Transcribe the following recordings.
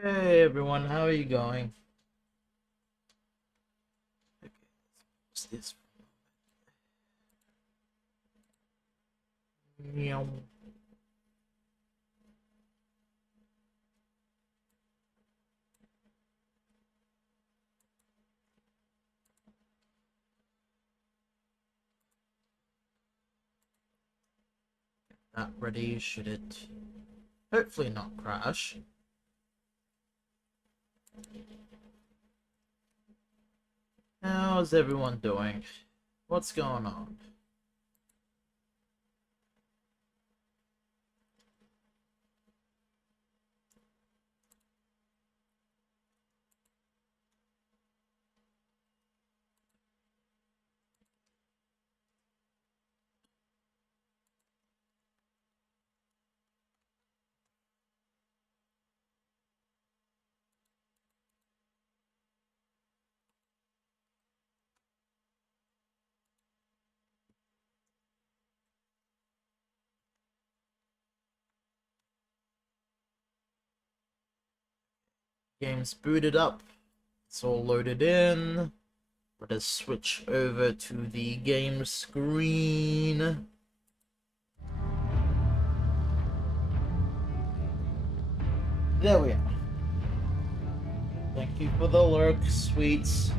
Hey everyone, how are you going? Okay, what's this? Meow. That ready, should it hopefully not crash? How's everyone doing? What's going on? Game's booted up. It's all loaded in. Let us switch over to the game screen. There we are. Thank you for the lurk, sweets.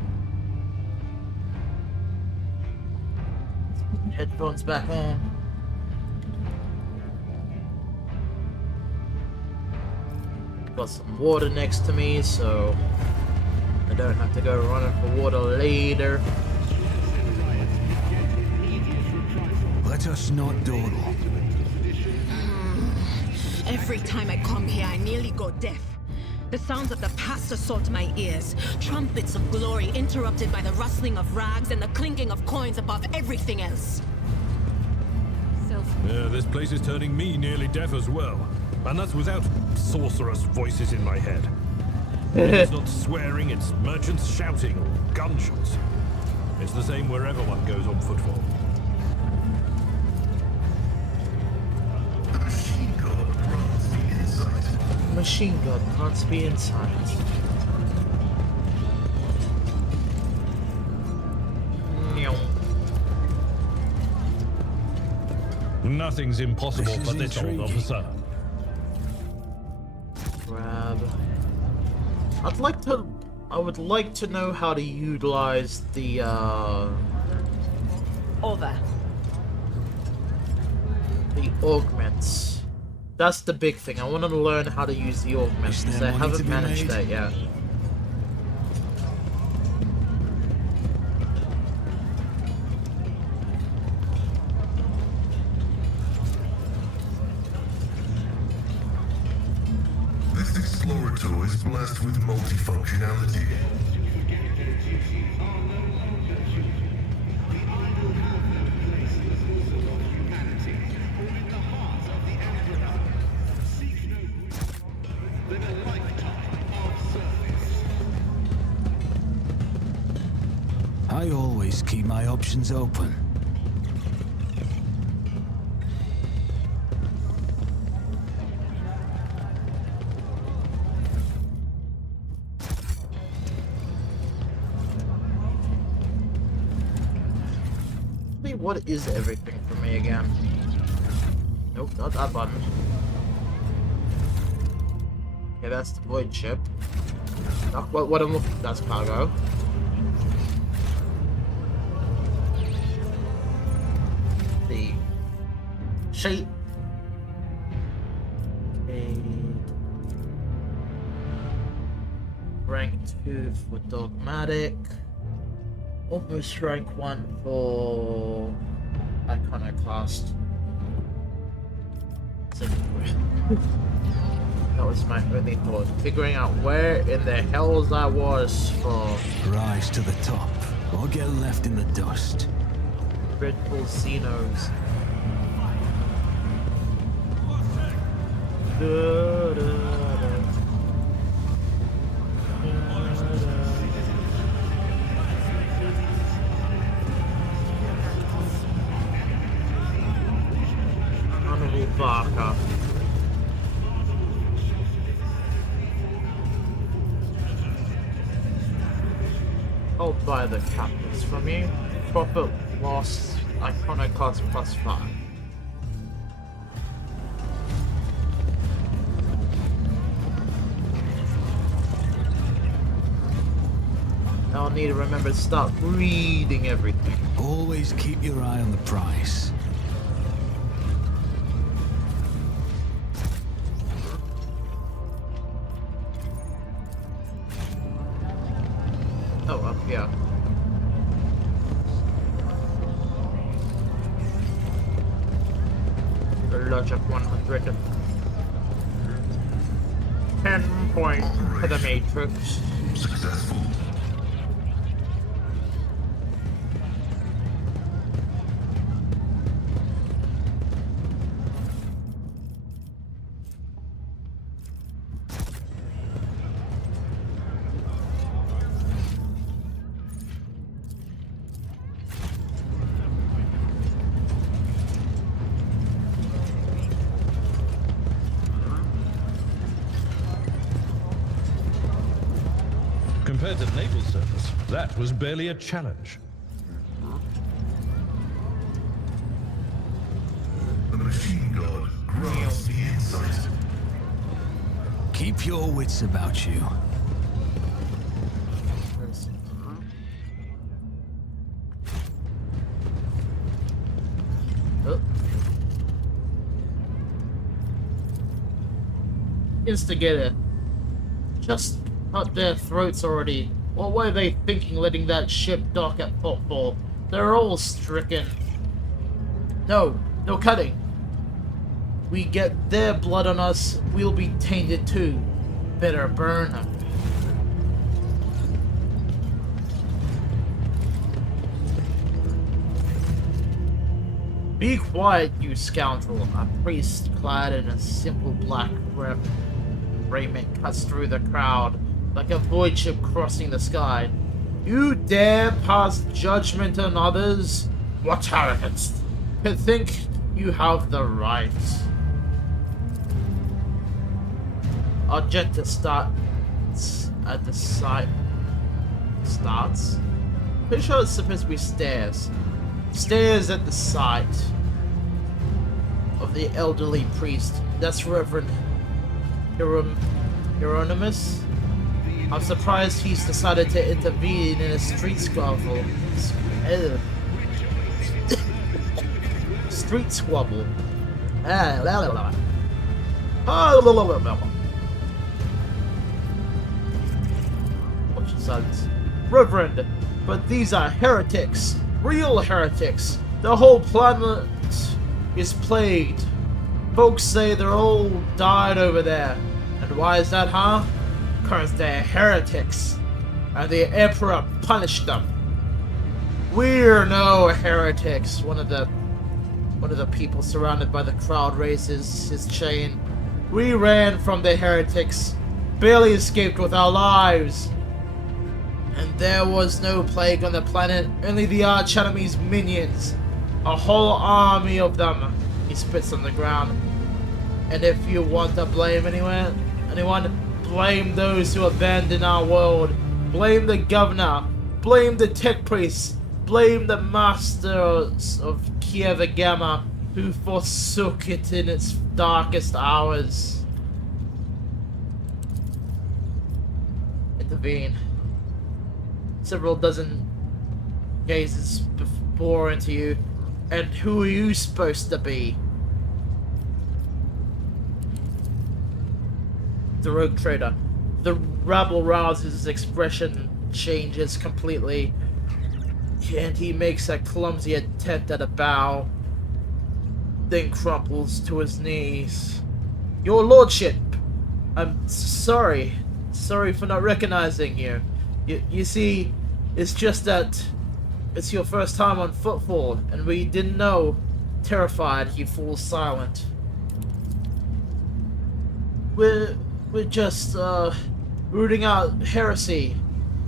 Headphones back on. Got some water next to me, so I don't have to go running for water later. Let us not dawdle. Every time I come here, I nearly go deaf. The sounds of the past assault my ears. Trumpets of glory interrupted by the rustling of rags and the clinking of coins above everything else. Yeah, this place is turning me nearly deaf as well. And that's without sorcerous voices in my head. It's not swearing, it's merchants shouting or gunshots. It's the same wherever one goes on Footfall. Machine gun can't be inside. Meow. Nothing's impossible This is for this old intriguing. officer. Grab. I would like to know how to utilize the Over. augments. That's the big thing. I want to learn how to use the augments Is because there I money to haven't be managed made? that yet. This explorator is blessed with multifunctionality. I always keep my options open. Wait, what is everything for me again? Nope, not that button. Okay, that's the void ship. What I'm looking. That's cargo. The shape. A rank 2 for dogmatic. Almost rank 1 for iconoclast. So, that was my only thought. Figuring out where in the hells I was for Rise to the top, or get left in the dust. Red Bull Cinos. Honorable Barker. I'll buy the captives from you. Profit loss, iconic cost +5. I'll need to remember to start reading everything. Always keep your eye on the price. Oh, up here. The logic 100. 10 points for the Matrix. Successful. Compared to naval service, that was barely a challenge. The machine god grasps the insight. Keep your wits about you. Oh. Instigator. Just cut their throats already. What were they thinking letting that ship dock at Footfall? They're all stricken. No, no cutting. We get their blood on us, we'll be tainted too. Better burn them. Be quiet, you scoundrel. A priest clad in a simple black raiment cuts through the crowd like a void ship crossing the sky. You dare pass judgment on others? What arrogance! You think you have the right. Our jet starts at the site. Starts? Pretty sure it's supposed to be stairs. Stairs at the site of the elderly priest. That's Reverend Hieronymus. I'm surprised he's decided to intervene in a street squabble. Street squabble. Watch your silence. Reverend, but these are heretics. Real heretics. The whole planet is plagued. Folks say they're all died over there. And why is that, huh? Because they're heretics. And the Emperor punished them. We're no heretics. One of the people surrounded by the crowd raises his chain. We ran from the heretics. Barely escaped with our lives. And there was no plague on the planet, only the arch enemy's minions. A whole army of them. He spits on the ground. And if you want to blame anyone, blame those who abandoned our world. Blame the governor. Blame the tech priests. Blame the masters of Kiev Gamma who forsook it in its darkest hours. Intervene. Several dozen gazes bore into you. And who are you supposed to be? The rogue trader. The rabble rouses, his expression changes completely. And he makes a clumsy attempt at a bow. Then crumples to his knees. Your lordship! I'm sorry. Sorry for not recognizing you. You see, it's just that it's your first time on Footfall, and we didn't know. Terrified, he falls silent. We're just, rooting out heresy.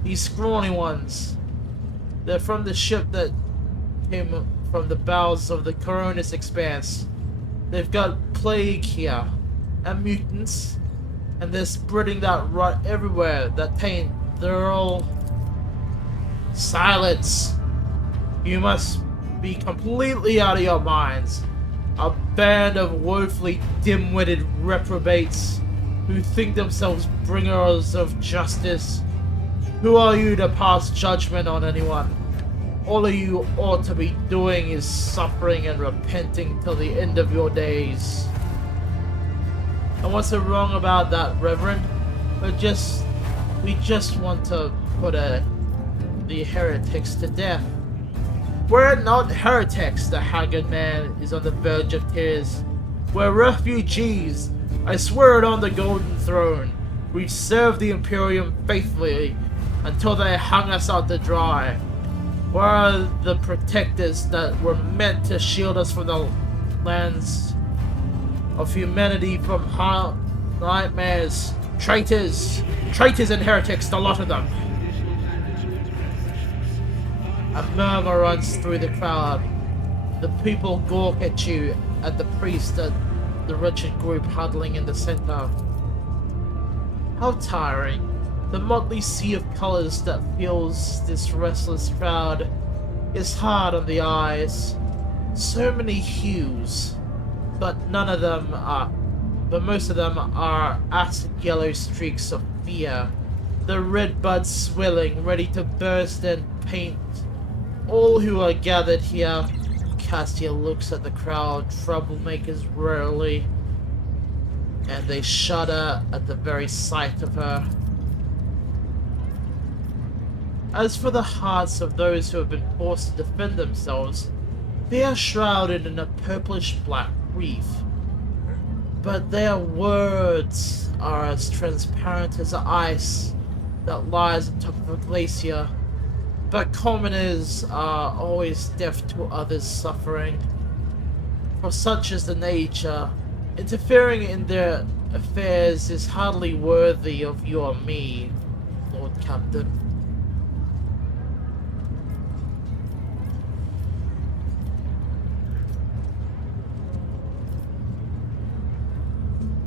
These scrawny ones. They're from the ship that came from the bowels of the Coronis Expanse. They've got plague here, and mutants, and they're spreading that rot everywhere, that taint. They're all Silence! You must be completely out of your minds. A band of woefully dim-witted reprobates who think themselves bringers of justice. Who are you to pass judgment on anyone? All of you ought to be doing is suffering and repenting till the end of your days. And what's so wrong about that, Reverend? We just want to put the heretics to death. We're not heretics, the haggard man is on the verge of tears. We're refugees. I swear it on the golden throne. We served the Imperium faithfully until they hung us out to dry. We're the protectors that were meant to shield us from the lands of humanity from nightmares. Traitors! Traitors and heretics, the lot of them! A murmur runs through the crowd. The people gawk at you, at the priest, at the wretched group huddling in the center. How tiring. The motley sea of colors that fills this restless crowd is hard on the eyes. So many hues, but most of them are acid yellow streaks of fear. The red buds swelling, ready to burst and paint. All who are gathered here. Castia looks at the crowd, troublemakers rarely, and they shudder at the very sight of her. As for the hearts of those who have been forced to defend themselves, they are shrouded in a purplish-black grief. But their words are as transparent as ice that lies on top of a glacier. But commoners are always deaf to others' suffering. For such is the nature, interfering in their affairs is hardly worthy of you or me, Lord Captain.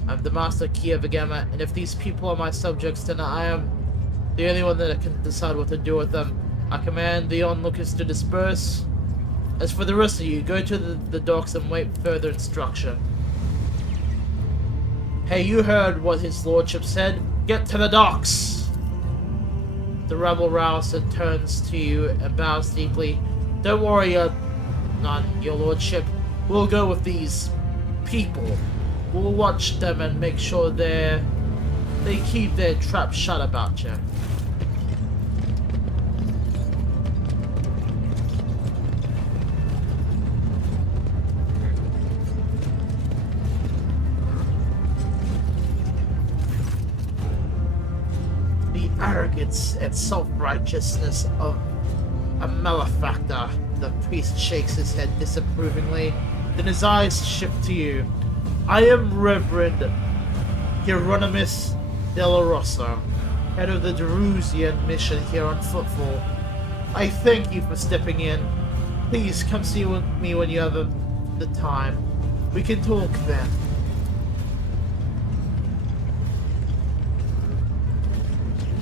I'm the Master Key of the Gamma, and if these people are my subjects, then I am the only one that can decide what to do with them. I command the onlookers to disperse. As for the rest of you, go to the docks and wait further instruction. Hey, you heard what his lordship said. Get to the docks! The rabble-rouser turns to you and bows deeply. Don't worry, your lordship. We'll go with these people. We'll watch them and make sure they keep their trap shut about you. The arrogance and self-righteousness of a malefactor. The priest shakes his head disapprovingly. Then his eyes shift to you. I am Reverend Hieronymus Della Rosa, head of the Jerusian mission here on Footfall. I thank you for stepping in. Please come see me when you have the time. We can talk then.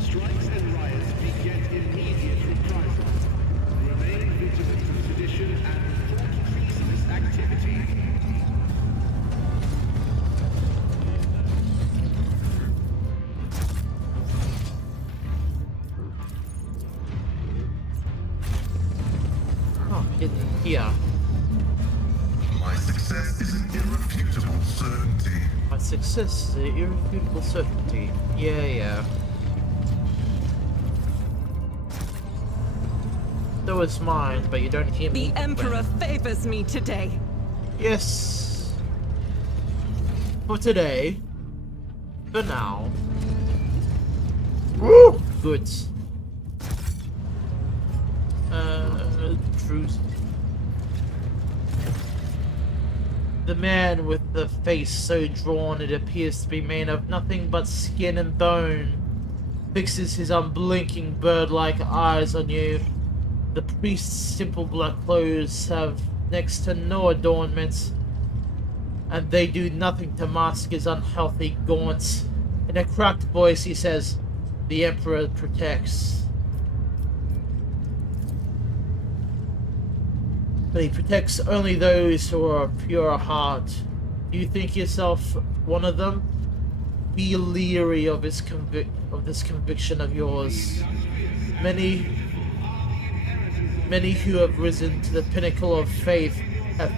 Strikes and riots beget immediate reprisals. Remain vigilant to sedition and report treasonous activity. Hidden here. My success is an irrefutable certainty. My success is an irrefutable certainty. Yeah. So is mine, but you don't hear me. The Emperor favors me today. Yes. For today. For now. Woo! Good. Truce. The man with the face so drawn it appears to be made of nothing but skin and bone fixes his unblinking bird-like eyes on you. The priest's simple black clothes have next to no adornments, and they do nothing to mask his unhealthy gaunts. In a cracked voice he says, "The Emperor protects." but he protects only those who are pure of heart. Do you think yourself one of them? Be leery of this conviction of yours. Many who have risen to the pinnacle of faith have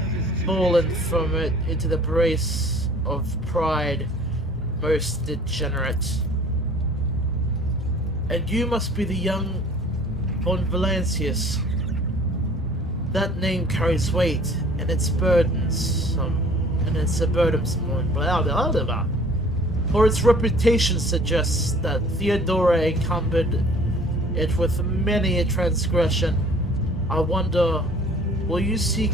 fallen from it into the brace of pride, most degenerate. And you must be the young von Valancius. That name carries weight, and it's burdensome, and it's a burdensome one. Blah, blah, blah, blah. For its reputation suggests that Theodora encumbered it with many a transgression. I wonder, will you seek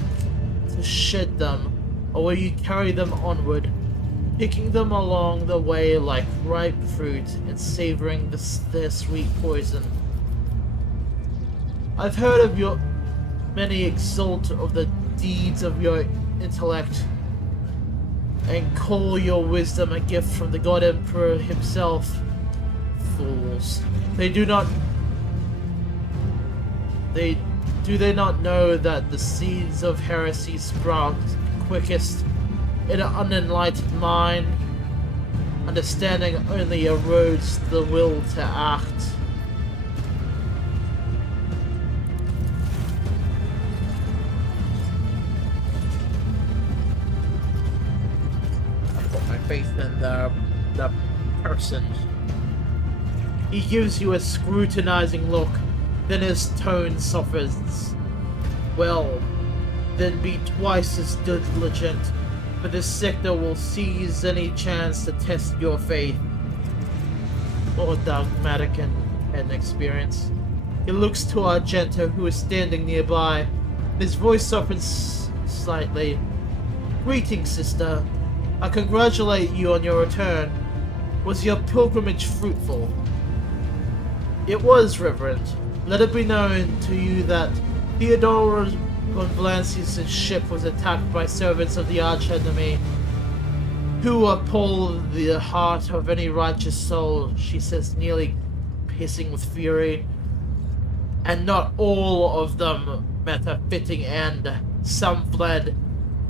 to shed them, or will you carry them onward, picking them along the way like ripe fruit and savoring their sweet poison? I've heard of your many exult of the deeds of your intellect, and call your wisdom a gift from the God Emperor himself. Fools. Do they not know that the seeds of heresy sprout quickest in an unenlightened mind? Understanding only erodes the will to act. Faith in the person. He gives you a scrutinizing look, then his tone softens. Well, then be twice as diligent, for this sector will seize any chance to test your faith. More dogmatic and experience. He looks to Argenta, who is standing nearby. His voice softens slightly. Greetings, sister. I congratulate you on your return. Was your pilgrimage fruitful? It was, Reverend. Let it be known to you that Theodora von Valancius' ship was attacked by servants of the archenemy, who appall the heart of any righteous soul, she says, nearly hissing with fury. And not all of them met a fitting end. Some fled,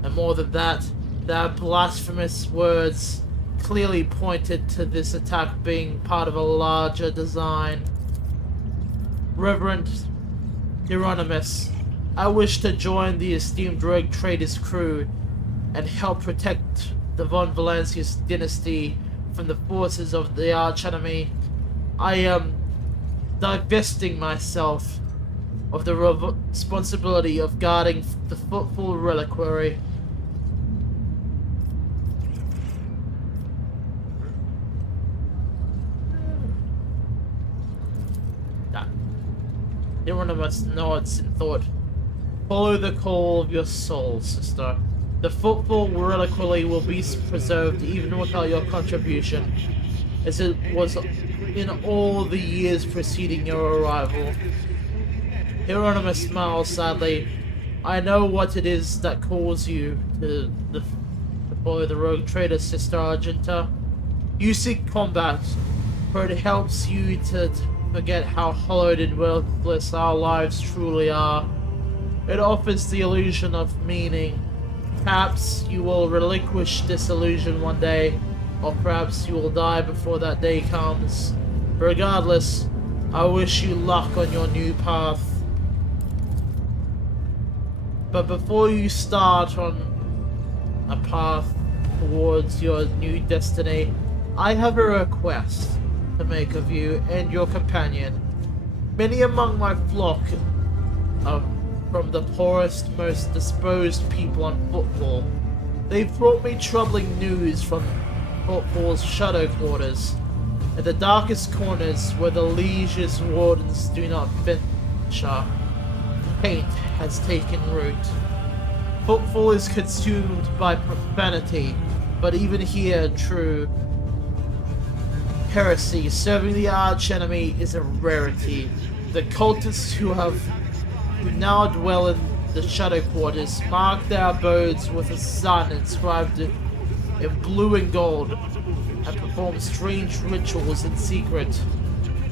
and more than that, their blasphemous words clearly pointed to this attack being part of a larger design. Reverend Hieronymus, I wish to join the esteemed rogue trader's crew and help protect the von Valancius dynasty from the forces of the archenemy. I am divesting myself of the responsibility of guarding the Footfall reliquary. Hieronymus nods in thought. Follow the call of your soul, sister. The Footfall reliquary will be preserved even without your contribution, as it was in all the years preceding your arrival. Hieronymus smiles sadly. I know what it is that calls you to follow the rogue trader, Sister Argenta. You seek combat, for it helps you to forget how hollowed and worthless our lives truly are. It offers the illusion of meaning. Perhaps you will relinquish this illusion one day, or perhaps you will die before that day comes. Regardless, I wish you luck on your new path. But before you start on a path towards your new destiny, I have a request to make of you and your companion. Many among my flock are from the poorest, most disposed people on Footfall. They've brought me troubling news from Footfall's shadow quarters, at the darkest corners where the liege's wardens do not venture. Hate has taken root. Footfall is consumed by profanity, but even here, true heresy serving the archenemy is a rarity. The cultists who now dwell in the shadow quarters mark their abodes with a sun inscribed in blue and gold, and perform strange rituals in secret.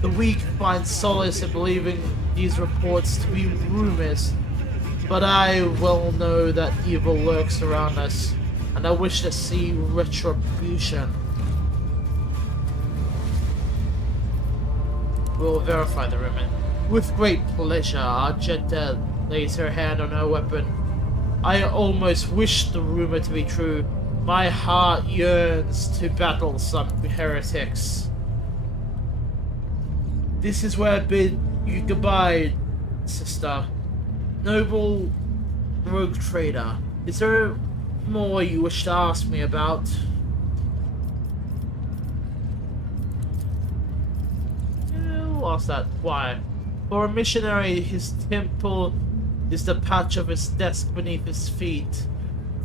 The weak find solace in believing these reports to be rumors, but I well know that evil lurks around us, and I wish to see retribution. We will verify the rumor. With great pleasure, Argenta lays her hand on her weapon. I almost wish the rumor to be true. My heart yearns to battle some heretics. This is where I bid you goodbye, sister. Noble rogue trader, is there more you wish to ask me about? Who asked that? Why? For a missionary, his temple is the patch of his desk beneath his feet.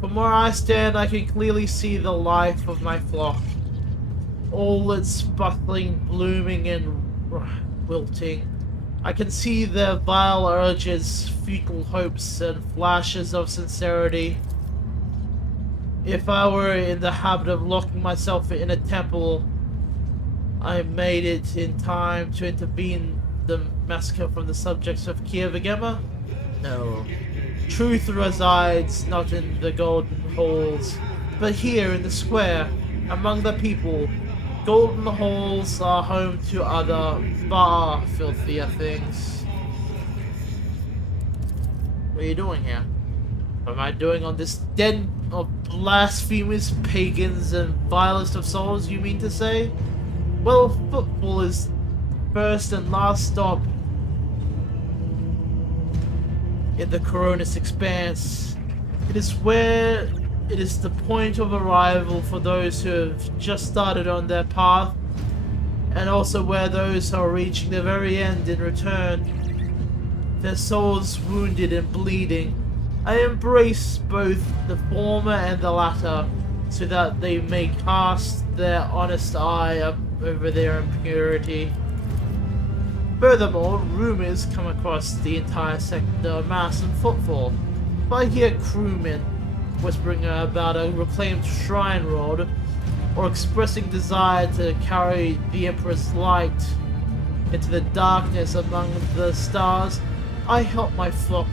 From where I stand, I can clearly see the life of my flock. All its bustling, blooming, and wilting. I can see their vile urges, futile hopes, and flashes of sincerity. If I were in the habit of locking myself in a temple, I made it in time to intervene the massacre from the subjects of Kiev-Agema? No. Truth resides not in the golden halls, but here in the square, among the people. Golden halls are home to other, far filthier things. What are you doing here? What am I doing on this den of blasphemous pagans and vilest of souls, you mean to say? Well, Footfall is first and last stop in the Coronis Expanse. It is the point of arrival for those who have just started on their path, and also where those are reaching the very end in return, their souls wounded and bleeding. I embrace both the former and the latter, so that they may cast their honest eye up over their impurity. Furthermore, rumors come across the entire sector of Mass and Footfall. If I hear crewmen whispering about a reclaimed shrine rod, or expressing desire to carry the Emperor's light into the darkness among the stars, I help my flock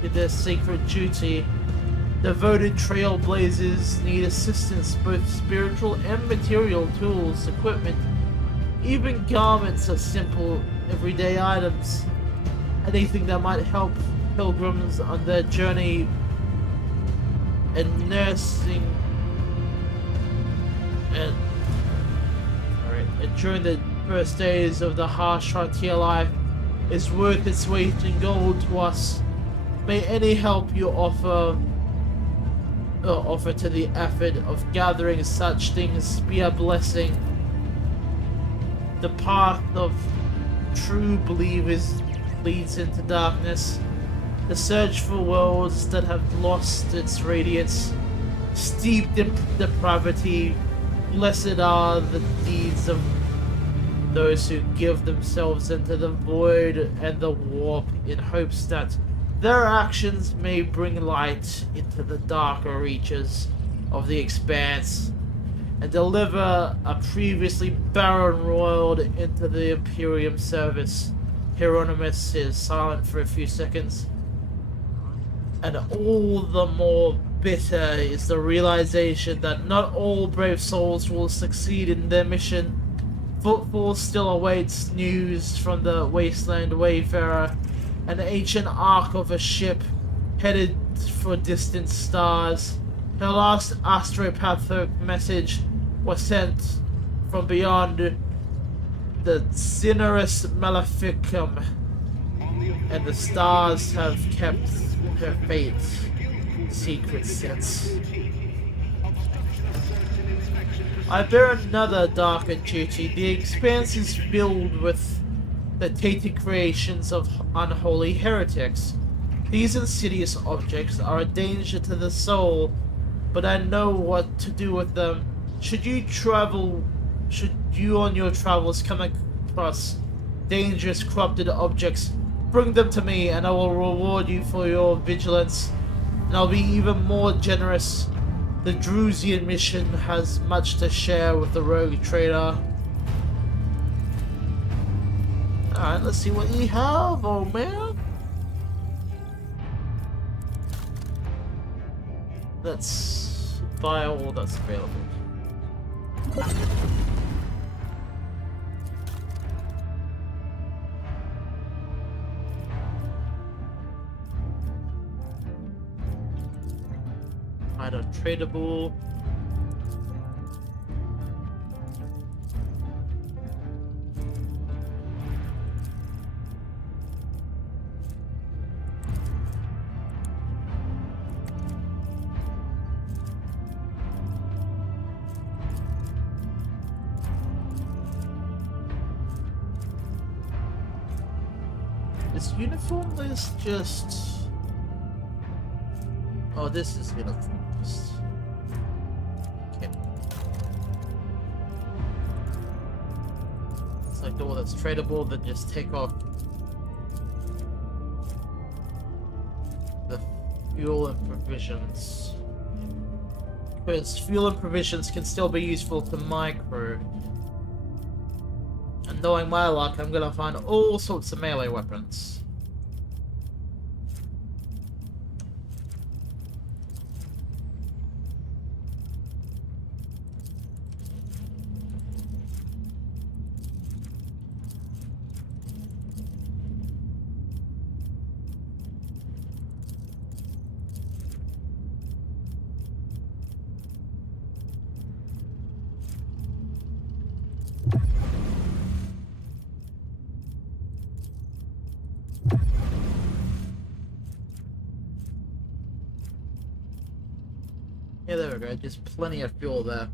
in their sacred duty. Devoted trailblazers need assistance, both spiritual and material tools, equipment, even garments are simple, everyday items. Anything that might help pilgrims on their journey and nursing and during the first days of the harsh frontier life is worth its weight in gold to us. May any help you offer to the effort of gathering such things be a blessing. The path of true believers leads into darkness. The search for worlds that have lost its radiance, steeped in depravity. Blessed are the deeds of those who give themselves into the void and the warp in hopes that their actions may bring light into the darker reaches of the Expanse and deliver a previously barren world into the Imperium service. Hieronymus is silent for a few seconds. And all the more bitter is the realization that not all brave souls will succeed in their mission. Footfall still awaits news from the Wasteland Wayfarer, an ancient ark of a ship headed for distant stars. Her last astropathic message was sent from beyond the Cinerus Maleficum, and the stars have kept her fate secret since. I bear another darker duty. The Expanse is filled with the tainted creations of unholy heretics. These insidious objects are a danger to the soul, but I know what to do with them. Should you on your travels come across dangerous corrupted objects, bring them to me and I will reward you for your vigilance, and I'll be even more generous. The Drusian mission has much to share with the rogue trader. Alright, let's see what you have, old man. Let's buy all that's available. Either tradable. This uniform list just... Oh, this is uniform list. Okay. It's like all that's tradable, then just take off the fuel and provisions. Because fuel and provisions can still be useful to my crew. And knowing my luck, I'm gonna find all sorts of melee weapons. Yeah, there we go. Just plenty of fuel there.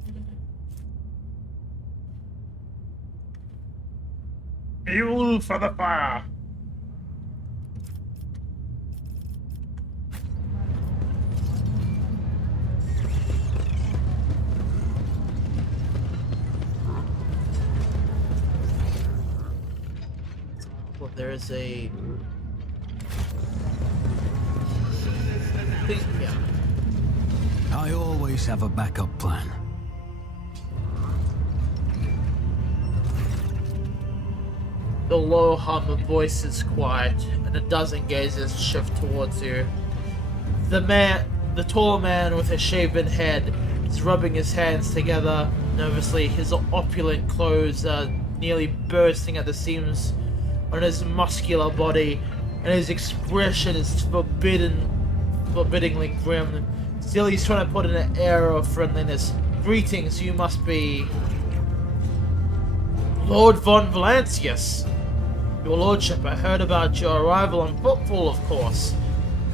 Fuel for the fire! Well, there is a... Yeah. I always have a backup plan. The low hum of voice is quiet, and a dozen gazes shift towards you. The tall man with a shaven head is rubbing his hands together nervously. His opulent clothes are nearly bursting at the seams on his muscular body, and his expression is forbiddingly grim. Still, he's trying to put in an air of friendliness. Greetings, you must be... Lord von Valancius. Your lordship, I heard about your arrival on Footfall, of course,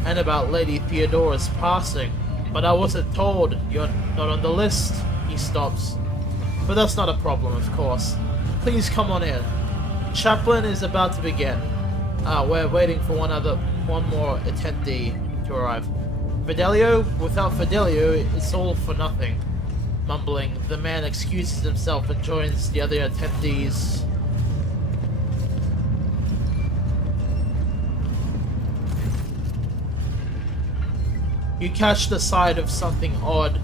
and about Lady Theodora's passing, but I wasn't told. You're not on the list. He stops. But that's not a problem, of course. Please come on in. Chaplain is about to begin. We're waiting for one more attendee to arrive. Fidelio? Without Fidelio, it's all for nothing. Mumbling, the man excuses himself and joins the other attendees. You catch the sight of something odd.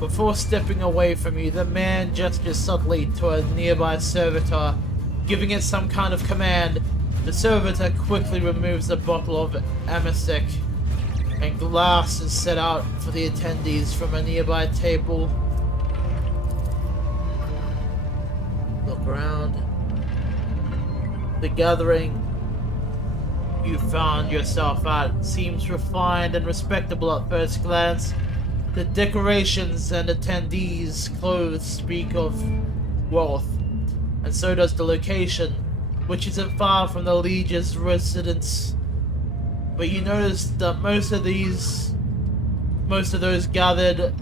Before stepping away from you, the man gestures subtly to a nearby servitor, giving it some kind of command. The servitor quickly removes a bottle of amasec, and glass is set out for the attendees from a nearby table. Look around. The gathering you found yourself at seems refined and respectable at first glance. The decorations and attendees' clothes speak of wealth, and so does the location, which isn't far from the Liege's residence. But you notice that most of those gathered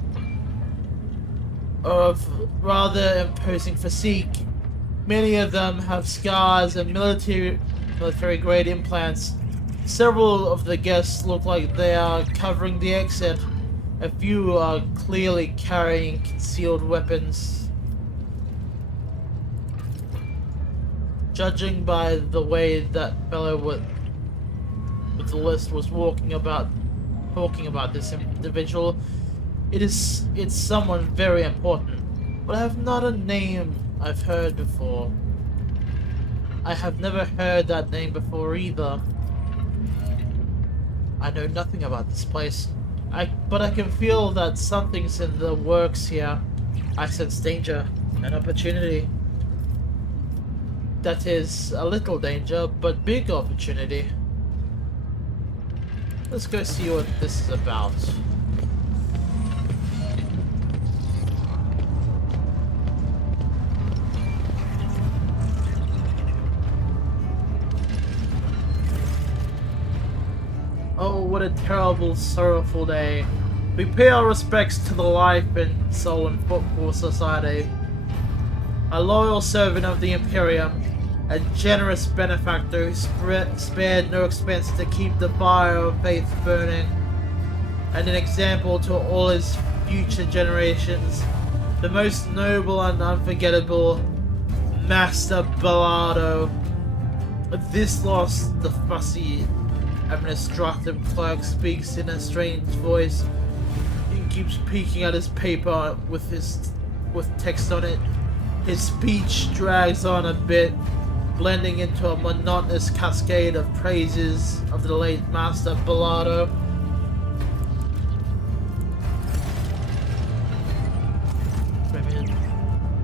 are of rather imposing physique. Many of them have scars and military-grade implants. Several of the guests look like they are covering the exit. A few are clearly carrying concealed weapons. Judging by the way that fellow with the list was talking about this individual, it's someone very important. But I have not a name I've heard before. I have never heard that name before either. I know nothing about this place. But I can feel that something's in the works here. I sense danger and opportunity. That is a little danger, but big opportunity. Let's go see what this is about. Oh, what a terrible, sorrowful day. We pay our respects to the life and soul and Footfall Society. A loyal servant of the Imperium, a generous benefactor who spared no expense to keep the fire of faith burning, and an example to all his future generations, the most noble and unforgettable Master Balado. This loss, the fussy administrative clerk speaks in a strange voice. He keeps peeking at his paper with text on it. His speech drags on a bit, blending into a monotonous cascade of praises of the late Master Balado.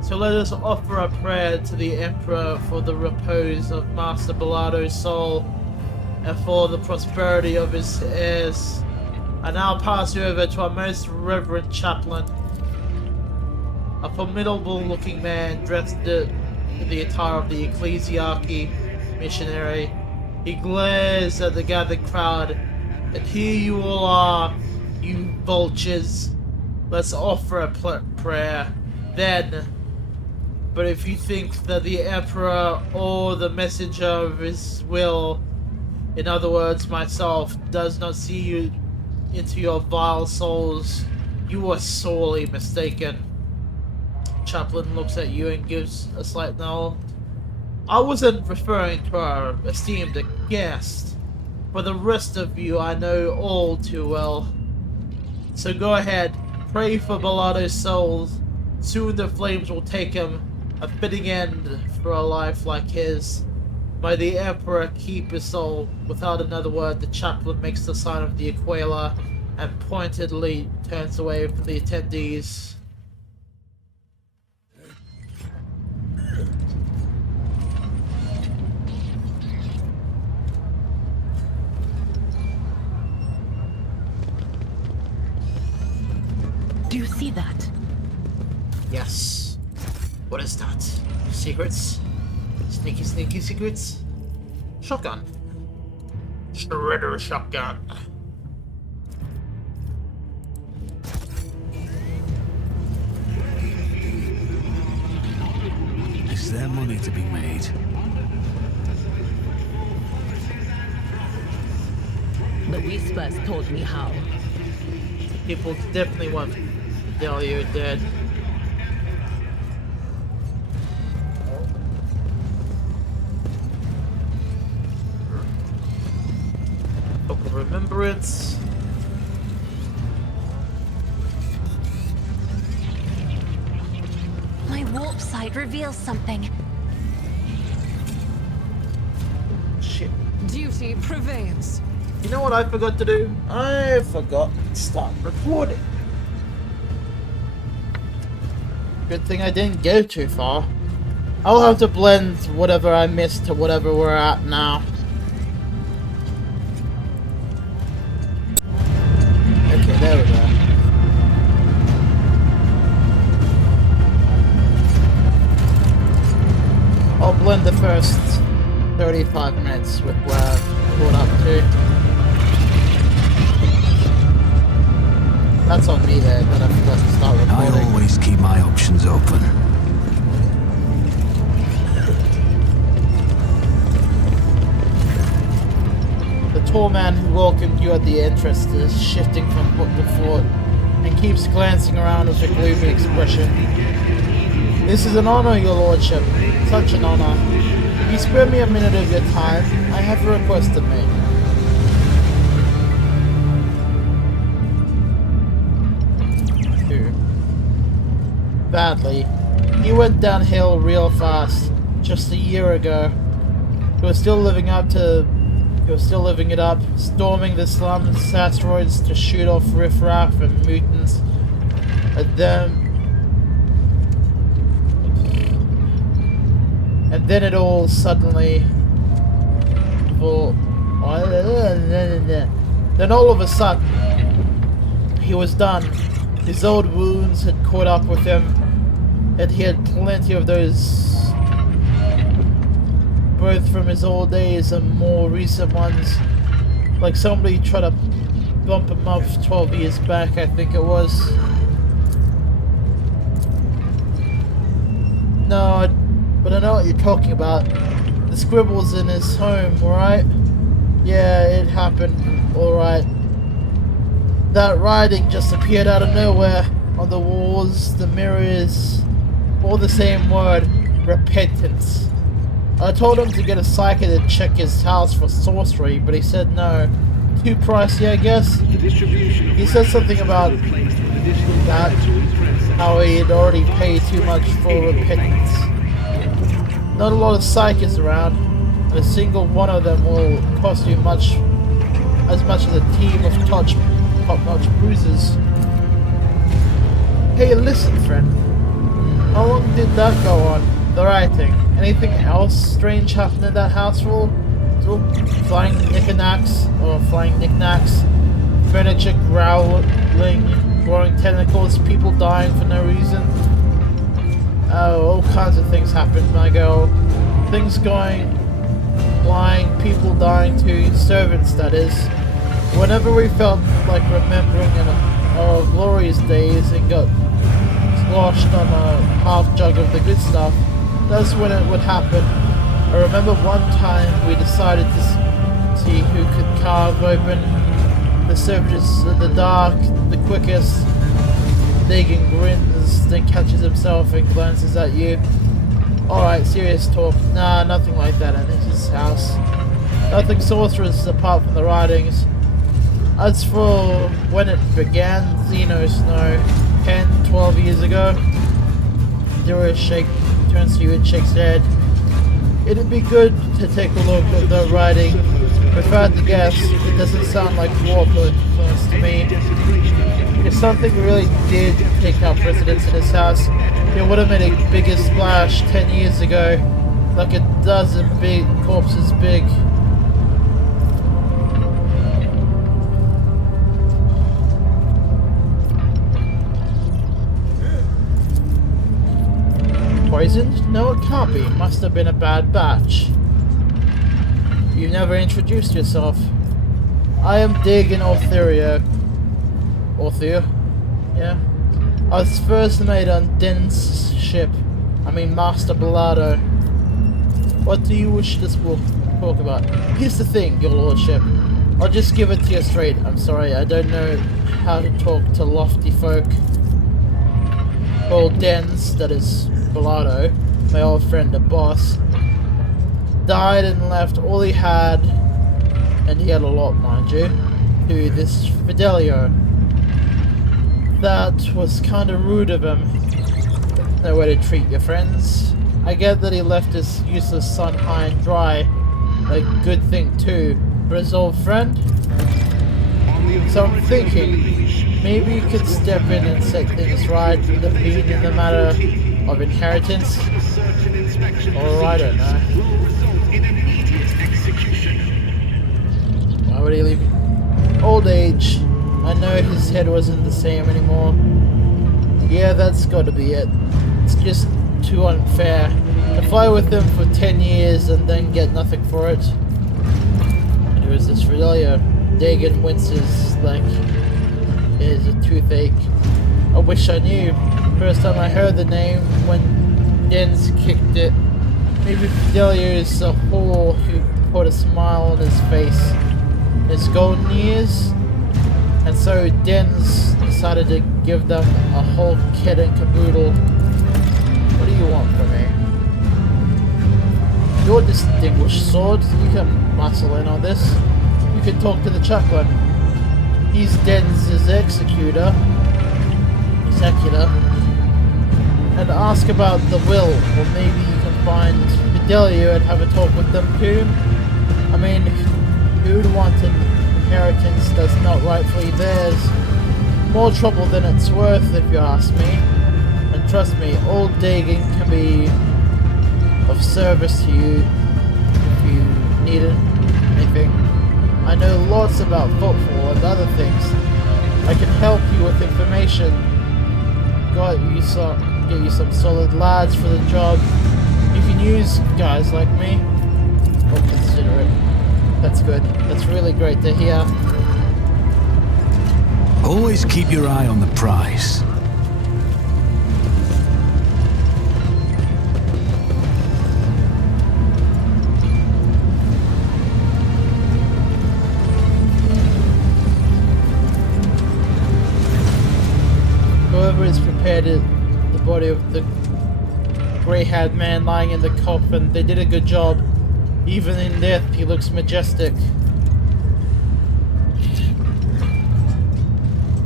So let us offer a prayer to the Emperor for the repose of Master Balado's soul and for the prosperity of his heirs. I now pass you over to our most reverend chaplain, a formidable looking man dressed in the attire of the ecclesiarchy missionary. He glares at the gathered crowd, and here you all are, you vultures. Let's offer a prayer, then. But if you think that the Emperor or the messenger of his will, in other words, myself, does not see you into your vile souls, you are sorely mistaken. Chaplain looks at you and gives a slight nod. I wasn't referring to our esteemed guest. For the rest of you, I know all too well. So go ahead, pray for Balado's soul. Soon the flames will take him, a fitting end for a life like his. May the Emperor keep his soul. Without another word, the chaplain makes the sign of the Aquila and pointedly turns away from the attendees. Do you see that? Yes. What is that? Secrets? Sneaky, sneaky secrets? Shotgun. Shredder shotgun. Is there money to be made? The whispers told me how. People definitely want to tell you dead. Book of Remembrance. My warp sight reveals something. Shit. Duty prevails. You know what I forgot to do? I forgot to start recording. Good thing I didn't go too far. I'll have to blend whatever I missed to whatever we're at now. Okay, there we go. I'll blend the first 35 minutes with where I've caught up to. That's on me there, that I forgot to start recording. I always keep my options open. The tall man who welcomed you at the entrance is shifting from foot to foot and keeps glancing around with a gloomy expression. This is an honor, your lordship. Such an honor. If you spare me a minute of your time, I have a request to make. Badly. He went downhill real fast just a year ago. He was still living up to He was still living it up, storming the slums, asteroids to shoot off riffraff and mutants. And then it all suddenly... Then all of a sudden, he was done. His old wounds had caught up with him, and he had plenty of those, both from his old days and more recent ones. Like somebody tried to bump him up 12 years back, I think it was. No, but I know what you're talking about. The scribbles in his home, right? Yeah, it happened, alright. That writing just appeared out of nowhere. On the walls, the mirrors, all the same word, repentance. I told him to get a psychic to check his house for sorcery, but he said no. Too pricey, I guess. He said something about that, how he had already paid too much for repentance. Not a lot of psychics around, and a single one of them will cost you as much as a team of top-notch bruisers. Hey, listen, friend. How long did that go on? The writing. Anything else strange happened in that house rule? Flying knickknacks, furniture growling, growing tentacles, people dying for no reason. Oh, all kinds of things happened, my girl. Things going blind, people dying too, servants that is. Whenever we felt like remembering our glorious days and got sloshed on a half jug of the good stuff, that's when it would happen. I remember one time we decided to see who could carve open the surface in the dark the quickest. Dagon grins, then catches himself and glances at you. Alright, serious talk. Nah, nothing like that in his house. Nothing sorcerous apart from the writings. As for when it began, Xenos know. 10, 12 years ago. Zero turns to you and shakes their head. It'd be good to take a look at the writing. If I had to guess, it doesn't sound like warped influence to me. If something really did take up residence in his house, it would have made a bigger splash 10 years ago, like it does in big corpses big. Poisoned? No, it can't be. Must have been a bad batch. You never introduced yourself. I am Dagon Orthirio. Orthir? Yeah. I was first mate on Den's ship. Master Bellado. What do you wish to talk about? Here's the thing, your lordship. I'll just give it to you straight. I'm sorry, I don't know how to talk to lofty folk. Well, Den's, that is Bellado, my old friend and boss, died and left all he had, and he had a lot, mind you, to this Fidelio. That was kinda rude of him. No way to treat your friends. I get that he left his useless son high and dry. A good thing too, for his old friend. So I'm thinking, maybe you could step in and set things right with the being in the matter of inheritance. Or I don't know. Why would he leave? Old age. I know his head wasn't the same anymore. Yeah, that's gotta be it. It's just too unfair. To fly with him for 10 years and then get nothing for it. And who is this Fidelio? Dagon winces like it is a toothache. I wish I knew. First time I heard the name when Den's kicked it. Maybe Fidelio is a whore who put a smile on his face. His golden years? And so Den's decided to give them a whole kit and caboodle. What do you want from me? Your distinguished sword, you can muscle in on this. You can talk to the chaplain. He's Den's executor. And ask about the will, or maybe you can find Fidelio and have a talk with them too. unwanted inheritance that's not rightfully theirs. More trouble than it's worth, if you ask me. And trust me, all digging can be of service to you if you need anything. I know lots about Footfall and other things. I can help you with information. Get you some solid lads for the job. You can use guys like me. Or consider it. That's good. That's really great to hear. Always keep your eye on the prize. Whoever has prepared the body of the grey-haired man lying in the coffin, they did a good job. Even in death, he looks majestic.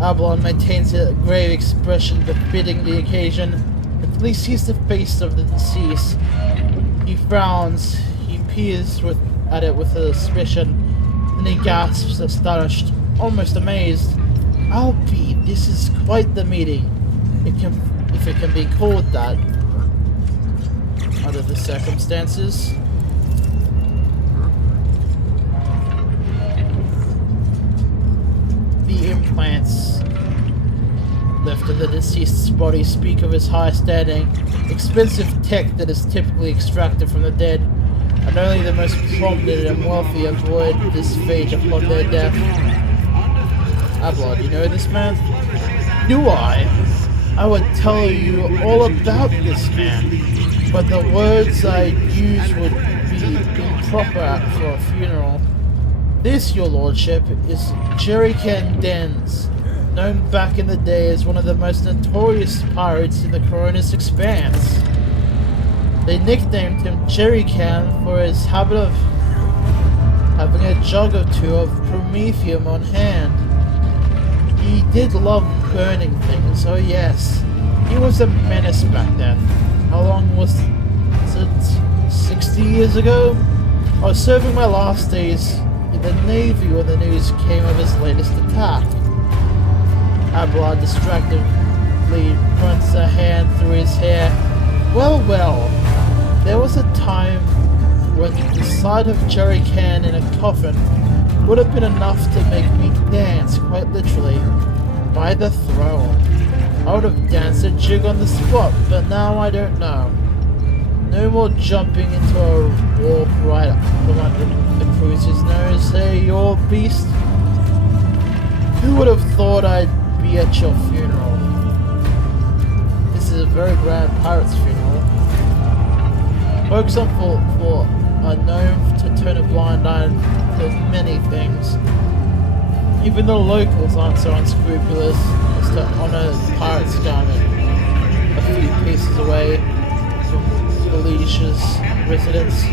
Avalon maintains a grave expression befitting the occasion. At least he's the face of the deceased. He frowns. He peers at it with a suspicion. Then he gasps, astonished, almost amazed. Alpi, this is quite the meeting. If it can be called that. Under the circumstances. The implants left in the deceased's body speak of his high standing, expensive tech that is typically extracted from the dead, and only the most prominent and wealthy avoid this fate upon their death. Avalon, you know this man? Do I? I would tell you all about this man, but the words I'd use would be improper for a funeral. This, your lordship, is Jerrycan Dens, known back in the day as one of the most notorious pirates in the Coronis Expanse. They nicknamed him Jerrycan for his habit of having a jug or two of promethium on hand. He did love burning things, oh yes. He was a menace back then. How long was it? 60 years ago? I was serving my last days in the Navy when the news came of his latest attack. Abelard distractedly runs a hand through his hair. Well, there was a time when the sight of Jerrycan in a coffin would have been enough to make me dance, quite literally, by the throne. I would have danced a jig on the spot, but now I don't know. No more jumping into a walk right up from under the cruiser's nose, hey, you old beast. Who would have thought I'd be at your funeral? This is a very grand pirate's funeral. Folks on Footfall are known to turn a blind eye to many things. Even the locals aren't so unscrupulous as to honor the pirate's garment a few paces away from Felicia's residence.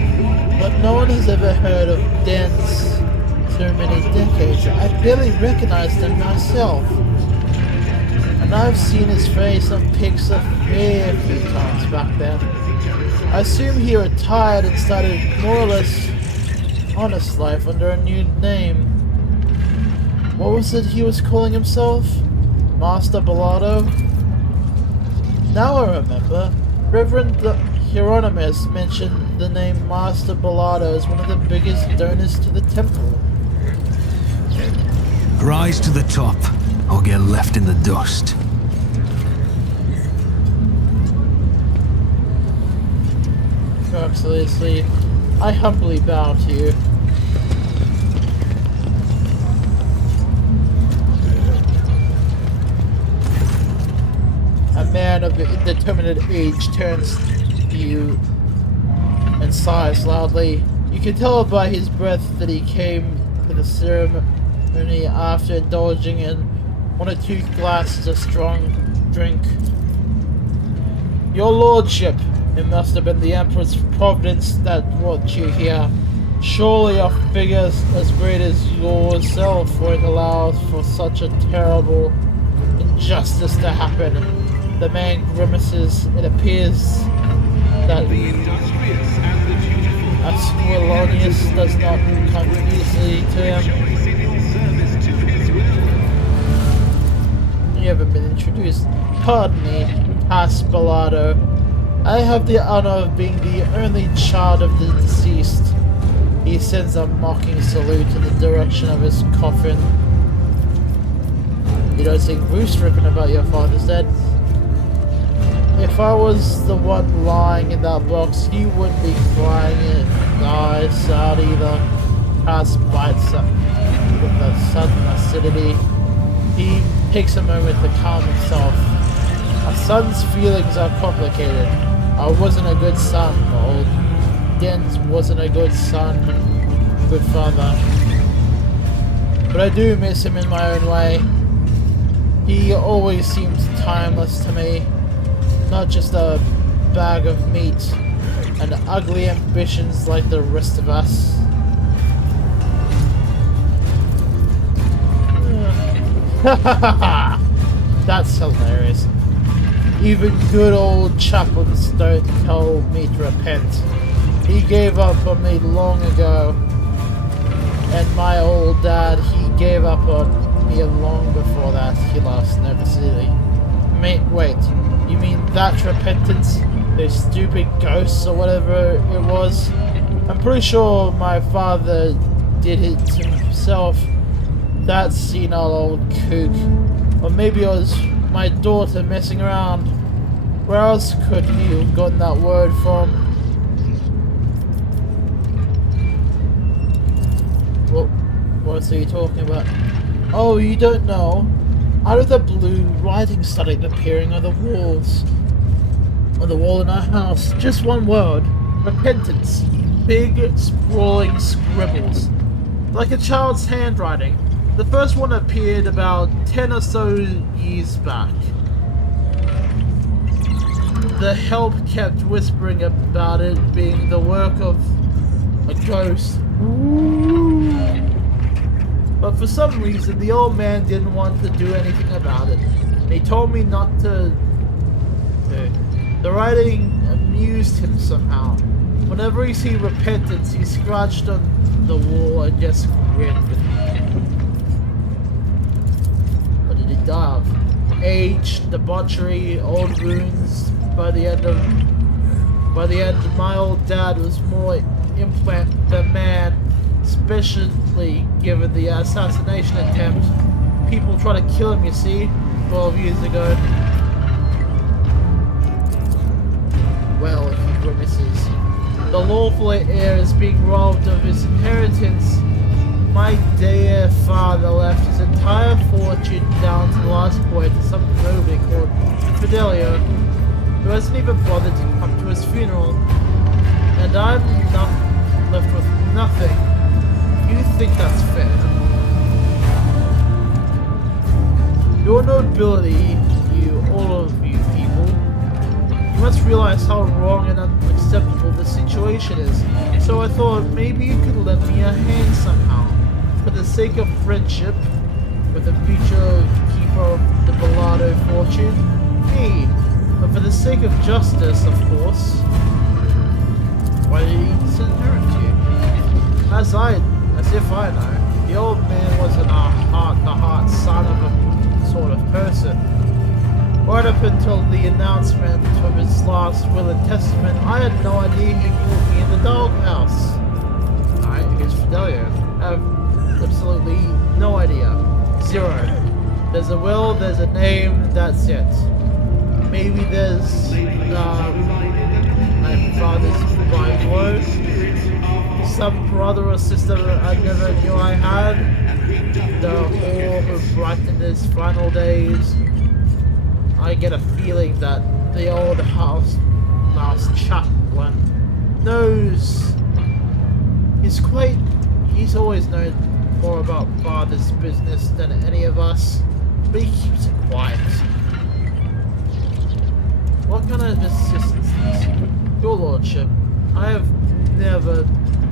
But no one has ever heard of Dens so many decades. I barely recognized him myself. And I've seen his face on pics a fair few times back then. I assume he retired and started more or less honest life under a new name. What was it he was calling himself? Master Bellado? Now I remember. Reverend Hieronymus mentioned the name Master Bellado as one of the biggest donors to the temple. Rise to the top, or get left in the dust. Your Excellency, I humbly bow to you. A man of indeterminate age turns to you and sighs loudly. You can tell by his breath that he came to the ceremony after indulging in 1 or 2 glasses of strong drink. Your lordship, it must have been the Emperor's providence that brought you here. Surely a figure as great as yourself won't allow for such a terrible injustice to happen. The man grimaces. It appears that Asquilonius does not come easily to him. Rejoice in your service to his will. You haven't been introduced. Pardon me, Aspalado. I have the honor of being the only child of the deceased. He sends a mocking salute in the direction of his coffin. You don't think Bruce ripping about your father's dead? If I was the one lying in that box, he wouldn't be crying his eyes out either. Cass bites up with a sudden acidity. He takes a moment to calm himself. A son's feelings are complicated. I wasn't a good son, old Dent wasn't a good son, good father. But I do miss him in my own way. He always seems timeless to me. Not just a bag of meat and ugly ambitions like the rest of us. That's hilarious. Even good old chaplains don't tell me to repent. He gave up on me long ago. And my old dad, he gave up on me long before that. He laughs nervously. Wait, you mean that repentance? Those stupid ghosts or whatever it was? I'm pretty sure my father did it himself. That senile old kook. Or maybe it was my daughter messing around. Where else could he have gotten that word from? What are you talking about? Oh, you don't know? Out of the blue, writing started appearing on the walls. On the wall in our house. Just one word. Repentance. Big, sprawling scribbles. Like a child's handwriting. The first one appeared about 10 or so years back. The help kept whispering about it being the work of a ghost. Ooh. But for some reason, the old man didn't want to do anything about it. He told me not to. The writing amused him somehow. Whenever he see repentance, he scratched on the wall and just grinned. What did he die of? Age, debauchery, old wounds. By the end, my old dad was more implant than man. Especially given the assassination attempt. People try to kill him, you see, 12 years ago. Well, if he grimaces. The lawful heir is being robbed of his inheritance. My dear father left his entire fortune down to the last boy to some nobody called Fidelio, who hasn't even bothered to come to his funeral. And I'm left with nothing. You think that's fair? Your nobility, all of you people, you must realize how wrong and unacceptable this situation is. So I thought maybe you could lend me a hand somehow, for the sake of friendship, with the future keeper of the Bellado fortune, me, but for the sake of justice, of course. Why did he inherit you? As if I know, the old man wasn't a heart-to-heart son of a sort of person. Right up until the announcement of his last will and testament, I had no idea he put me in the doghouse. Here's Fidelio. I have absolutely no idea. Zero. There's a will, there's a name, that's it. Maybe there's my father's Bible. Some brother or sister I never knew I had. The whore who brightened his final days. I get a feeling that the old house chaplain knows. He's always known more about father's business than any of us, but he keeps it quiet. What kind of assistance is this? Your lordship, I have never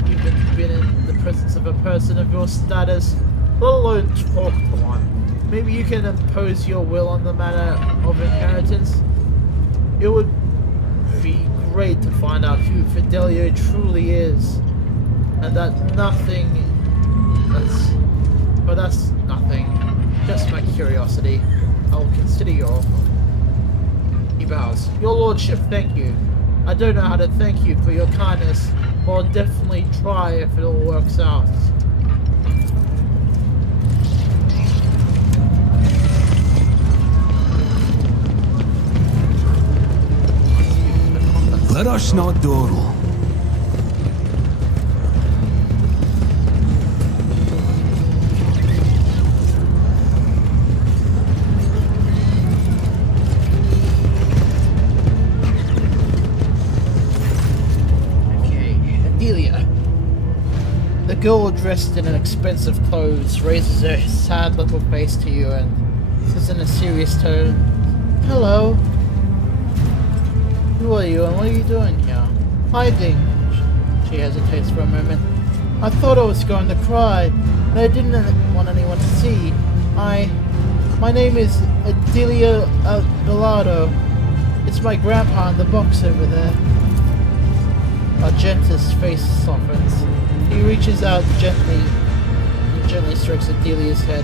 even been in the presence of a person of your status, let alone talk to one. Maybe you can impose your will on the matter of inheritance. It would be great to find out who Fidelio truly is. and that nothing. That's nothing. Just my curiosity. I will consider your offer. He bows. Your lordship, thank you. I don't know how to thank you for your kindness, but I'll definitely try if it all works out. Let us not dawdle. The girl dressed in an expensive clothes raises her sad little face to you and says in a serious tone, "Hello. Who are you and what are you doing here?" "Hiding." She hesitates for a moment. "I thought I was going to cry, and I didn't want anyone to see. My name is Adelia Bellardo. It's my grandpa in the box over there." Argenta's face softens. He reaches out gently and gently strokes Adelia's head.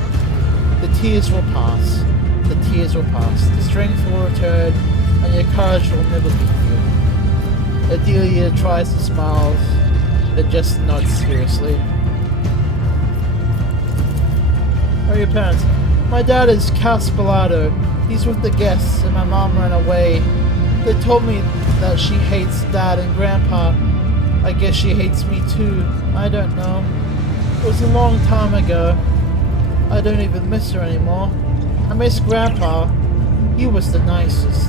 "The tears will pass. The tears will pass. The strength will return, and your courage will never leave you." Adelia tries to smile, but just nods seriously. "How are your parents?" "My dad is Cas Bellardo. He's with the guests, and my mom ran away. They told me that she hates Dad and Grandpa. I guess she hates me too. I don't know. It was a long time ago. I don't even miss her anymore. I miss Grandpa. He was the nicest."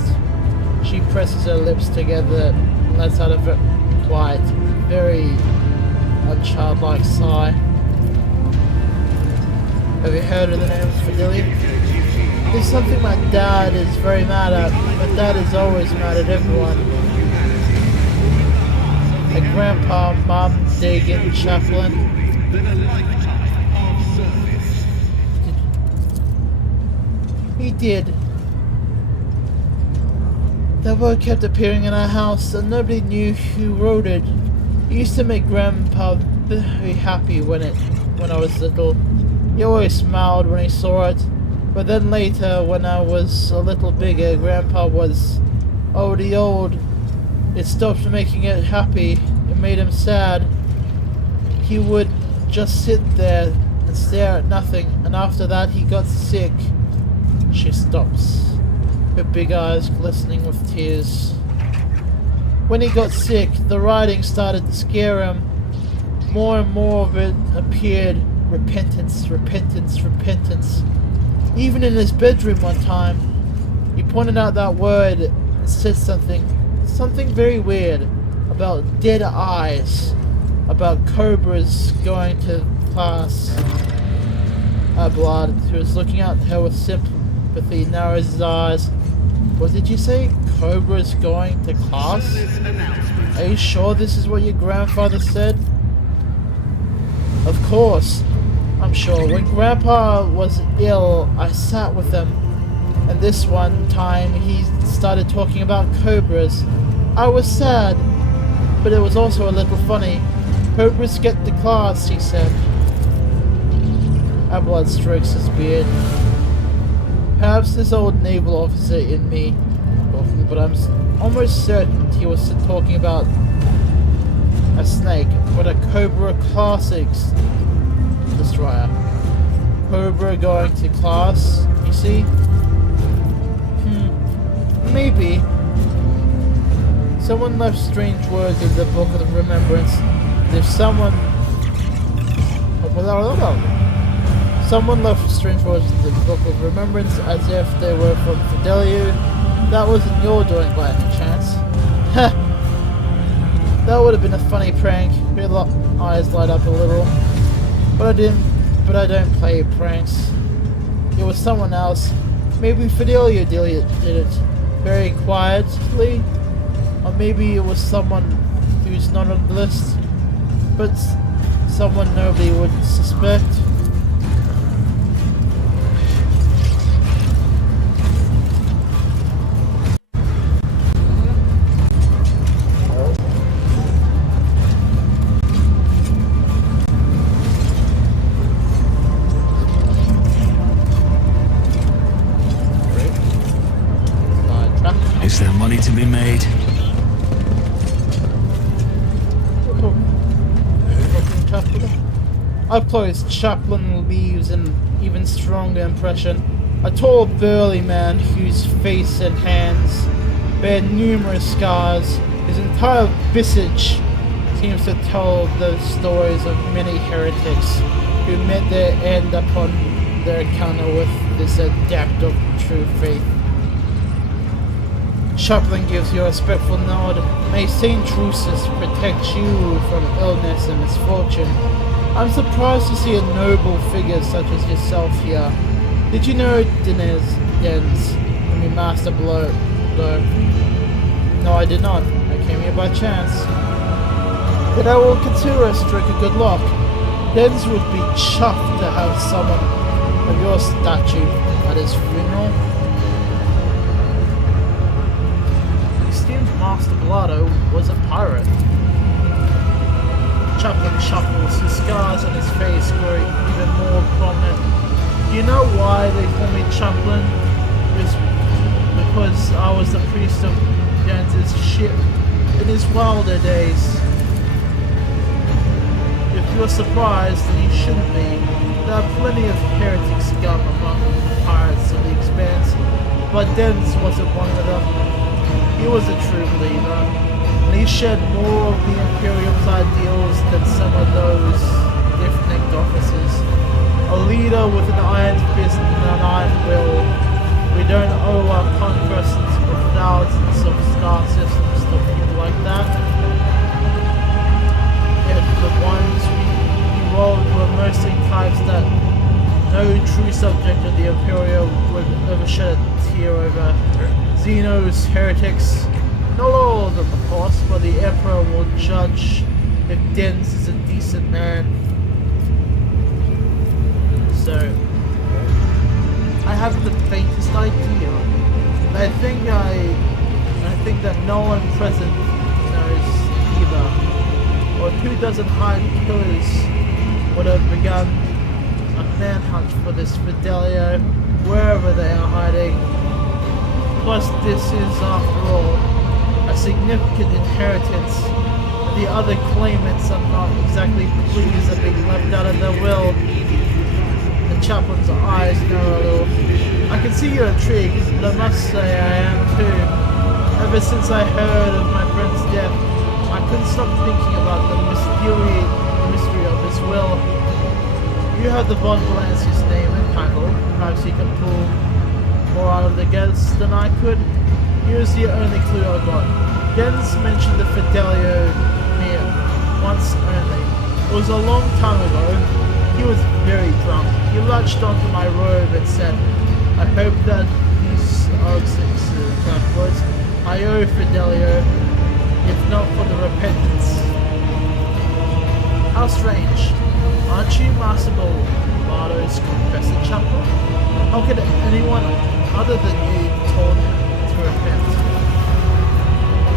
She presses her lips together and lets out a quiet, very unchildlike sigh. "Have you heard of the name of Fidelia?" "There's something my dad is very mad at, but Dad is always mad at everyone. A Grandpa, Mom, Dagan, Chaplain." "He did. That word kept appearing in our house, and nobody knew who wrote it. It used to make Grandpa very happy when I was little. He always smiled when he saw it. But then later, when I was a little bigger, Grandpa was already old. It stopped making it happy. It made him sad. He would just sit there and stare at nothing, and after that he got sick." She stops, her big eyes glistening with tears. "When he got sick, the writing started to scare him. More and more of it appeared. Repentance, repentance, repentance. Even in his bedroom one time, he pointed out that word and said something very weird about dead eyes, about cobras going to class." Abelard, who was looking at her with sympathy, narrows his eyes. "What did you say? Cobras going to class? Are you sure this is what your grandfather said?" "Of course, I'm sure. When Grandpa was ill, I sat with him, and this one time he started talking about cobras. I was sad, but it was also a little funny. Cobras get to class, he said." Abelard strokes his beard. "Perhaps this old naval officer in me, but I'm almost certain he was talking about a snake, but a Cobra Classics destroyer. Cobra going to class, you see? Maybe. Someone left strange words in the Book of Remembrance. If someone left strange words in the Book of Remembrance as if they were from Fidelia. That wasn't your doing by any chance." "Heh. That would have been a funny prank." Her eyes light up a little. But I don't play pranks. It was someone else. Maybe Fidelia did it very quietly. Or maybe it was someone who's not on the list. But someone nobody would suspect. Up close, Chaplin leaves an even stronger impression. A tall, burly man whose face and hands bear numerous scars. His entire visage seems to tell the stories of many heretics who met their end upon their encounter with this adept of true faith. Chaplin gives you a respectful nod. May Saint Drusus protect you from illness and misfortune. I'm surprised to see a noble figure such as yourself here. Did you know Master Blow, though? No, I did not. I came here by chance. Then I will consider a stroke of good luck. Dens would be chuffed to have someone of your statue at his funeral. Esteemed Master Blotto was a pirate. Chaplin chuckles, his scars on his face grow even more prominent. Do you know why they call me Chaplin? It's because I was the priest of Dens's ship in his wilder days. If you're surprised, then you shouldn't be. There are plenty of heretic scum among the pirates of the Expanse, but Dens wasn't one of them. He was a true believer, and he shared more of the Imperium's ideals than some of those stiff-necked officers. A leader with an iron fist and an iron will. We don't owe our conquests of thousands of star systems to people like that. Yet the ones we rolled were mostly types that no true subject of the Imperium would ever shed a tear over. Xenos, heretics, not all of them of course, but the Emperor will judge if Dens is a decent man. So, I haven't the faintest idea. And I think that no one present knows either. Or who doesn't hide killers would have begun a manhunt for this Fidelio wherever they are hiding. Plus, this is, after all, a significant inheritance. The other claimants are not exactly pleased at being left out of their will. The Chaplain's eyes narrow a little. I can see you're intrigued, but I must say I am too. Ever since I heard of my friend's death, I couldn't stop thinking about the mystery of his will. You have the Von Valancius name entangled. Perhaps you can pull more out of the guess than I could. Here's the only clue I got. Dens mentioned the Fidelio here once only. It was a long time ago. He was very drunk. He latched onto my robe and said, I hope that these words I owe Fidelio, if not for the repentance. How strange. Aren't you Master Bardo's confessor, Chaplain? How could anyone other than you told him to repent?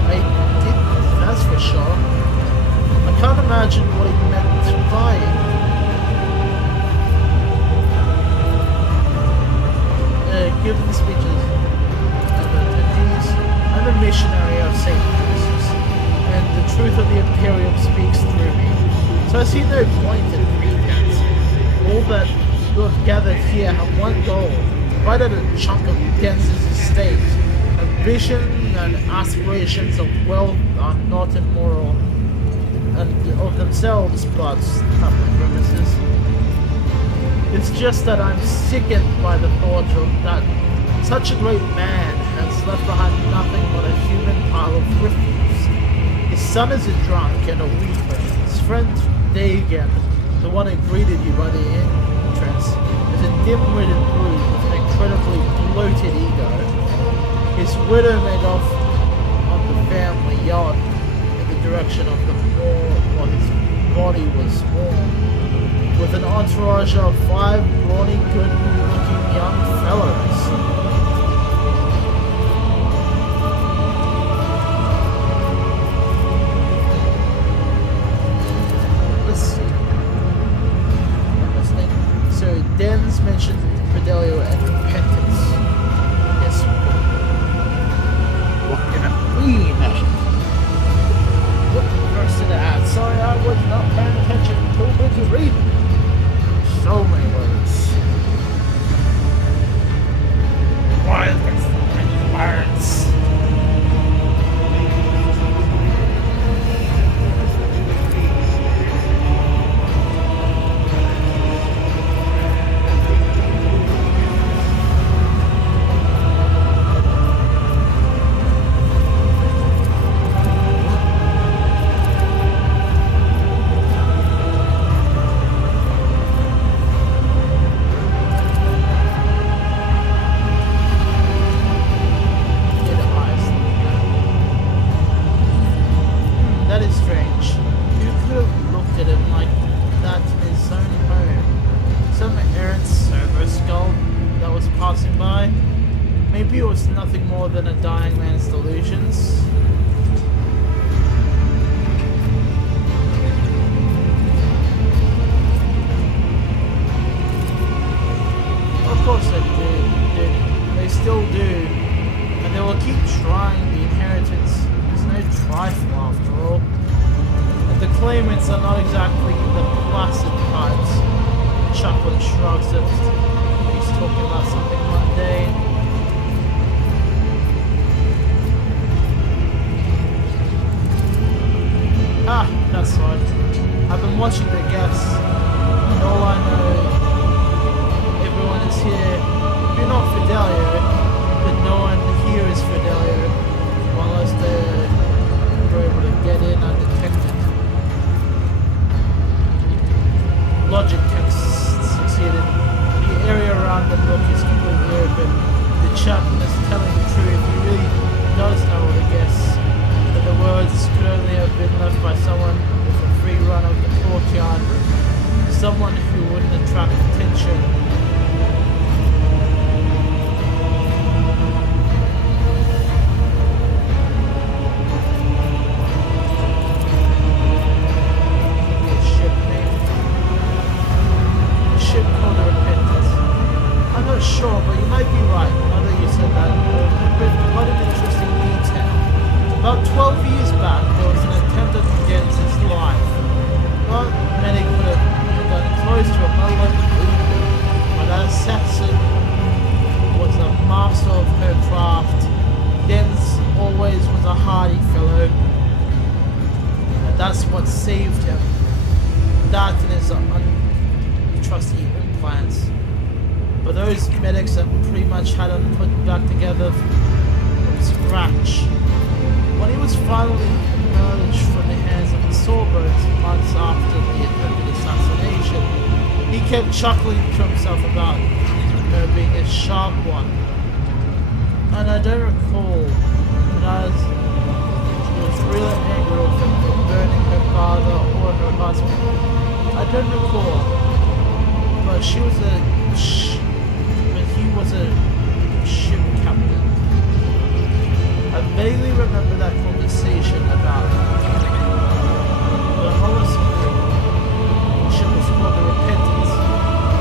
I didn't, that's for sure. I can't imagine what he meant by it. Given speeches of the attendees, I'm a missionary of St. Drusus, and the truth of the Imperium speaks through me. So I see no point in pretense. All that you have gathered here have one goal, right at a chunk of Dens's estate. Ambition and aspirations of wealth are not immoral, and of themselves, but have my premises. It's just that I'm sickened by the thought of that such a great man has left behind nothing but a human pile of refuse. His son is a drunk and a weeper. His friend Dagan, the one who greeted you by the entrance, is a dim-witted brute with an incredibly bloated ego. His widow made off on the family yacht in the direction of the moor while his body was warm, with an entourage of 5 brawny, good-looking young fellows. Let's see. I'm listening. So, Dens mentioned Fidelio and repentance. Yes. What can it mean? What verse to that? Sorry, I was not paying attention. Too busy reading. maybe it was nothing more than a dying man's delusions. Of course they did. They still do. And they will keep trying. The inheritance is no trifle after all. And the claimants are not exactly the placid types. Chuckling shrugs it. He's talking about something mundane. Ah, that's right. I've been watching the guests, and all I know, everyone is here. You're not Fidelio, but no one here is Fidelio, unless they're able to get in undetected. Logic has succeeded. The area around the book is completely open. The chaplain is telling the truth. He really does know all the guests. But the words could only have been left by someone with a free run of the courtyard. Someone who wouldn't attract attention. Sure, but you might be right. Now that you said that, quite an interesting detail. About 12 years back, there was an attempt at Jens's life. Well, many could have gotten close to a moment, but that assassin was a master of her craft. Jens always was a hardy fellow, and that's what saved him. That and his untrusty implants. But those medics that pretty much had him put back together from scratch. When he was finally emerged from the hands of the Sawbones months after the attempted assassination, he kept chuckling to himself about her being a sharp one. And I don't recall that she was really angry with him for burning her father or her husband. I don't recall. But she was he was a ship captain. I vaguely remember that conversation about the Holocene. The ship was called the Repentance.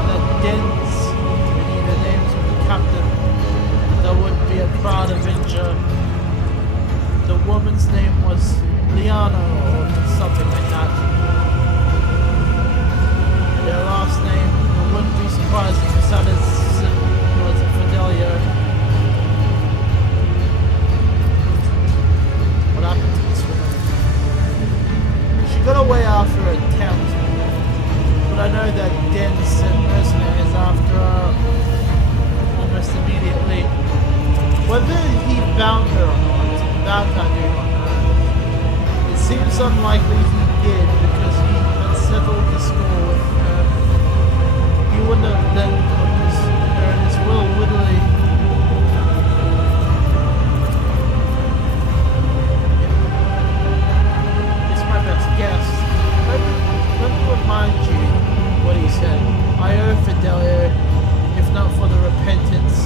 That Dens beneath the names of the captain. There would be a proud avenger. The woman's name was Liana or something like that. And their last name, I wouldn't be surprised if it sounded Fidelio. What happened to this woman? She got away after an attempt, but I know that Den sent mercenaries after her almost immediately. Whether he found her or not, that I do not know. It seems unlikely he did because he unsettled the score with her. He wouldn't have then and his will literally it's my best guess. Let me remind you what he said. I owe Fidelio, if not for the repentance.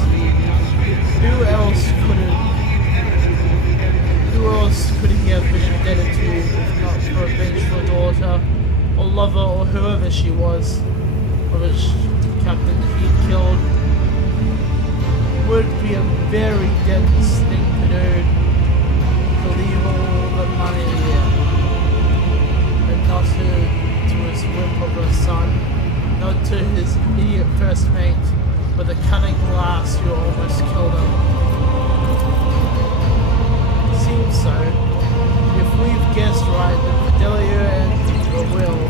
Who else could he have been indebted to if not for a vengeful daughter or lover or whoever she was, or the captain he killed? Would be a very dense thing to do, to leave all the money here, and not to his whim of a son, not to his idiot first mate, but the cunning lass who almost killed him. It seems so. If we've guessed right, then Fidelio and the will.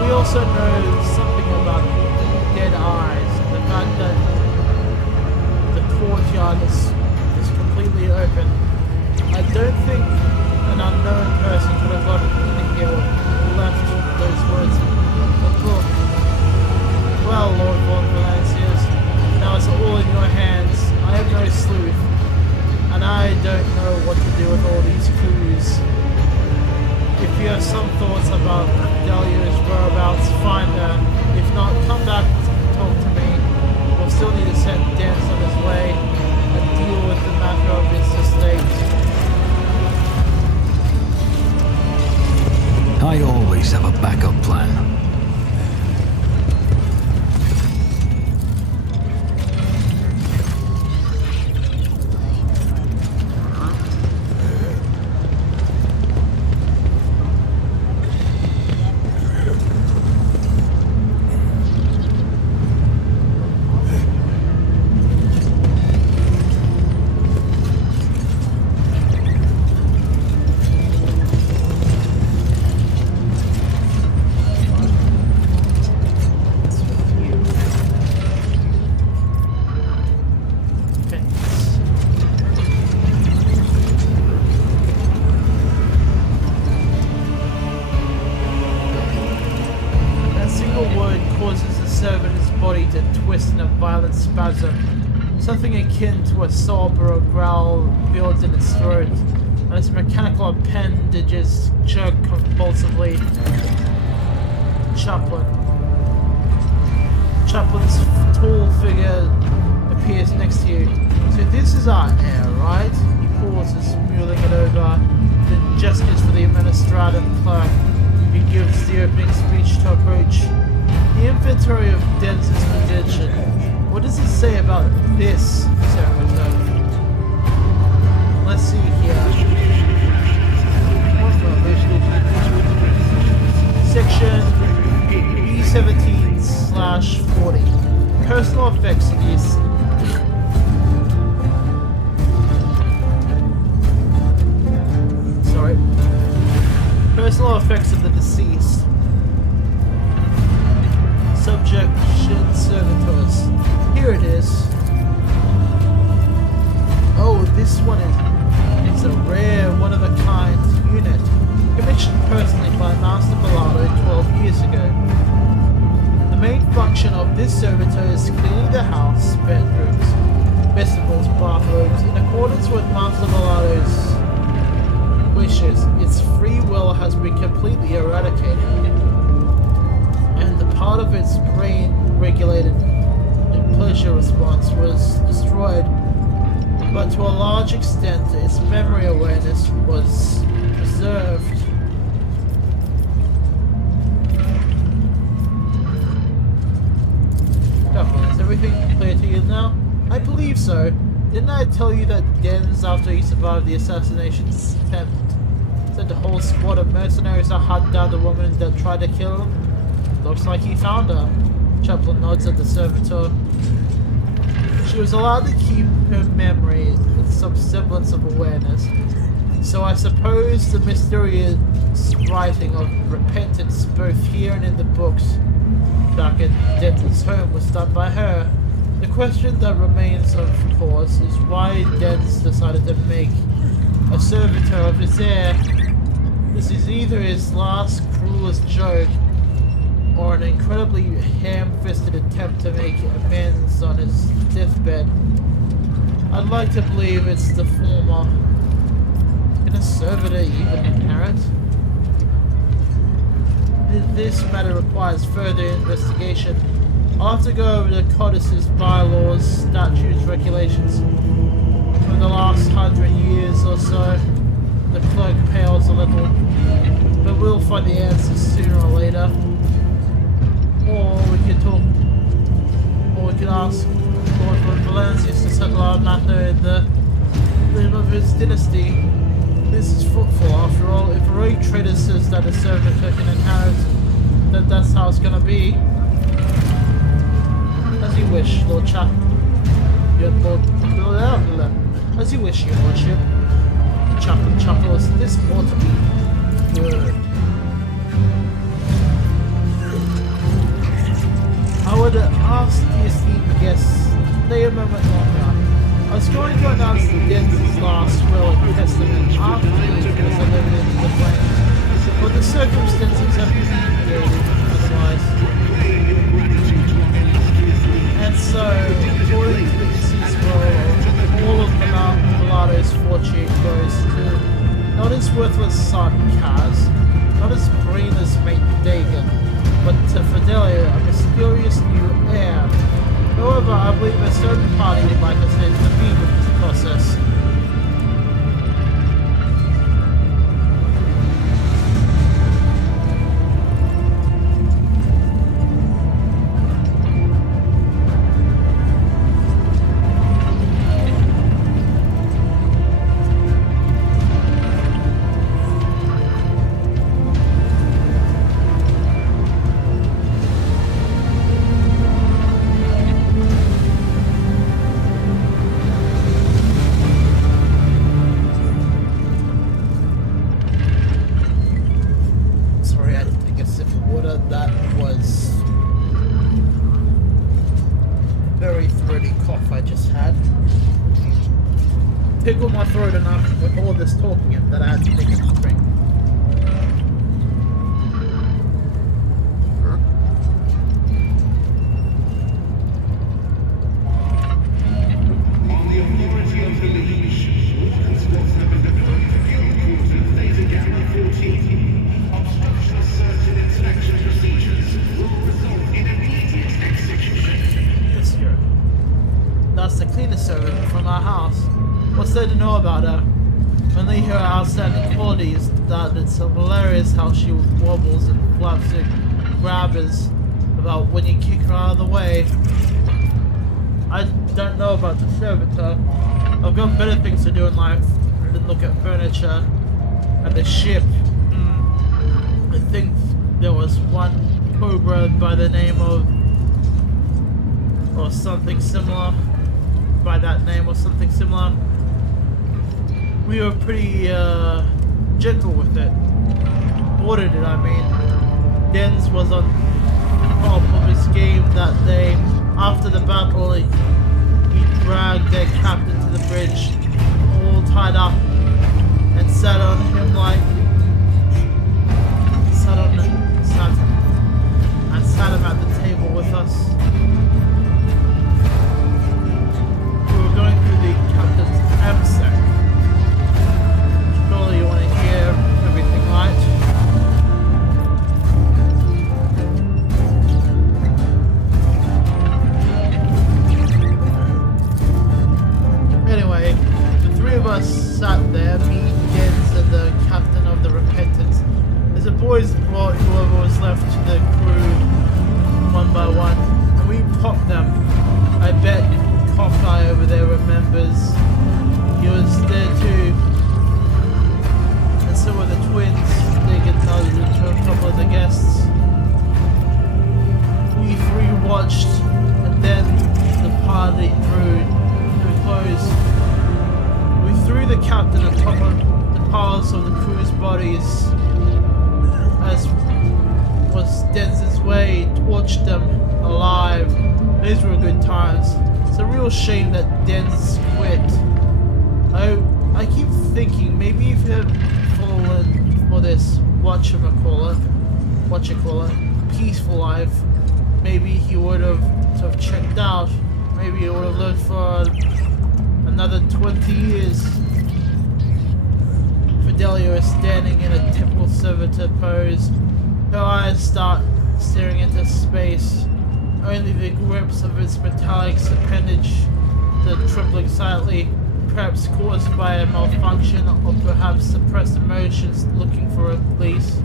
We also know something about dead eyes, and the fact that the courtyard is completely open. I don't think an unknown person could have gotten in here or left those words in the book. Well, Lord Von Valancius, now it's all in your hands. I am no sleuth. and I don't know what to do with all these clues. If you have some thoughts about Delia's whereabouts, find her. If not, come back and talk to me. We'll still need to send Dance on his way and deal with the matter of his estate. I always have a backup plan. Something akin to a sob or a growl builds in its throat, and its mechanical appendages jerk convulsively. Chaplin's tall figure appears next to you. So this is our heir, right? He pauses, mulling it over, then gestures for the administrative clerk, who gives the opening speech to approach. The inventory of Denz's condition. What does it say about this servitor? Let's see here. Section B17/40. Personal effects of use. Sorry. Personal effects of the deceased. Subjection servitors. Here it is. Oh, this one is a rare, one-of-a-kind unit, commissioned personally by Master Bellado 12 years ago. The main function of this servitor is cleaning the house, bedrooms, vestibules, bathrooms, in accordance with Master Bellado's wishes. Its free will has been completely eradicated, and the part of its brain-regulated pleasure response was destroyed, but to a large extent its memory awareness was preserved. Is everything clear to you now? I believe so. Didn't I tell you that Denz, after he survived the assassination attempt, sent a whole squad of mercenaries to hunt down the woman that tried to kill him? Looks like he found her. Chaplin nods at the servitor. She was allowed to keep her memory with some semblance of awareness, so I suppose the mysterious writing of repentance both here and in the books back at Denz's home was done by her. The question that remains, of course, is why Denz decided to make a servitor of his heir. This is either his last cruelest joke or an incredibly ham-fisted attempt to make amends on his deathbed. I'd like to believe it's the former. Can a servitor even inherit? This matter requires further investigation. I'll have to go over the codice's bylaws, statutes, regulations. For the last 100 years or so, the clerk pales a little, but we'll find the answers sooner or later. Or we could ask Lord Valencius to settle our matter in the name of his dynasty. This is Footfall, after all. If a rogue trader says that a servitor can inherit, then that's how it's gonna be. As you wish, Lord As you wish, your lordship. Chaplain chuckles. This ought to be good. I would ask the esteemed guests stay a moment longer. I was going to announce the Denz's last will and testament after he was eliminated in the flames, but the circumstances have been otherwise. And so, according to the deceased will, all of Bellado's like I said, to be with this process. Tickled my throat enough with all this talking that I had to take a drink. On the authority of the leash, Warden squads have been deployed to field quarters Theta Gamma 14. Obstruction of certain inspection procedures will result in immediate execution. This year. That's the cleaner servant from our house. What's there to know about her? Only her outstanding qualities, that it's hilarious how she wobbles and flaps her grabbers about when you kick her out of the way. I don't know about the servitor. I've got better things to do in life than look at furniture and the ship. I think there was one cobra by the name of, or something similar, by that name or something similar. We were pretty gentle with it. Ordered it, I mean. Dens was on top of his game that day. After the battle, he dragged their captain to the bridge, all tied up, and sat on him like sat him at the table with us. We were going through the captain's MSEC. Surely you want to hear everything, right? Anyway, the three of us sat there, me, Jens, and the captain of the Repentance, as the boys brought whoever was left to the crew one by one, and we popped them. I bet Cockeye over there remembers. He was there too. And so were the twins. They get nodded to a couple of the guests. We three watched, and then the party drew to a close. We threw the captain on top of the piles of the crew's bodies, as was Denz's way, torched them alive. These were good times. It's a real shame that Denz quit. I keep thinking maybe if he had fallen for this whatchamacallit, peaceful life, maybe he would have sort of checked out. Maybe he would have lived for another 20 years. Fidelia is standing in a typical servitor pose. Her eyes start staring into space. Only the grips of its metallic appendage, the trembling silently, perhaps caused by a malfunction or perhaps suppressed emotions looking for a release.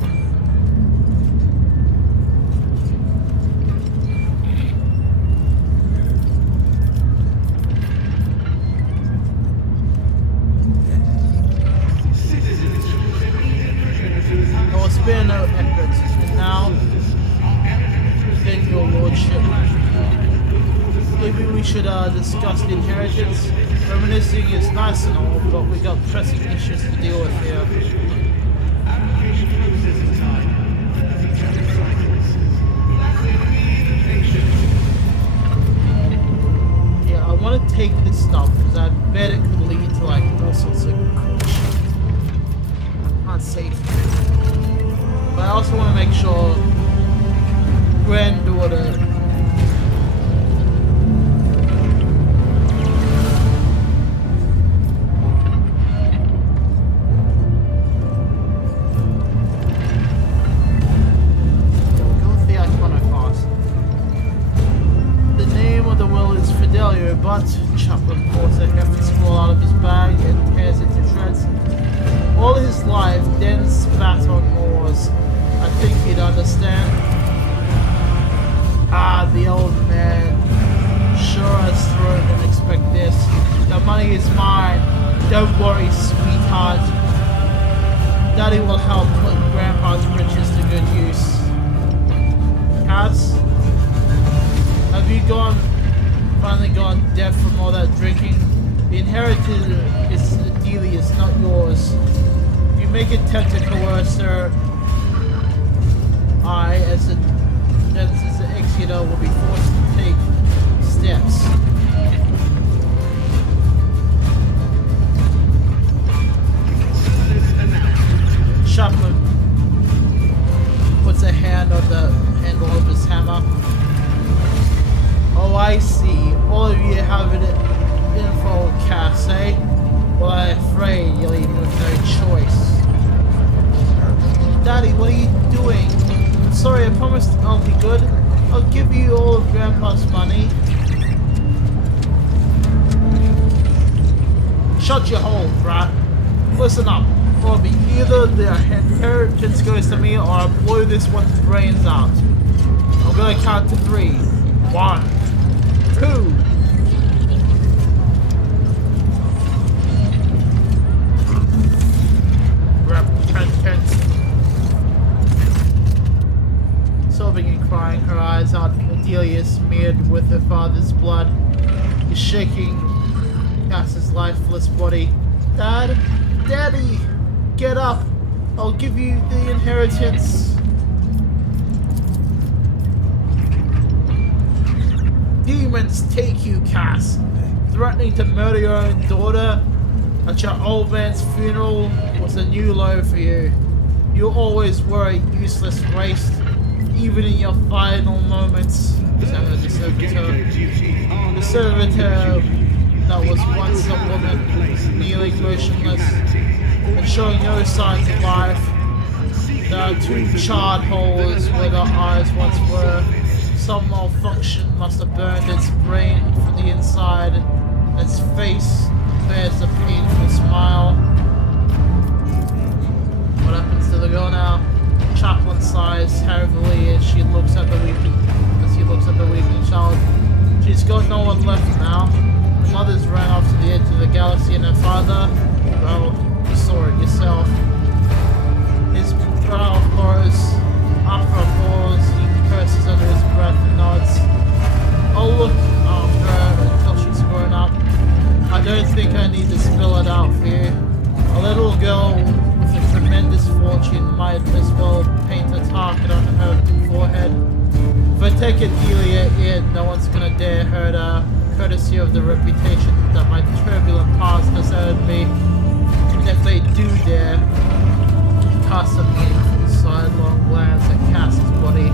I will spare no effort, and now, then your lordship. Maybe we should discuss the inheritance. Reminiscing is nice and all, but we got pressing issues to deal with here. Yeah, I want to take this stuff because I bet it could lead to like all sorts of cool shit. I can't say. But I also want to make sure granddaughter. Go with the iconoclast. The name of the will is Fidelio, but Chaplin pulls a hefty scroll out of his bag and tears it to shreds. All his life, Den spat on Moors. I think he'd understand. Ah, the old man. Sure as through didn't expect this. The money is mine. Don't worry, sweetheart. Daddy will help put Grandpa's riches to good use. Cass? Have you finally gone deaf from all that drinking? The inherited is Delia's, not yours. If you make an attempt to coerce her, I, as the executor, will be forced to take steps. Chaplin puts a hand on the handle of his hammer. Oh, I see. All of you have an info, Cass, eh? Well, I'm afraid you'll leave with no choice. Daddy, what are you doing? I'm sorry, I promised I'll be good. I'll give you all of Grandpa's money. Shut your hole, brat. Listen up. Robbie, either the inheritance goes to me or I'll blow this one's brains out. I'm gonna count to 3. 1, 2. Repentance. Sobbing and crying, her eyes out, Adelia smeared with her father's blood, is shaking Cass's lifeless body. Dad? Daddy! Get up! I'll give you the inheritance. Demons take you, Cass. Threatening to murder your own daughter at your old man's funeral was a new low for you. You always were a useless waste, even in your final moments. The servitor that was once a woman, kneeling motionless and showing no signs of life. There are 2 charred holes where the eyes once were. Some malfunction must have burned its brain from the inside. Its face bears a painful smile. What happens to the girl now? Chaplin sighs heavily as he looks at the weeping child. She's got no one left now. Her mother's ran off to the edge of the galaxy, and her father, well, you saw it yourself. His brow furrows. After a pause, he curses under his breath and nods. I'll look after her until she's grown up. I don't think I need to spell it out for you. A little girl with a tremendous fortune might as well paint a target on her forehead. If I take it Delia in, no one's gonna dare hurt her, courtesy of the reputation that my turbulent past has earned me. And if they do dare, he casts a meaningful sidelong glance at Cass's body.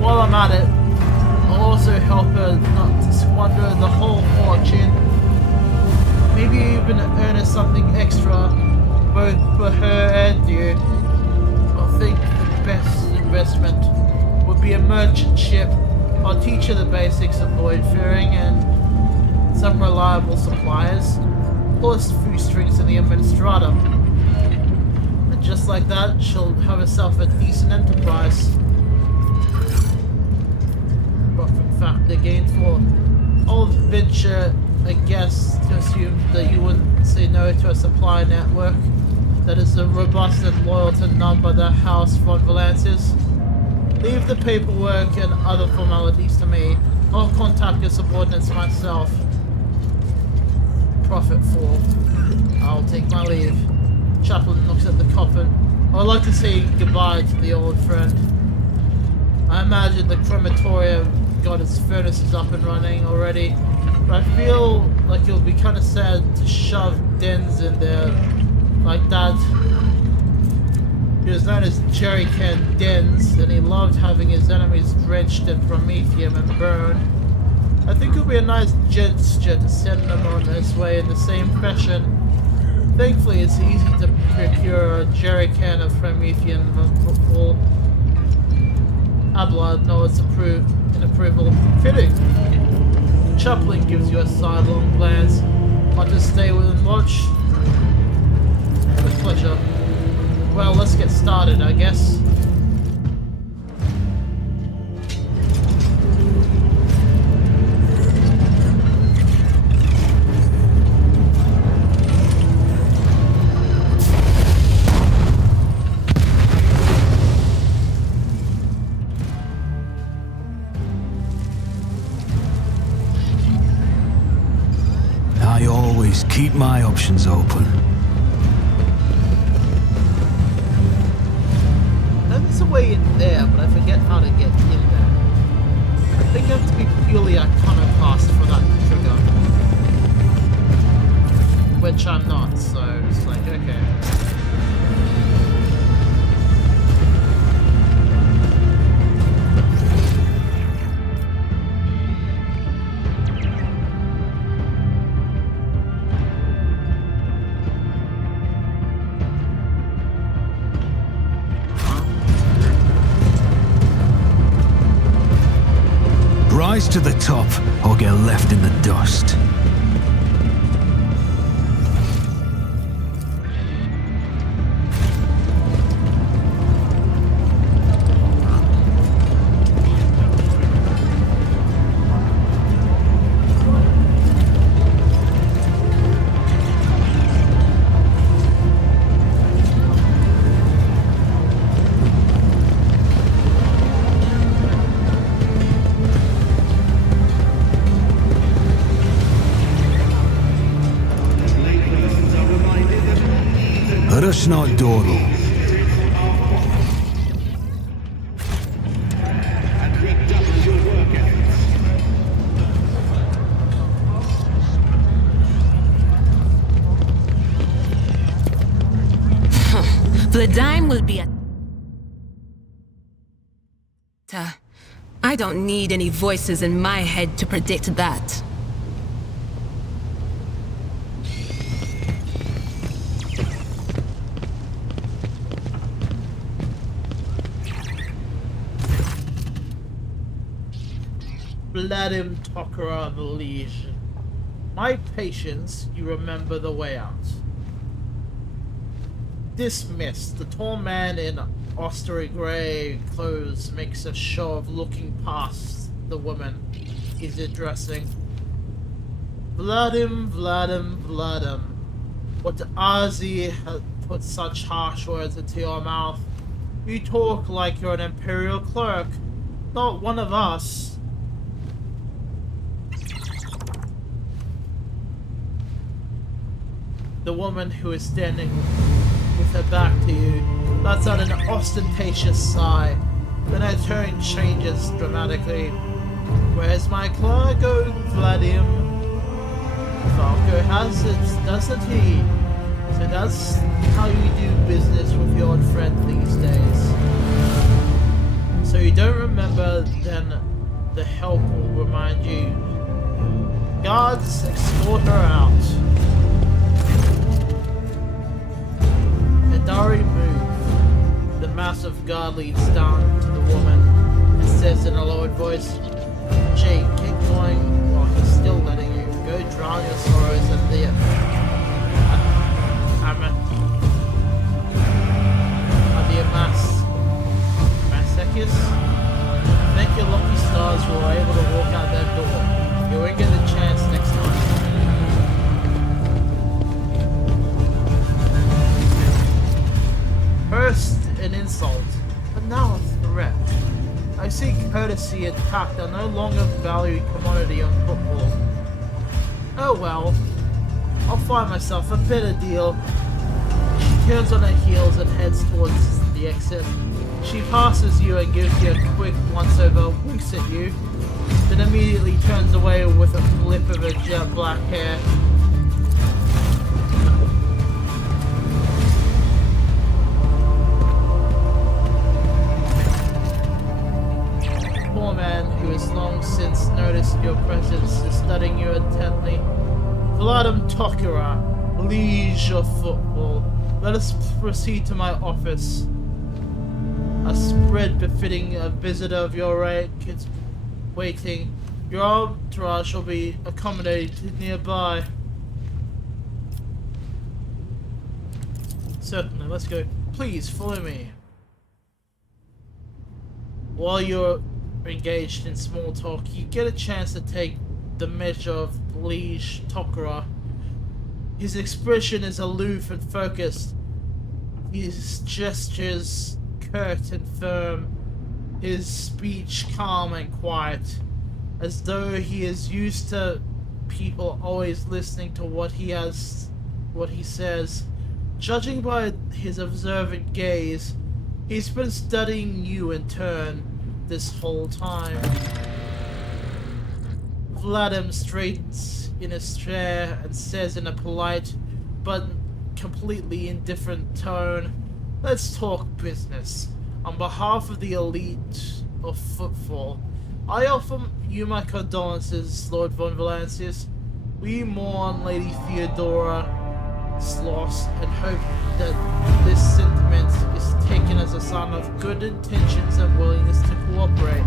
While I'm at it, I'll also help her not to squander the whole fortune. Maybe even earn her something extra, both for her and you. I think the best investment would be a merchant ship. I'll teach her the basics of void-faring and some reliable suppliers, plus few strings in the administratum. And just like that, she'll have herself a decent enterprise. Profit factor gained for. I'll venture a guess to assume that you wouldn't say no to a supply network that is robust and loyal to none but the House von Valances. Leave the paperwork and other formalities to me. I'll contact your subordinates myself. Profit fall. I'll take my leave. Chaplin looks at the coffin. I'd like to say goodbye to the old friend. I imagine the crematorium got its furnaces up and running already, but I feel like it'll be kind of sad to shove dens in there like that. He was known as Jerry Can Dens, and he loved having his enemies drenched in promethium and burned. I think it would be a nice gesture to send them on his way in the same fashion. Thankfully, it's easy to procure a jerry can of Promethean Footfall. Abelard knows approval. Fitting. Chaplin gives you a sidelong glance. Want to stay within watch? With pleasure. Well, let's get started, I guess. I always keep my options open. There's a way in there, but I forget how to get in there. I think I have to be purely iconoclast for that trigger. Which I'm not, so it's like, okay. Rise to the top, or get left in the dust. Let us not dawdle. And redouble your work efforts. Vladime will be a... I don't need any voices in my head to predict that. Vladim Tokara the Liege. My patience, you remember the way out. Dismissed. The tall man in austerity grey clothes makes a show of looking past the woman he's addressing. Vladim. What Ozzy has put such harsh words into your mouth? You talk like you're an imperial clerk, not one of us. The woman who is standing with her back to you lets out an ostentatious sigh. Then her tone changes dramatically. Where's my cargo, Vladim? Falco has it, doesn't he? So that's how you do business with your old friend these days. So you don't remember, then the help will remind you. Guards, escort her out. Dari moves. The massive guard leads down to the woman and says in a lowered voice, Jake, keep going while he's still letting you. Go drown your sorrows in the... Masekis? Thank your lucky stars you were able to walk out that door. You won't get a chance next time. First an insult, but now a threat. I see courtesy and tact are no longer valued commodity on Footfall. Oh well, I'll find myself a better deal. She turns on her heels and heads towards the exit. She passes you and gives you a quick once-over, winks at you, then immediately turns away with a flip of her jet black hair. Poor man, who has long since noticed your presence, is studying you intently. Vladim Tokara, Liege of Footfall, let us proceed to my office. A spread befitting a visitor of your rank is waiting. Your entourage shall be accommodated nearby. Certainly, let's go. Please follow me. While you're engaged in small talk, you get a chance to take the measure of Liege Tokara. His expression is aloof and focused. His gestures curt and firm. His speech calm and quiet, as though he is used to people always listening to what he says. Judging by his observant gaze, he's been studying you in turn this whole time. Vladim straightens in his chair and says in a polite but completely indifferent tone, "Let's talk business. On behalf of the elite of Footfall, I offer you my condolences, Lord von Valancius. We mourn Lady Theodora loss and hope that this sentiment is taken as a sign of good intentions and willingness to cooperate.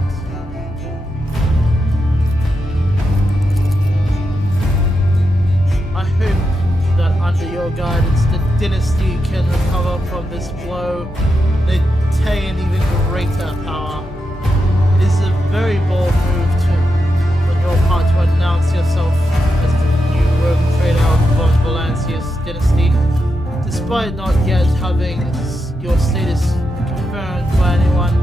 I hope that under your guidance the dynasty can recover from this blow and attain even greater power. It is a very bold move on your part to announce yourself as the new rogue trader of von Valancius dynasty, despite not yet having your status confirmed by anyone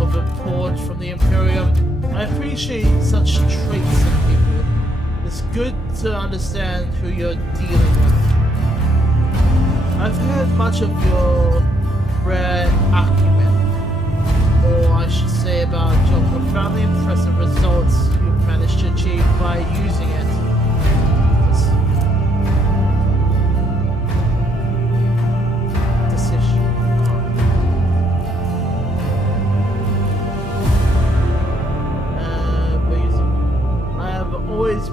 of import from the Imperium. I appreciate such traits in people. It's good to understand who you're dealing with. I've heard much of your rare acumen, or I should say about your profoundly impressive results you've managed to achieve by using it.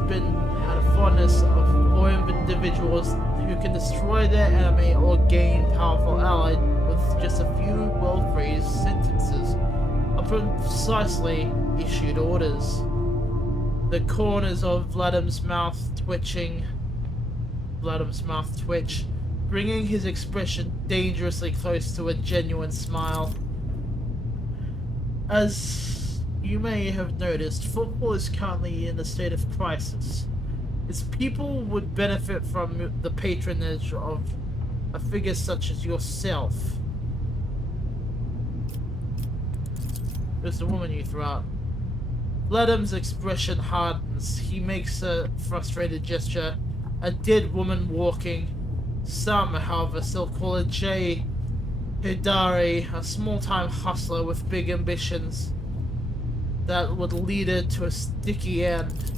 Had a fondness for individuals who can destroy their enemy or gain powerful ally with just a few well-phrased sentences or precisely issued orders. The corners of Vladim's mouth twitch, bringing his expression dangerously close to a genuine smile. As you may have noticed, Footfall is currently in a state of crisis. Its people would benefit from the patronage of a figure such as yourself. There's the woman you threw out. Vladim's expression hardens. He makes a frustrated gesture. A dead woman walking. Some, however, still call her Jay Hidari, a small-time hustler with big ambitions that would lead her to a sticky end.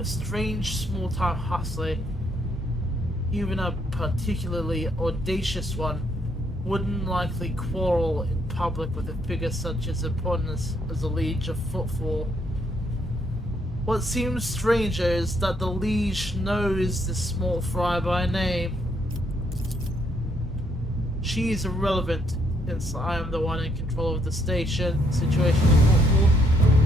A strange small-time hustler, even a particularly audacious one, wouldn't likely quarrel in public with a figure such as important as the Liege of Footfall. What seems stranger is that the Liege knows this small fry by name. She is irrelevant, since I am the one in control of the situation in Footfall.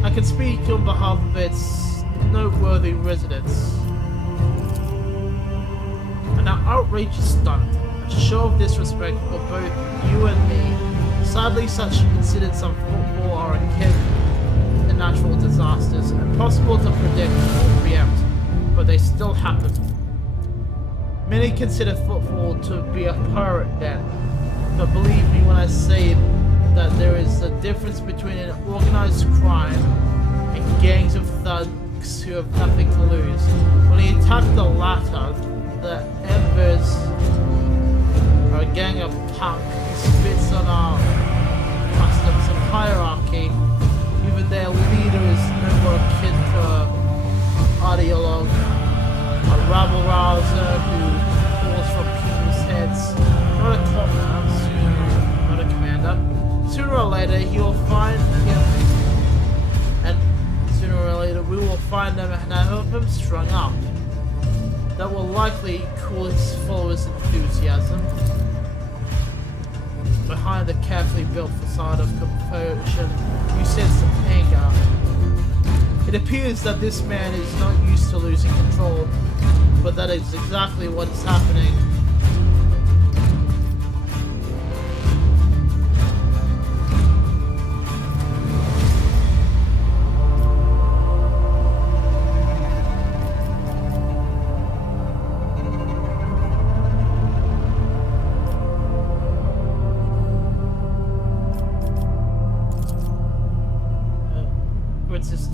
I can speak on behalf of its noteworthy residents. An outrageous stunt, a show of disrespect for both you and me. Sadly, such incidents on Footfall are akin to natural disasters, impossible to predict or preempt, but they still happen. Many consider Footfall to be a pirate den, but believe me when I say that there is a difference between an organized crime and gangs of thugs who have nothing to lose. When he attacked the latter, the Embers are a gang of punk who spits on our customs and hierarchy. Even their leader is no more akin to an ideologue, a rabble-rouser who falls from people's heads, not a commander, not a commander. Sooner or later, you'll find him, and sooner or later, we will find them and have him strung up. that will likely cool his followers' enthusiasm. Behind the carefully built facade of composure, you sense some anger. It appears that this man is not used to losing control, but that is exactly what is happening.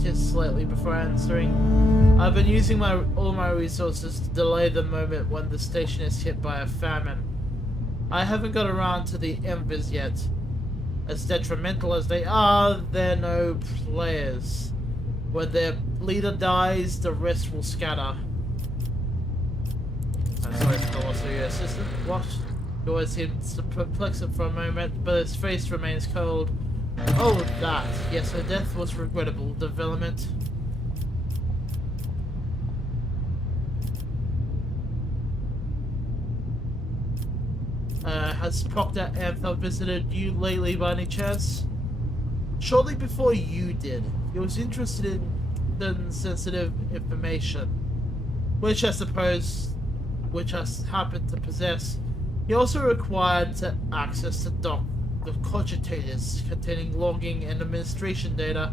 Just slightly before answering. I've been using all my resources to delay the moment when the station is hit by a famine. I haven't got around to the embers yet. As detrimental as they are, they're no players. When their leader dies, the rest will scatter. I'm sorry for the loss of your assistant. What? He always seems perplexed for a moment, but his face remains cold. Oh, that. Yes, her death was regrettable development. Has Proctor Anther visited you lately by any chance? Shortly before you did. He was interested in sensitive information, which I suppose, which I happened to possess. He also required access to the cogitators containing logging and administration data.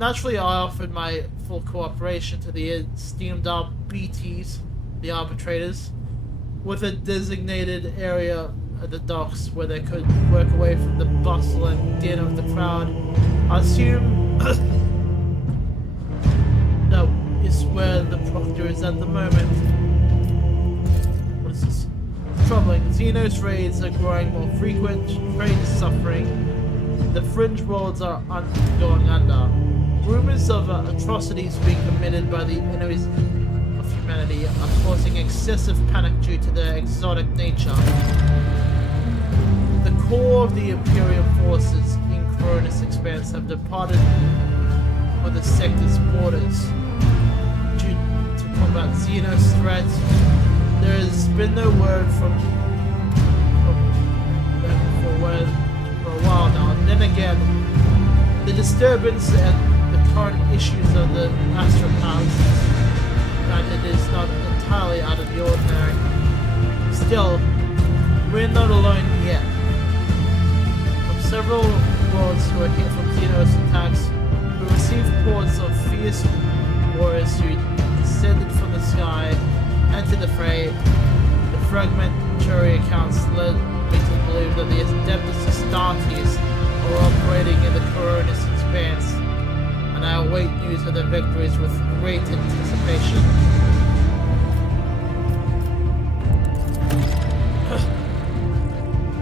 Naturally, I offered my full cooperation to the esteemed BTs, the arbitrators, with a designated area at the docks where they could work away from the bustle and din of the crowd. I assume that is where the Proctor is at the moment. What is this? Troubling. Xenos raids are growing more frequent, trade is suffering, the fringe worlds are going under. Rumors of atrocities being committed by the enemies of humanity are causing excessive panic due to their exotic nature. The core of the Imperial forces in Cronus Expanse have departed for the sector's borders. Due to combat Xenos threats, there has been no word from for a while now. And then again, the disturbance and the current issues of the astropauses, and it is not entirely out of the ordinary. Still, we're not alone yet. From several worlds who are hit from Xenos attacks, we received reports of fierce warriors who descended from the sky, entered the fray. The fragmentary accounts led me to believe that the Adeptus Astartes are operating in the Cronus Expanse, and I await news of their victories with great anticipation.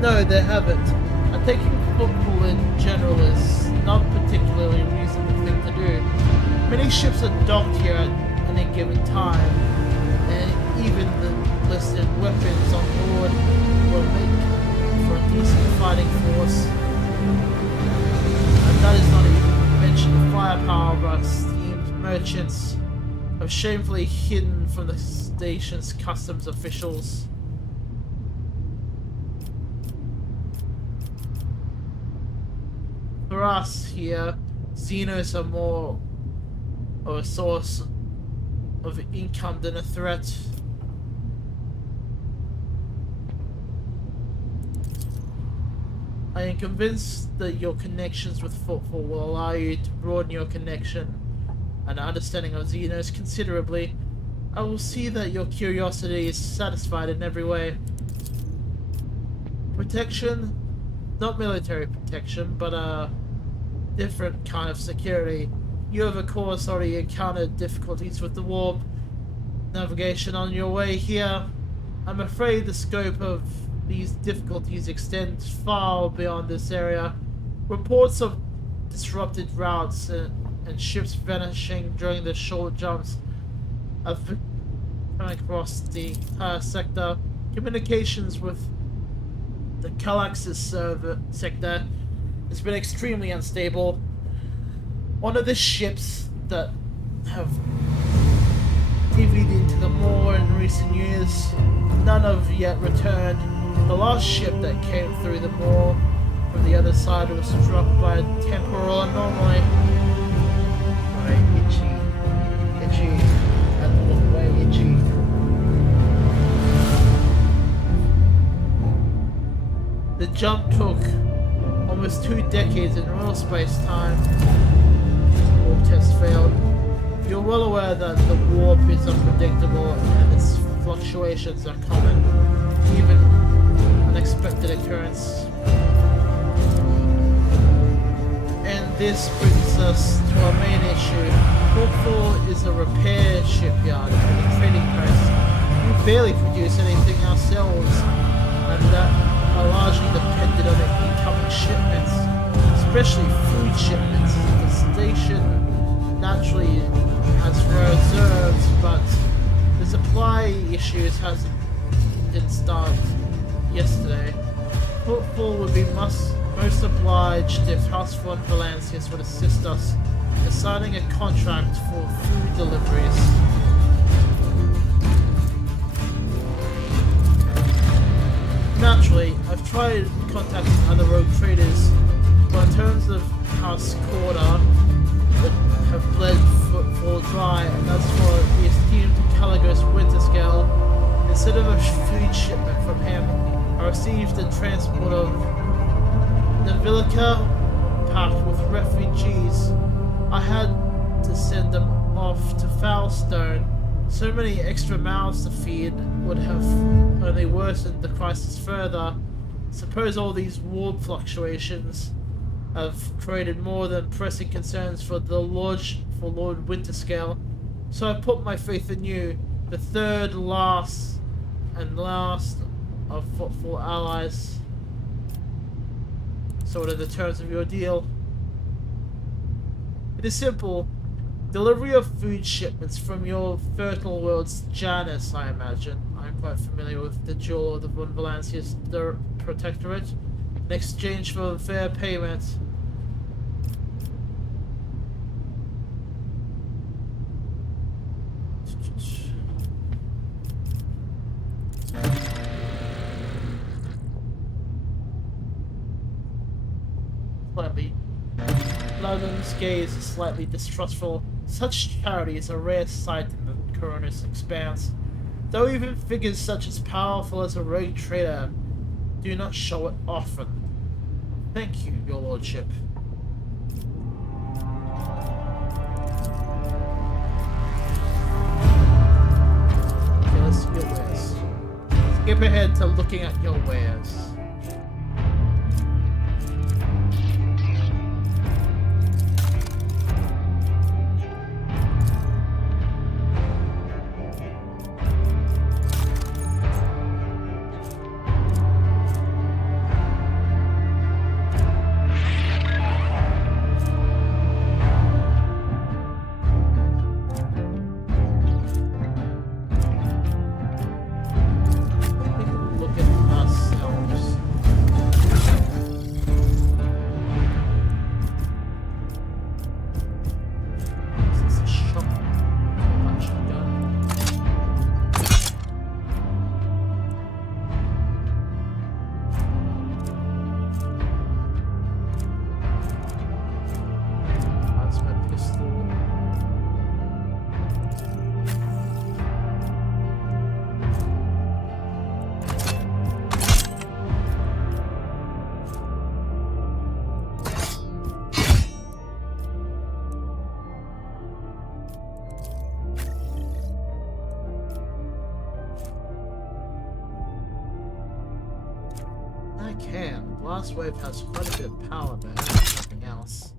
No, they haven't. And taking football in general is not particularly a reasonable thing to do. Many ships are docked here at any given time, and even the listed weapons on board will make for a decent fighting force. And that is not even mention the firepower of our esteemed merchants, have shamefully hidden from the station's customs officials. For us here, Xenos are more of a source of income than a threat. I am convinced that your connections with Footfall will allow you to broaden your connection and understanding of Xenos considerably. I will see that your curiosity is satisfied in every way. Protection? Not military protection, but a different kind of security. You have of course already encountered difficulties with the warp navigation on your way here. I'm afraid the scope of these difficulties extends far beyond this area. Reports of disrupted routes and ships vanishing during the short jumps have come across the entire sector. Communications with the Calaxis sector has been extremely unstable. One of the ships that have divvied into the more in recent years. None have yet returned. The last ship that came through the moor from the other side was struck by a temporal anomaly. Right, itchy. Itchy. Had to look away, itchy. The jump took almost 2 decades in real space-time. Warp test failed. You're well aware that the warp is unpredictable and its fluctuations are common, even unexpected occurrence. And this brings us to our main issue. Footfall is a repair shipyard and a trading post. We barely produce anything ourselves, and that are largely dependent on incoming shipments, especially food shipments. The station naturally has reserves, but the supply issues didn't start yesterday. Footfall would be most obliged if House von Valancius would assist us in signing a contract for food deliveries. Naturally, I've tried contacting other rogue traders, but in terms of House Corda, would have bled Footfall dry, and as for the esteemed Caligos Winterscale, instead of a food shipment from him, I received a transport of Navilica packed with refugees. I had to send them off to Foulstone. So many extra mouths to feed would have only worsened the crisis further. Suppose all these warp fluctuations have created more than pressing concerns for Lord Winterscale. So I put my faith in you, the third last of Footfall allies. So what are the terms of your deal? It is simple. Delivery of food shipments from your fertile world's Janus, I imagine. I'm quite familiar with the jewel of the von Valancius Protectorate. In exchange for fair payment. Slightly. Logan's gaze is slightly distrustful. Such charity is a rare sight in the Coroner's Expanse, though even figures such as powerful as a rogue trader do not show it often. Thank you, your lordship. Okay, let's see your wares. Skip ahead to looking at your wares. Blast Wave has quite a bit of power, but nothing else.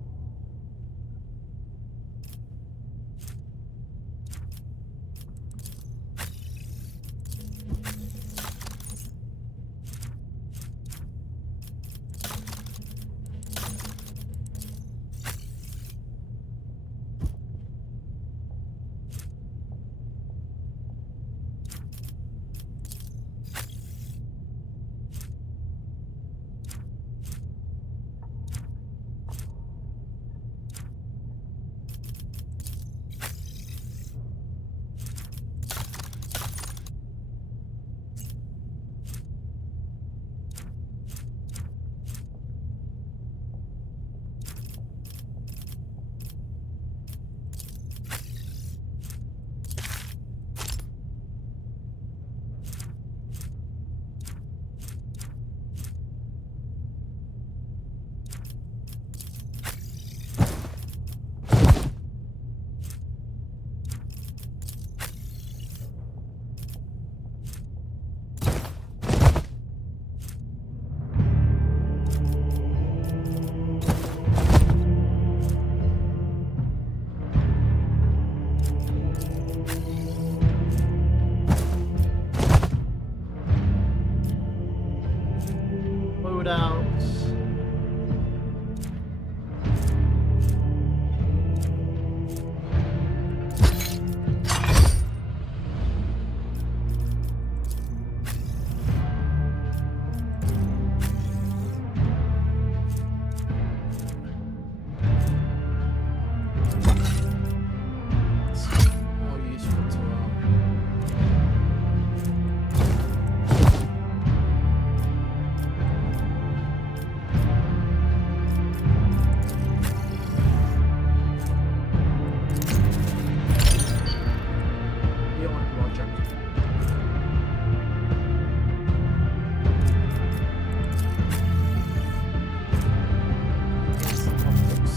sounds. More useful to beyond logic. Instant optics.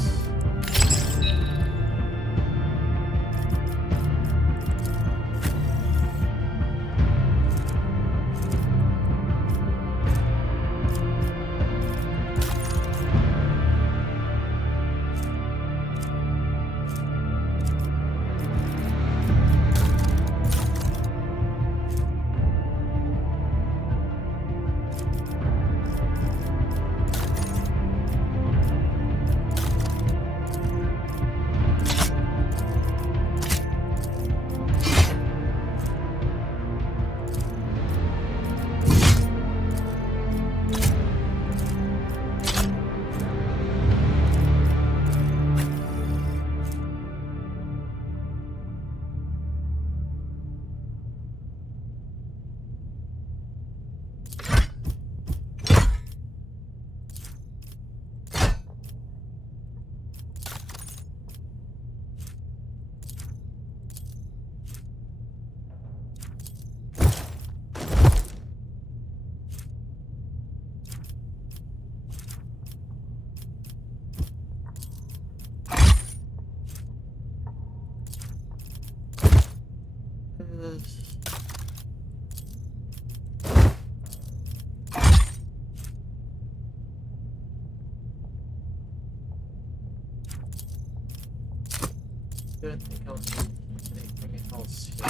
Don't think I'll need anything else here.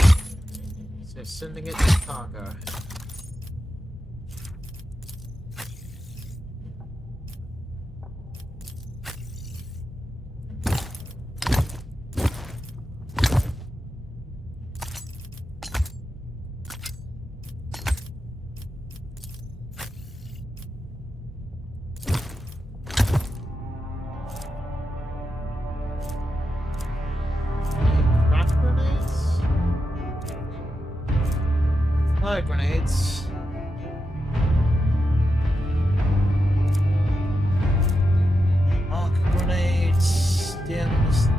So sending it to cargo. Fire grenades. Arc grenades. Stems.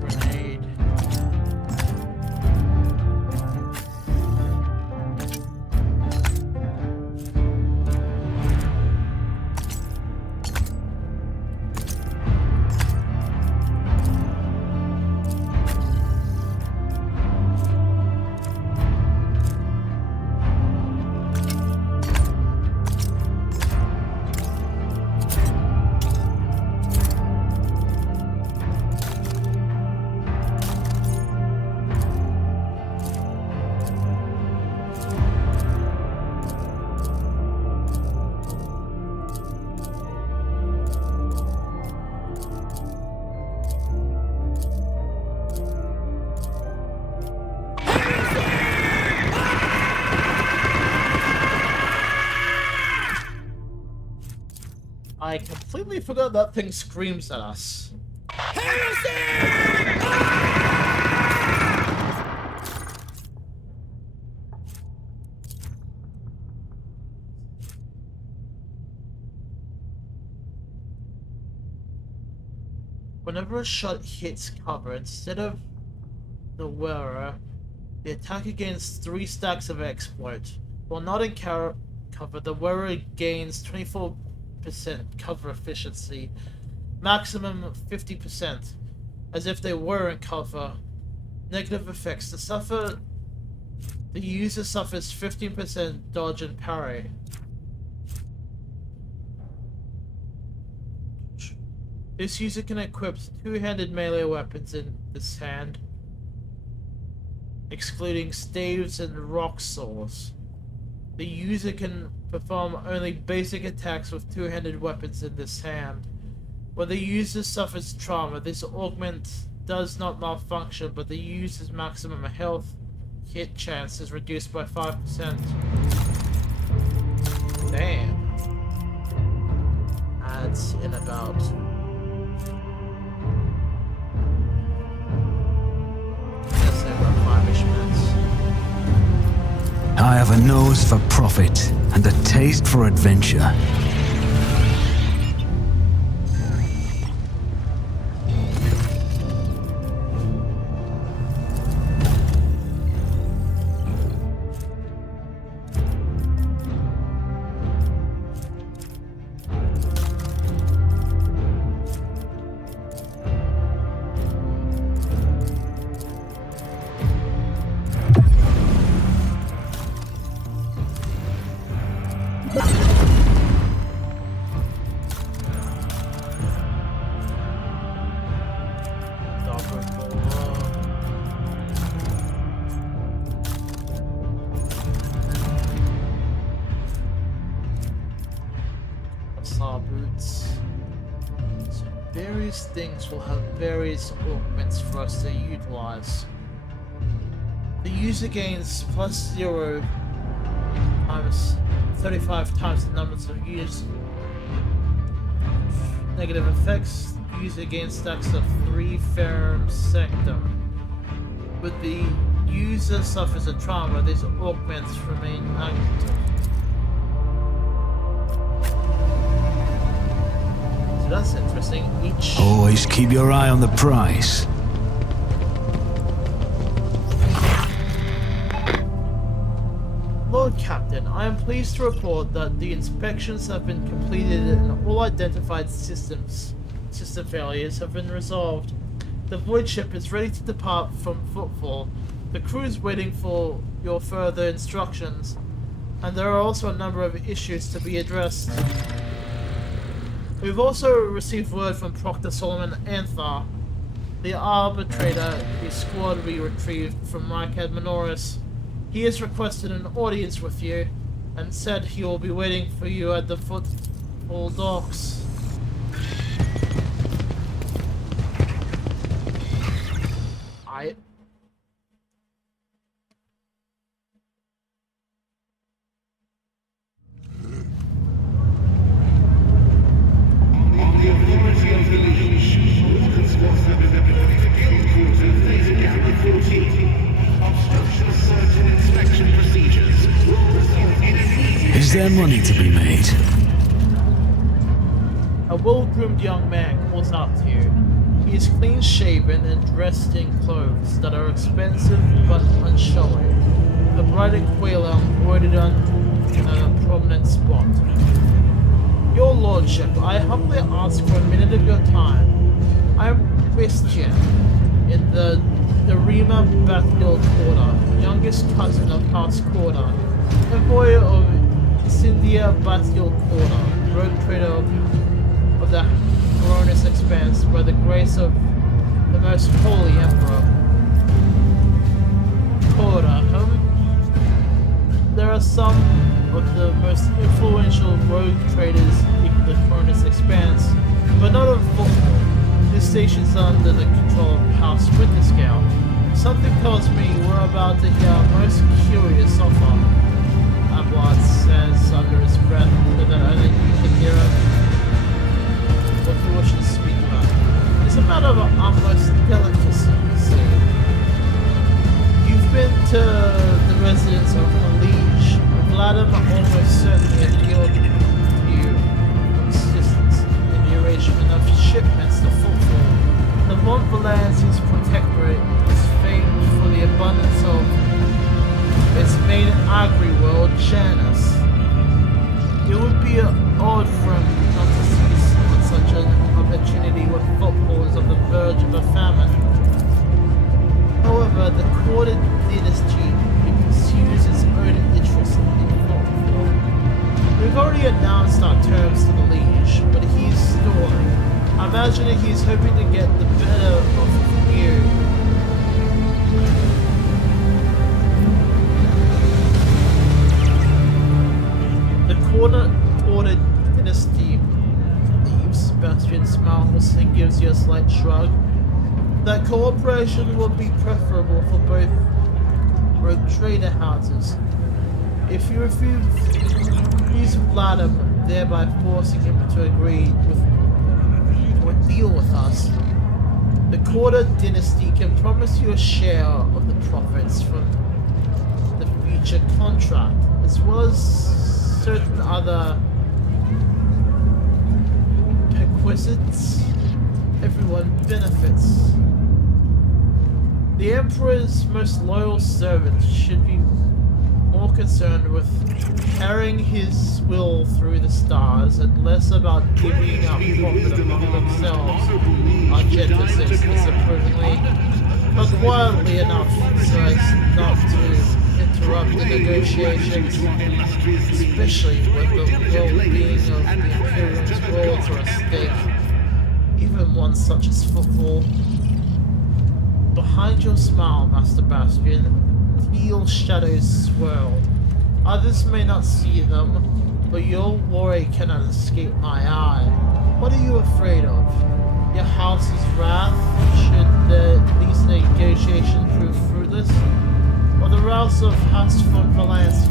Grenade. I completely forgot that thing screams at us. Whenever a shot hits cover, instead of the wearer, the attacker gains 3 stacks of exploit. While not in cover, the wearer gains 24% cover efficiency, maximum 50%, as if they were in cover. Negative effects. The user suffers 15% dodge and parry. This user can equip two-handed melee weapons in this hand, excluding staves and rock saws. The user can perform only basic attacks with two-handed weapons in this hand. When the user suffers trauma, this augment does not malfunction, but the user's maximum health hit chance is reduced by 5%. Damn. Adds in about... let's say about 5-ish minutes. I have a nose for profit and a taste for adventure. Boots. So various things will have various augments for us to utilize. The user gains +0 times 35 times the numbers of use. Negative effects. The user gains stacks of 3 ferrum sectum. When the user suffers a trauma, these augments remain active. So that's interesting. Each... Always keep your eye on the prize. Lord Captain, I am pleased to report that the inspections have been completed and all identified system failures have been resolved. The void ship is ready to depart from Footfall. The crew is waiting for your further instructions, and there are also a number of issues to be addressed. We've also received word from Proctor Solomon Anthar, the arbitrator whose squad we retrieved from Rycad Minoris. He has requested an audience with you, and said he will be waiting for you at the Footfall docks. Is there money to be made? A well-groomed young man calls out to you. He is clean-shaven and dressed in clothes that are expensive but unshowy. The bright aquila embroidered on a prominent spot. Your lordship, I humbly ask for a minute of your time. I am Christian, in the Rima Bathiel Quarter, youngest cousin of House Quarter, envoy of Cynthia Bathiel Quarter, road trader of the Coronis Expanse by the grace of the most holy Emperor. Quarter, there are some of the most influential rogue traders in the Coronis Expanse, but not of Footfall. This station is under the control of House Winterscale. Something tells me we're about to hear our most curious offer. Ablard says under his breath so that only you can hear it. What he wishes to speak about. It's a matter of utmost delicacy, you see. You've been to the residence of the Liege. Vladimir almost certainly appealed to you for assistance in the arrangement of shipments to Footfall. The Von Valances Protectorate is famed for the abundance of its main agri-world, Janus. It would be odd for him not to seize on such an opportunity when Footfall is on the verge of a famine. However, the Quarter dynasty pursues its own interest in Footfall. We've already announced our terms to the Liege, but he's stalling. I've imagining he's hoping to get the better of you. The Quarter Dynasty leaves. Sebastian smiles and gives you a slight shrug. That cooperation would be preferable for both rogue trader houses. If you refuse, please flatter him, thereby forcing him to agree with or deal with us. The Quarter Dynasty can promise you a share of the profits from the future contract, as well as certain other perquisites. Everyone benefits. The Emperor's most loyal servants should be more concerned with carrying his will through the stars and less about giving up profit among themselves. Argenta says disapprovingly, but quietly enough so as not to interrupt the negotiations, especially when the well-being of the Imperium's worlds are at stake, even one such as Footfall. Behind your smile, Master Bastion, teal shadows swirl. Others may not see them, but your worry cannot escape my eye. What are you afraid of? Your house's wrath should these negotiations prove fruitless? Or the wrath of House von Valansky?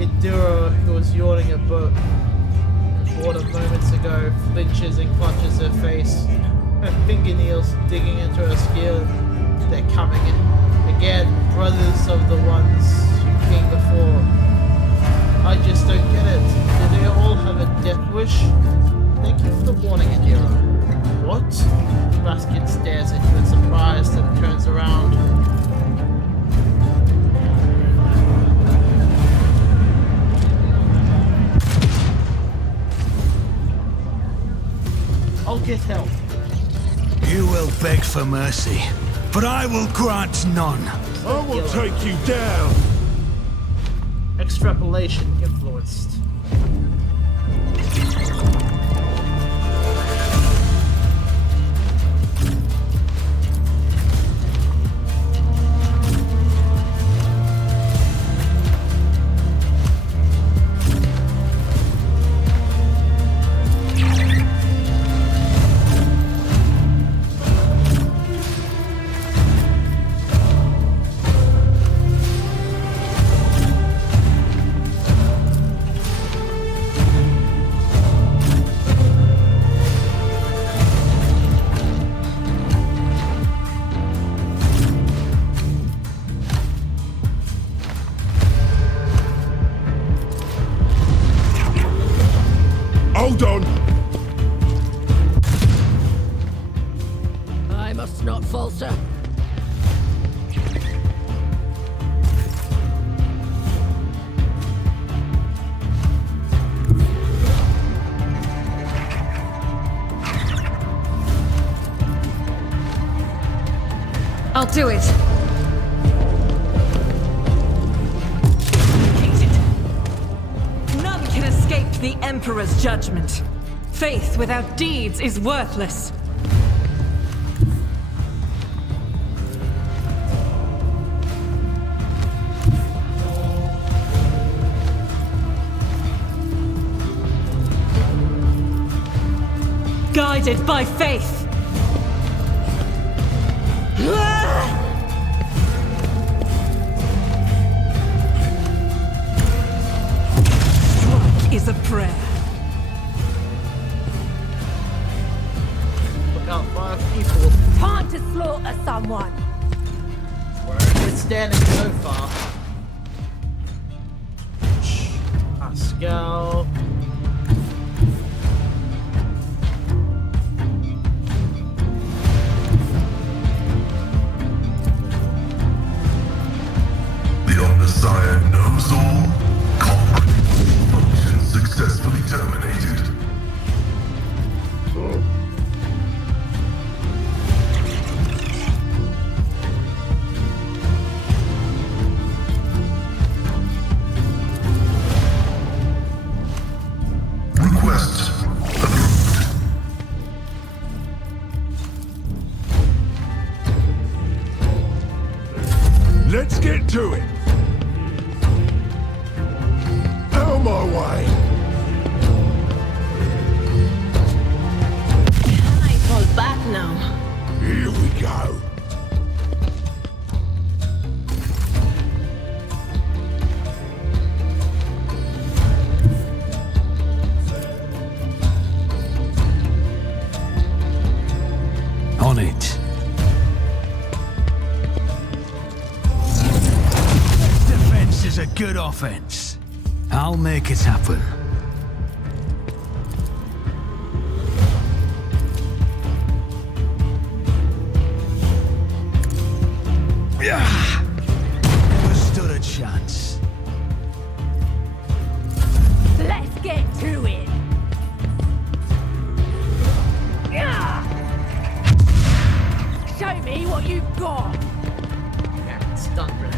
Idura, who was yawning a boat water moments ago, flinches and clutches her face. Her fingernails digging into her skin. They're coming again, brothers of the ones who came before. I just don't get it. Do they all have a death wish? Thank you for the warning, Adira. What? Baskin stares at you in surprise and turns around. I'll get help. You will beg for mercy, but I will grant none. I will take you down. Extrapolation influenced. Hold on! I must not falter. I'll do it. None can escape the Emperor's judgment. Faith without deeds is worthless. Guided by faith. Strike is a prayer. Look out, 5 people. Time to slaughter someone. We're standing so far. Pascal. The Omnissiah knows all. Function successfully terminated. defense. I'll make it happen. Never stood a chance. Let's get to it. Show me what you've got. Yeah, it's done, Renee.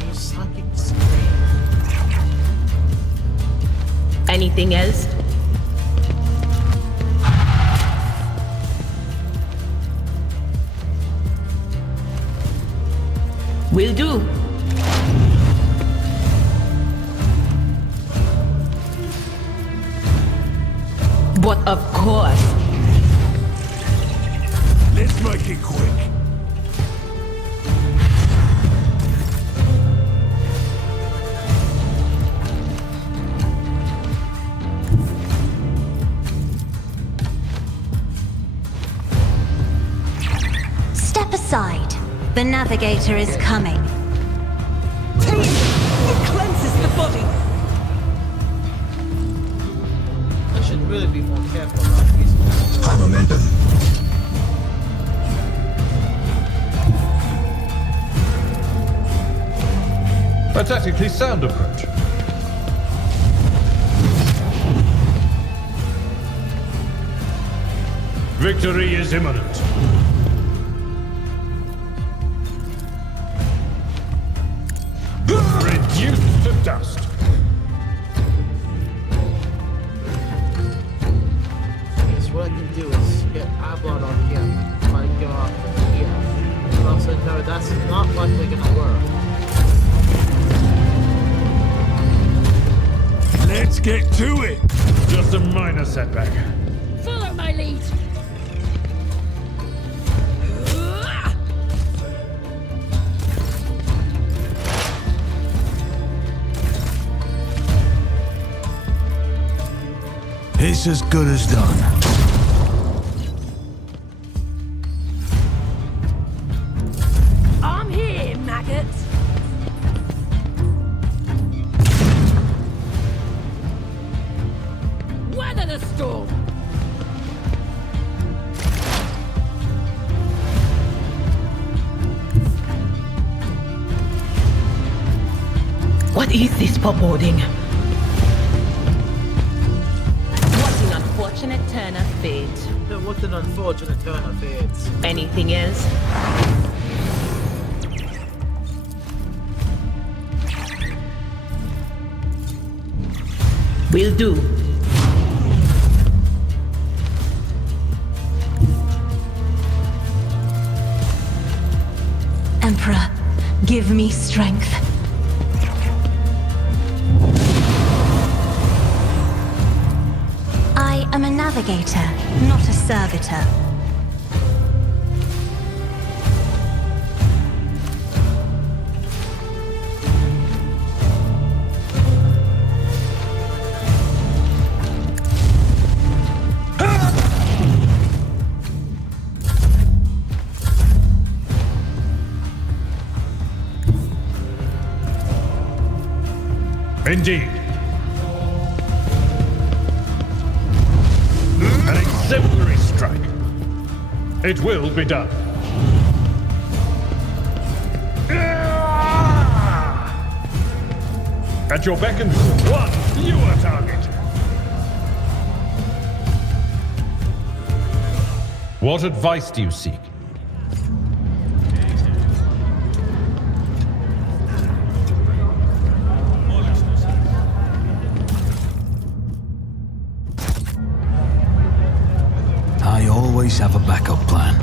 You psychic scream. Anything else? Will do. But of course. Let's make it quick. Step aside. The navigator is coming. It cleanses the body. I should really be more careful about using that. High momentum. A tactically sound approach. Victory is imminent. Reduced to dust. Because what I can do is get Ablon on him if I go up here. But also know that's not likely gonna work. Let's get to it. Just a minor setback. Follow my lead. It's as good as done. I'm here, maggot. Weather the storm. What is this foreboding? What an unfortunate turn of fate. What an unfortunate turn of fate. Anything else? Will do. Emperor, give me strength. I am a navigator, not a servitor. Indeed. An exemplary strike. It will be done. At your beck and call, one fewer target. What advice do you seek? I always have a backup plan.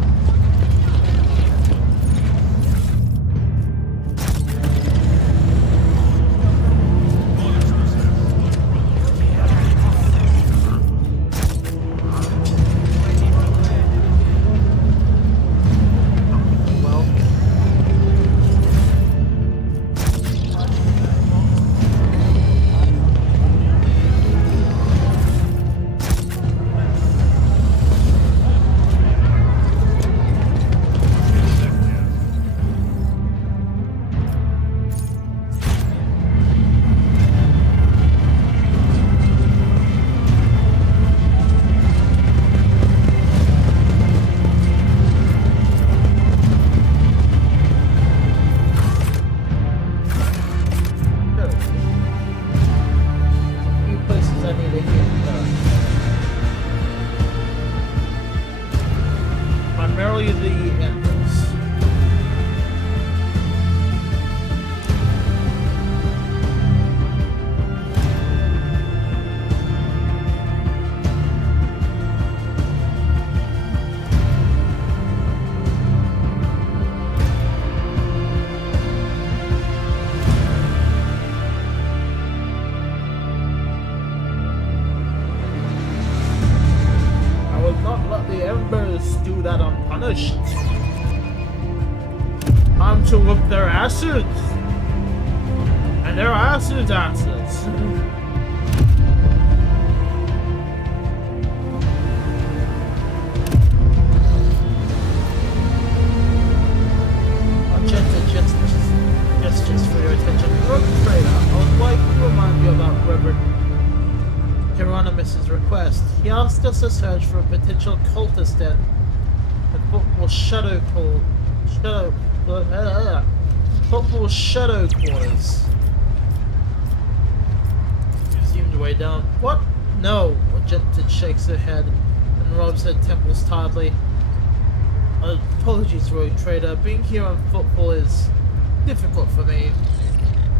tell you the endings. Do that unpunished. Time to whoop their asses. And their asses. Just for your attention. Rogue Trader, I would like to remind you about Reverend Hieronymus's request. He asked us to search for a potential cultist at Footfall Shadow Quarters. Zoomed way down. What? No. Jensen shakes her head and rubs her temples tiredly. Apologies, Rogue Trader. Being here on Footfall is difficult for me.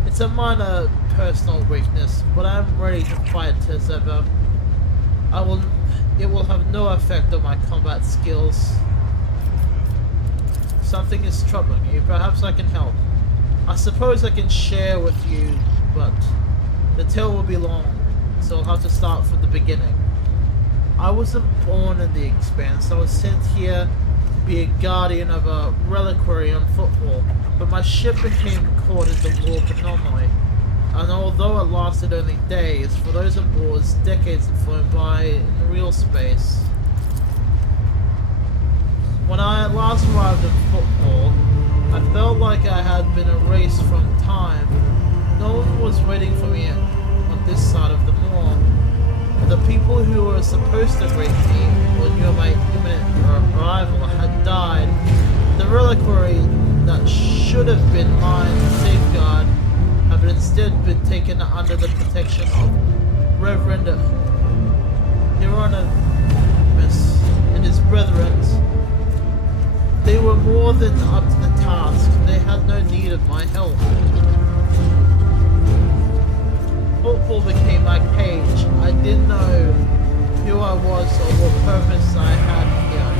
It's a minor personal weakness, but I'm ready to fight as ever. It will have no effect on my combat skills. Something is troubling you. Perhaps I can help. I suppose I can share with you, but the tale will be long, so I'll have to start from the beginning. I wasn't born in the Expanse. I was sent here to be a guardian of a reliquary on Footfall, but my ship became caught in the warp anomaly. And although it lasted only days, for those on board, decades had flown by in real space. When I last arrived at Footfall, I felt like I had been erased from time. No one was waiting for me on this side of the moor. The people who were supposed to greet me or knew my imminent arrival had died. The reliquary that should have been mine to safeguard had instead been taken under the protection of Reverend Hieronymus and his brethren. They were more than up to the task. They had no need of my help. Footfall became my cage. I didn't know who I was or what purpose I had here.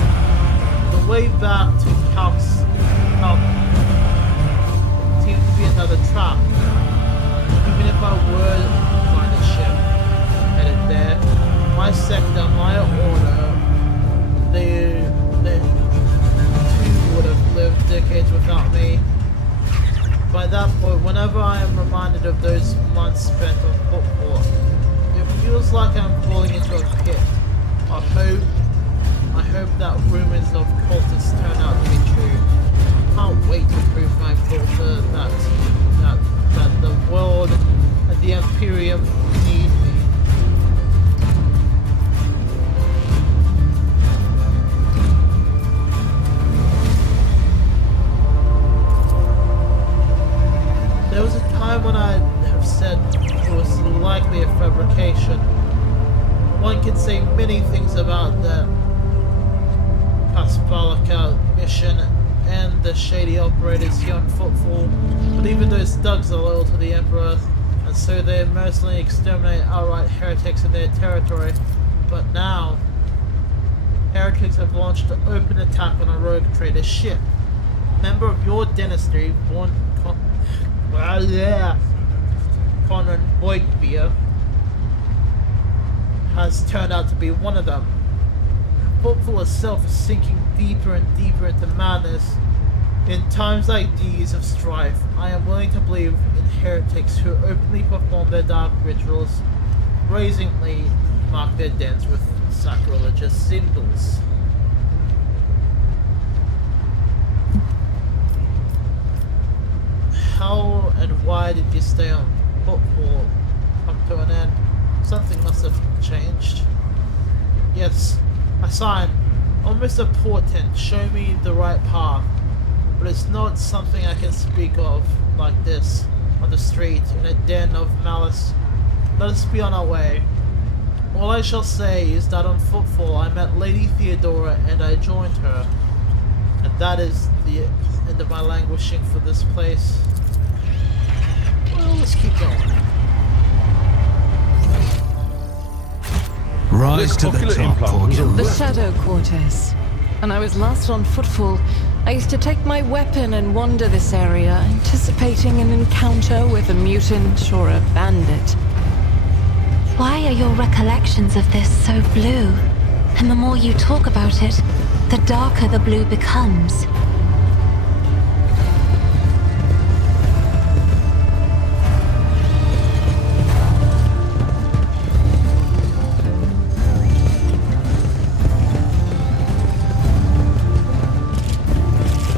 The way back to Calx seemed to be another trap. Even if I were to find a ship headed there, my sector, my order, they too would have lived decades without me. By that point, whenever I am reminded of those months spent on Footfall, it feels like I'm falling into a pit. I hope that rumors of cultists turn out to be true. I can't wait to prove my filter that the world and the Imperium need me. There was a time when I have said it was likely a fabrication. One can say many things about the Paspalaka mission and the shady operators here on Footfall, but even those thugs are loyal to the Emperor, and so they mercilessly exterminate outright heretics in their territory. But now, heretics have launched an open attack on a rogue trader ship. Member of your dynasty, born Conrad Boydbeer, has turned out to be one of them. Footfall itself is sinking deeper and deeper into madness. In times like these of strife, I am willing to believe in heretics who openly perform their dark rituals, brazenly mark their dens with sacrilegious symbols. How and why did you stay on Footfall come to an end? Something must have changed. Yes, a sign, almost a portent, show me the right path. But it's not something I can speak of like this, on the street, in a den of malice. Let us be on our way. All I shall say is that on Footfall I met Lady Theodora and I joined her. And that is the end of my languishing for this place. Well, let's keep going. Rise to the Ocular top, implant was a Porky. The Shadow Quarters. When I was last on Footfall, I used to take my weapon and wander this area, anticipating an encounter with a mutant or a bandit. Why are your recollections of this so blue? And the more you talk about it, the darker the blue becomes.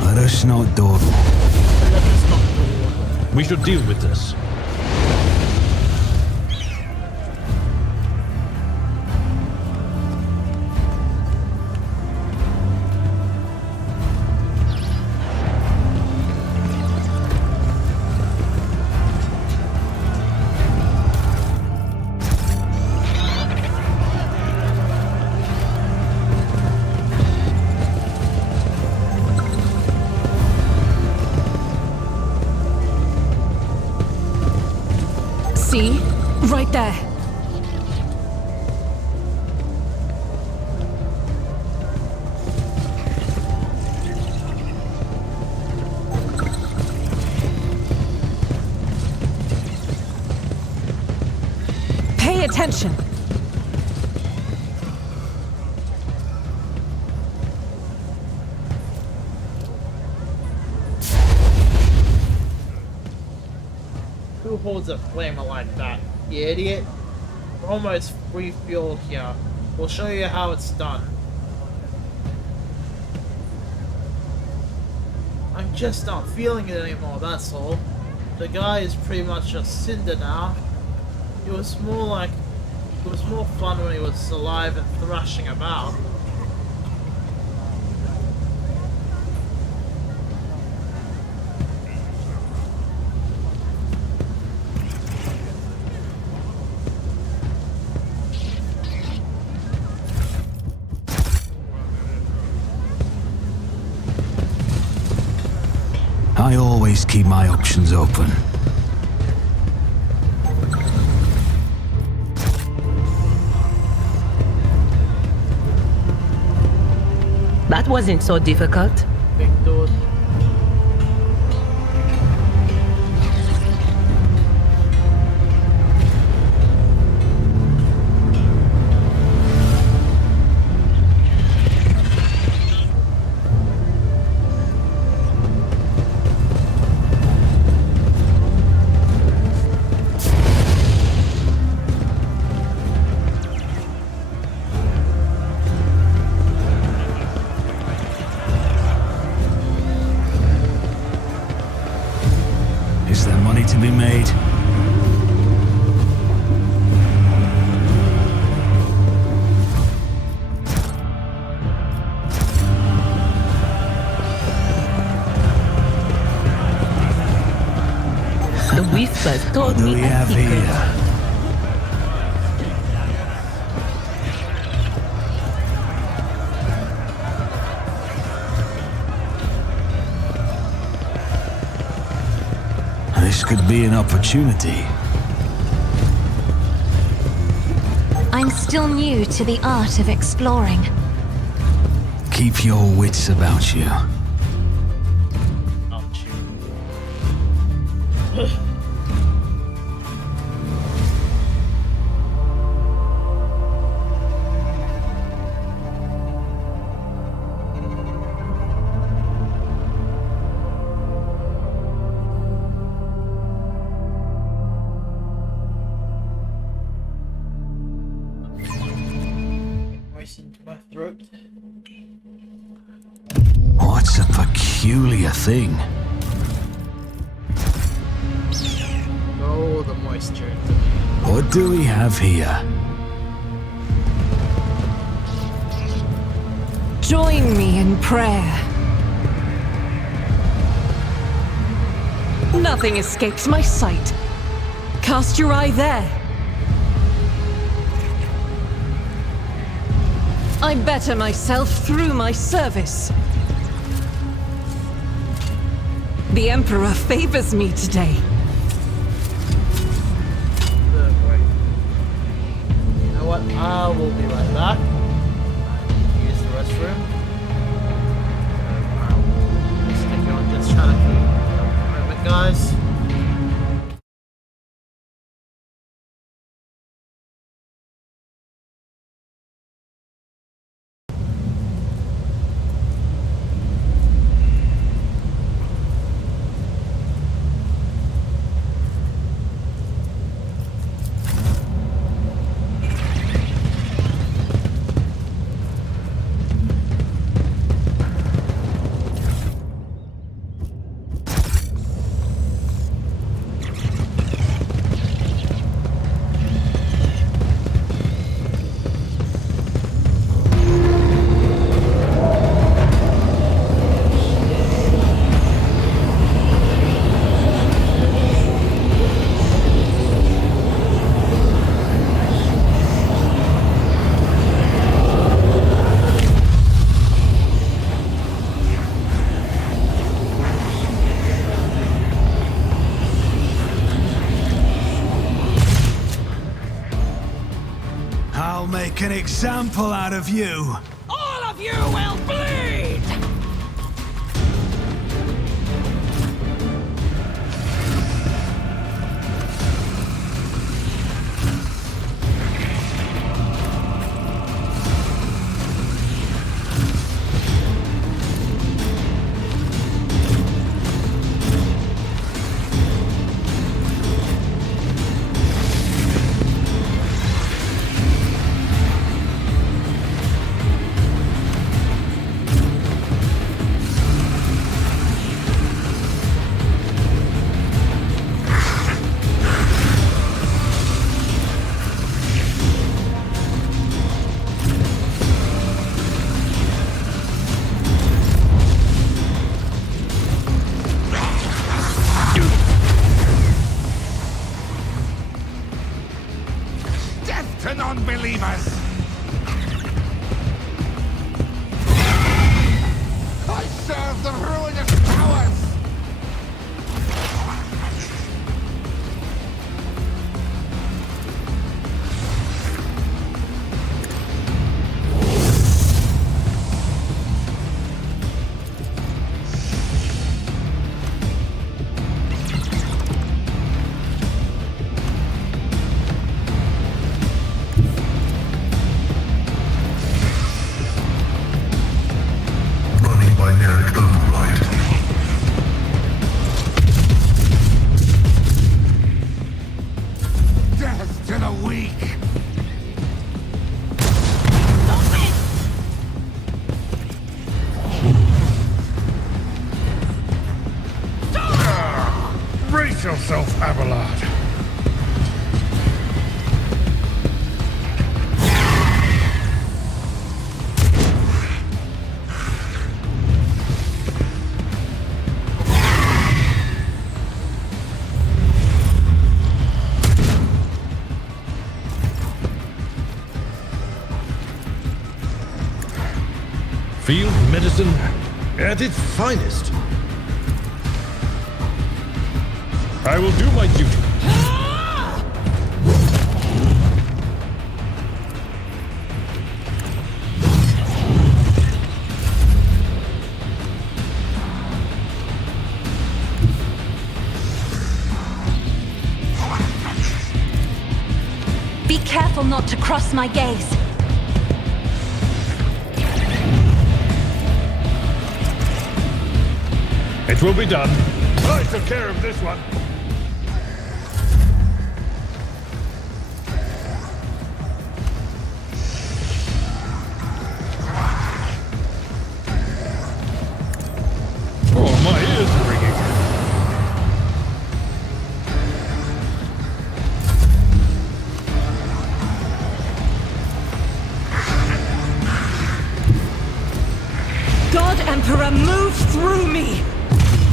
Let us not dawdle. We should deal with this. See? Right there. Pay attention. Who holds a flamer like that, you idiot? We're almost refueled here. We'll show you how it's done. I'm just not feeling it anymore, that's all. The guy is pretty much a cinder now. It was more fun when he was alive and thrashing about. I always keep my options open. That wasn't so difficult. Big dude. Is there money to be made? The whispers What told do me we a have secret. here? This could be an opportunity. I'm still new to the art of exploring. Keep your wits about you. Ouch. Moistened my throat. What's a peculiar thing? Oh, the moisture. What do we have here? Join me in prayer. Nothing escapes my sight. Cast your eye there. I better myself through my service. The Emperor favors me today. Right. You know what? I will be right back. Use the restroom. I'll stick on just trying to keep equipment, guys. I'll make an example out of you. All of you will bleed! To non-believers! I serve the ruinous powers! yourself, Abelard. Field medicine at its finest. I will do my duty. Be careful not to cross my gaze. It will be done. I took care of this one. Oh, my ears are ringing. God Emperor, move through me!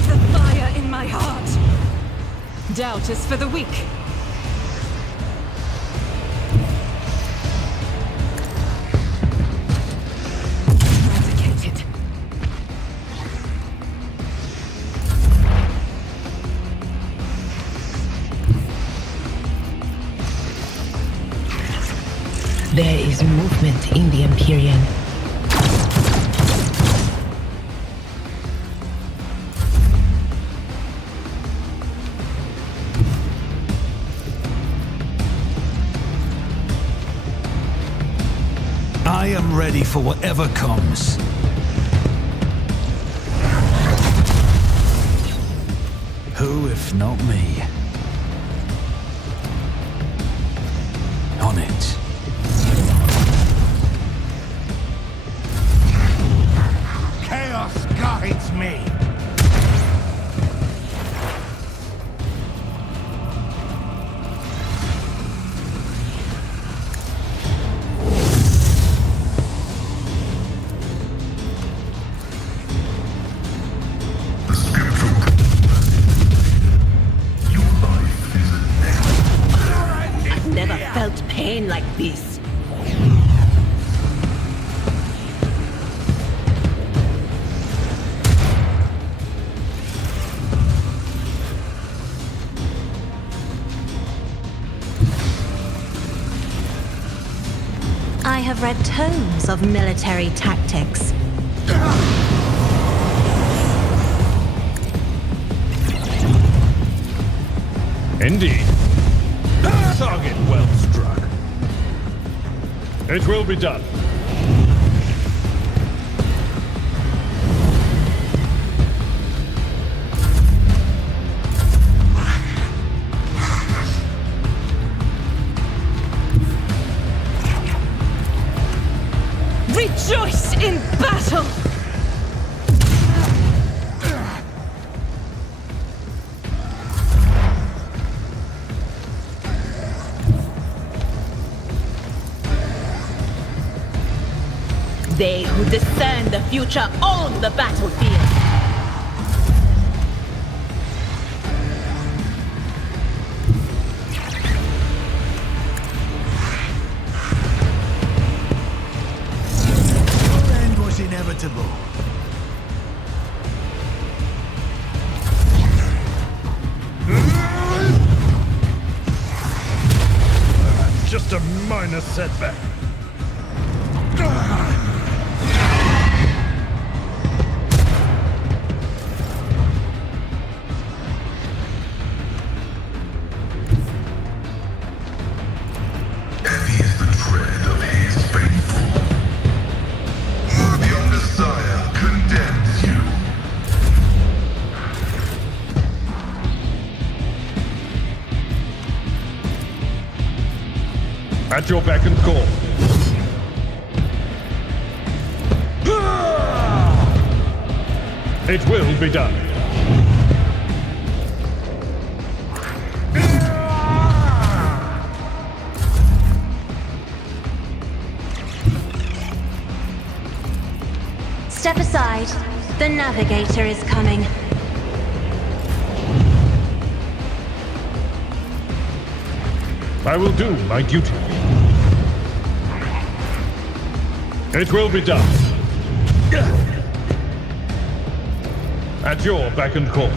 The fire in my heart. Doubt is for the weak. Eradicated. ready for whatever comes. Who if not me? On it. Chaos guides me. Never felt pain like this. I have read tomes of military tactics. Indeed. Target well struck. It will be done. Rejoice in battle! They who discern the future own the battlefield. Your end was inevitable. Just a minor setback. Heavy is the tread of his faithful. Your Messiah condemns you. At your beck and call. It will be done. Step aside. The navigator is coming. I will do my duty. It will be done. At your beck and call.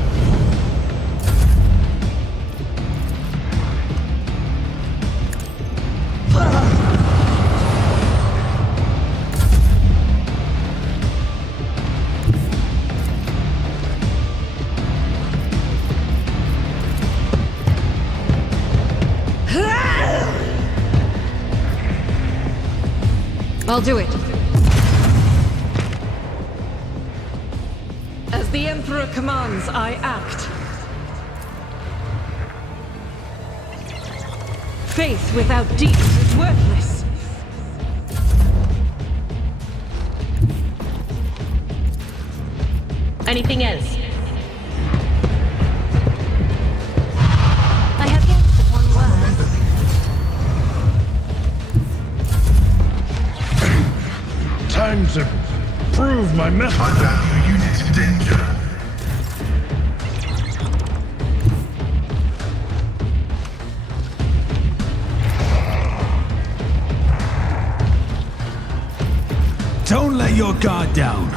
I'll do it. As the Emperor commands, I act. Faith without deeds is worthless. Anything else? I have yet one word. Time to prove my mettle. I value unit in danger. Don't let your guard down.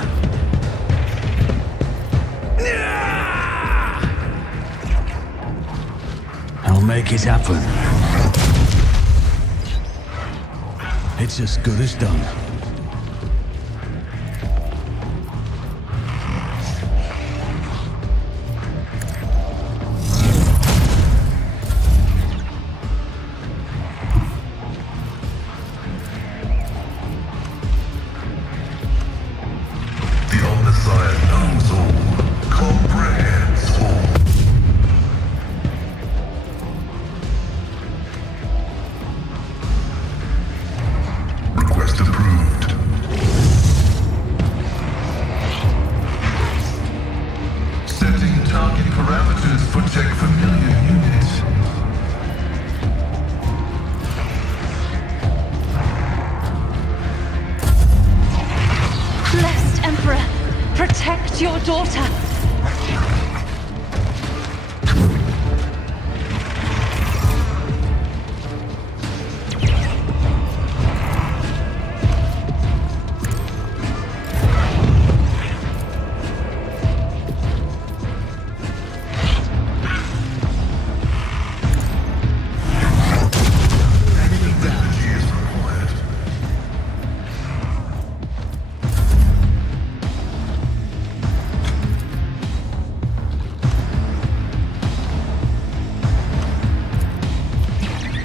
I'll make it happen. It's as good as done. protect your daughter.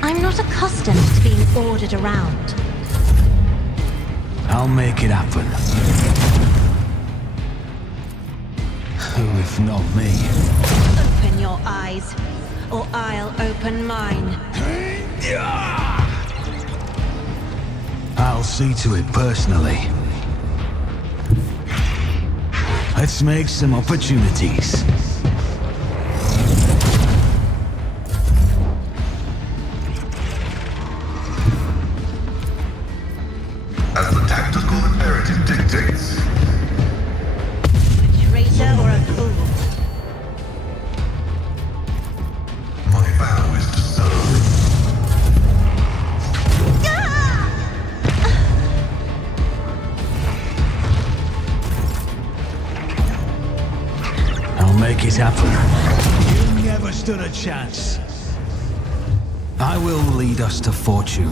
I'm not accustomed to being ordered around. I'll make it happen. Who if not me? Open your eyes, or I'll open mine. I'll see to it personally. Let's make some opportunities. As the tactical imperative dictates. A traitor or a fool? My vow is to serve. I'll make it happen. You never stood a chance. I will lead us to fortune.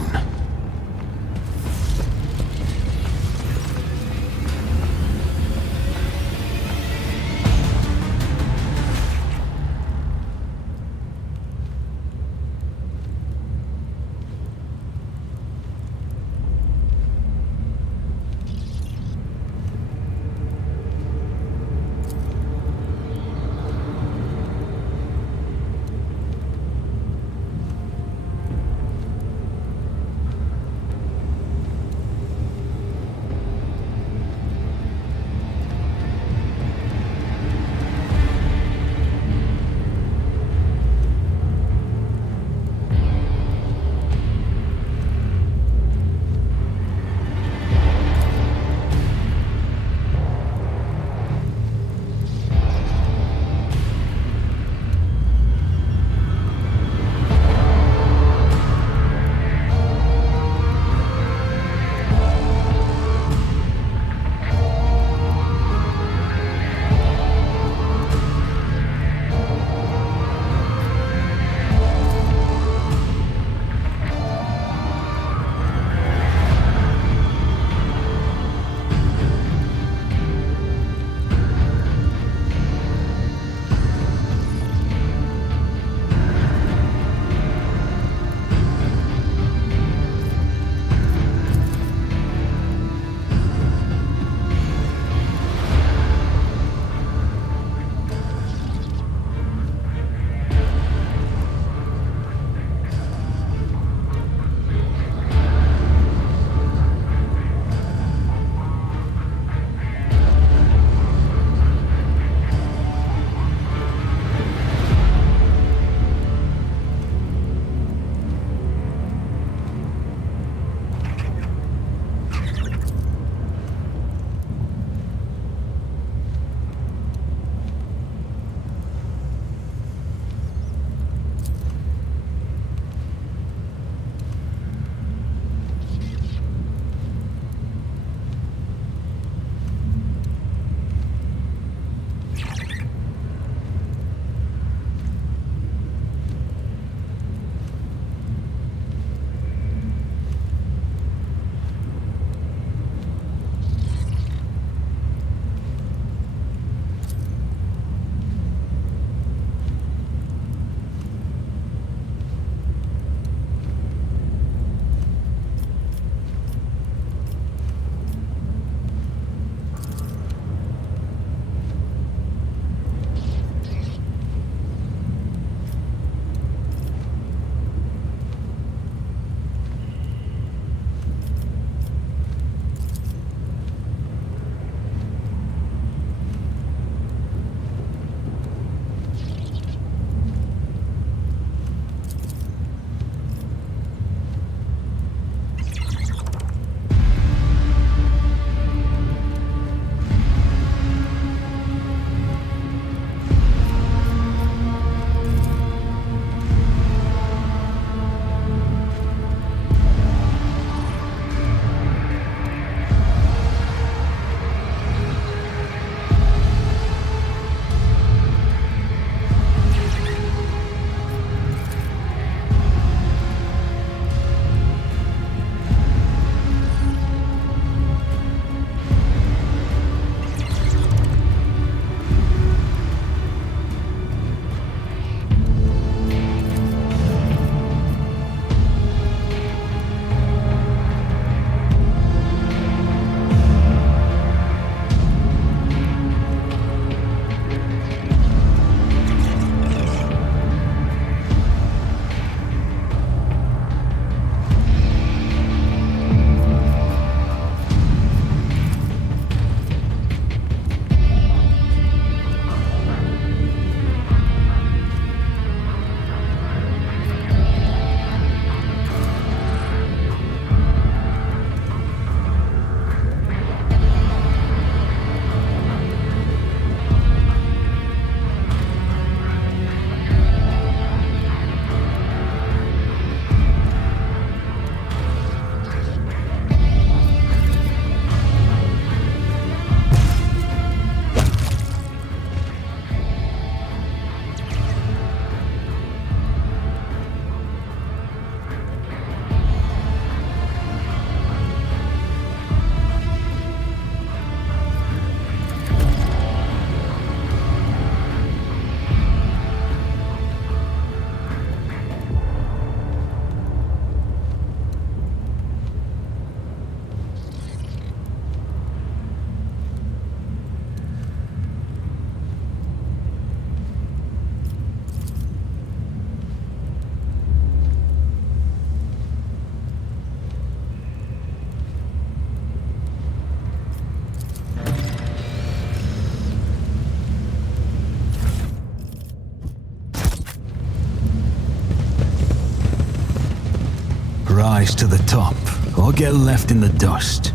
rise to the top, or get left in the dust.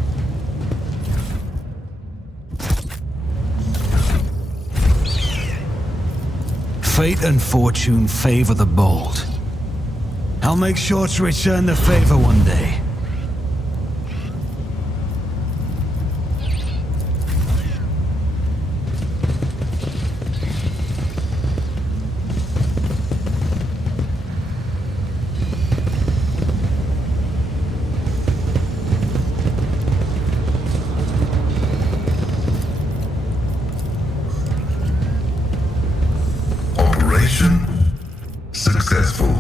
Fate and fortune favor the bold. I'll make sure to return the favor one day. Operation successful.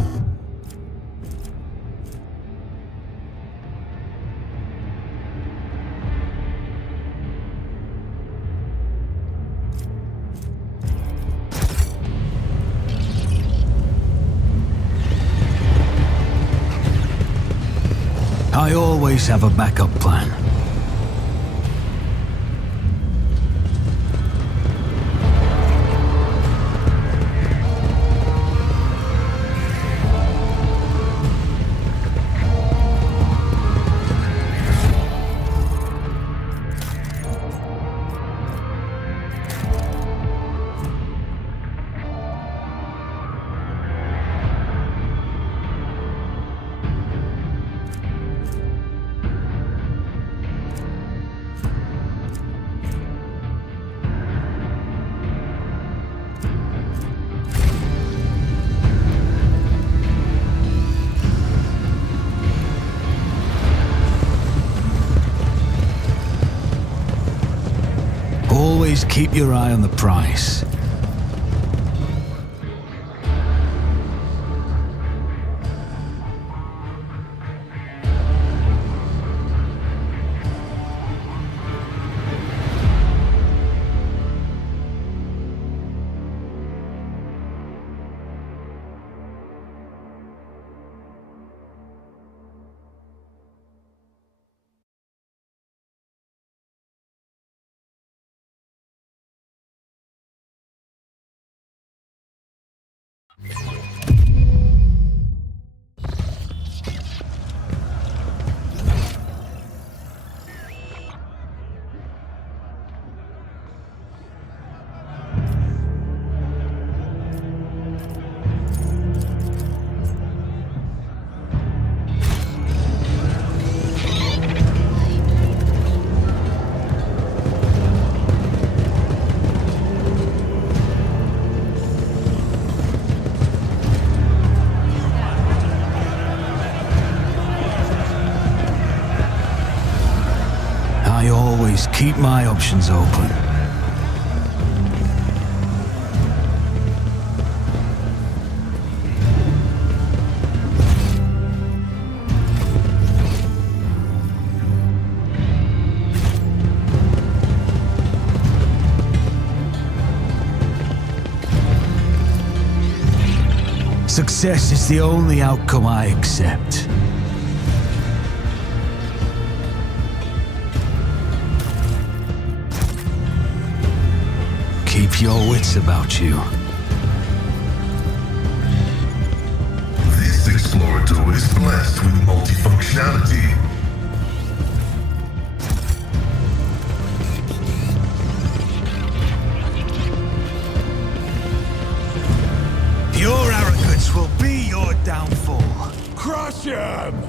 I always have a backup plan. Always keep your eye on the prize. I always keep my options open. Success is the only outcome I accept. Keep your wits about you. This Explorator is blessed with multifunctionality. Your arrogance will be your downfall. Crush him!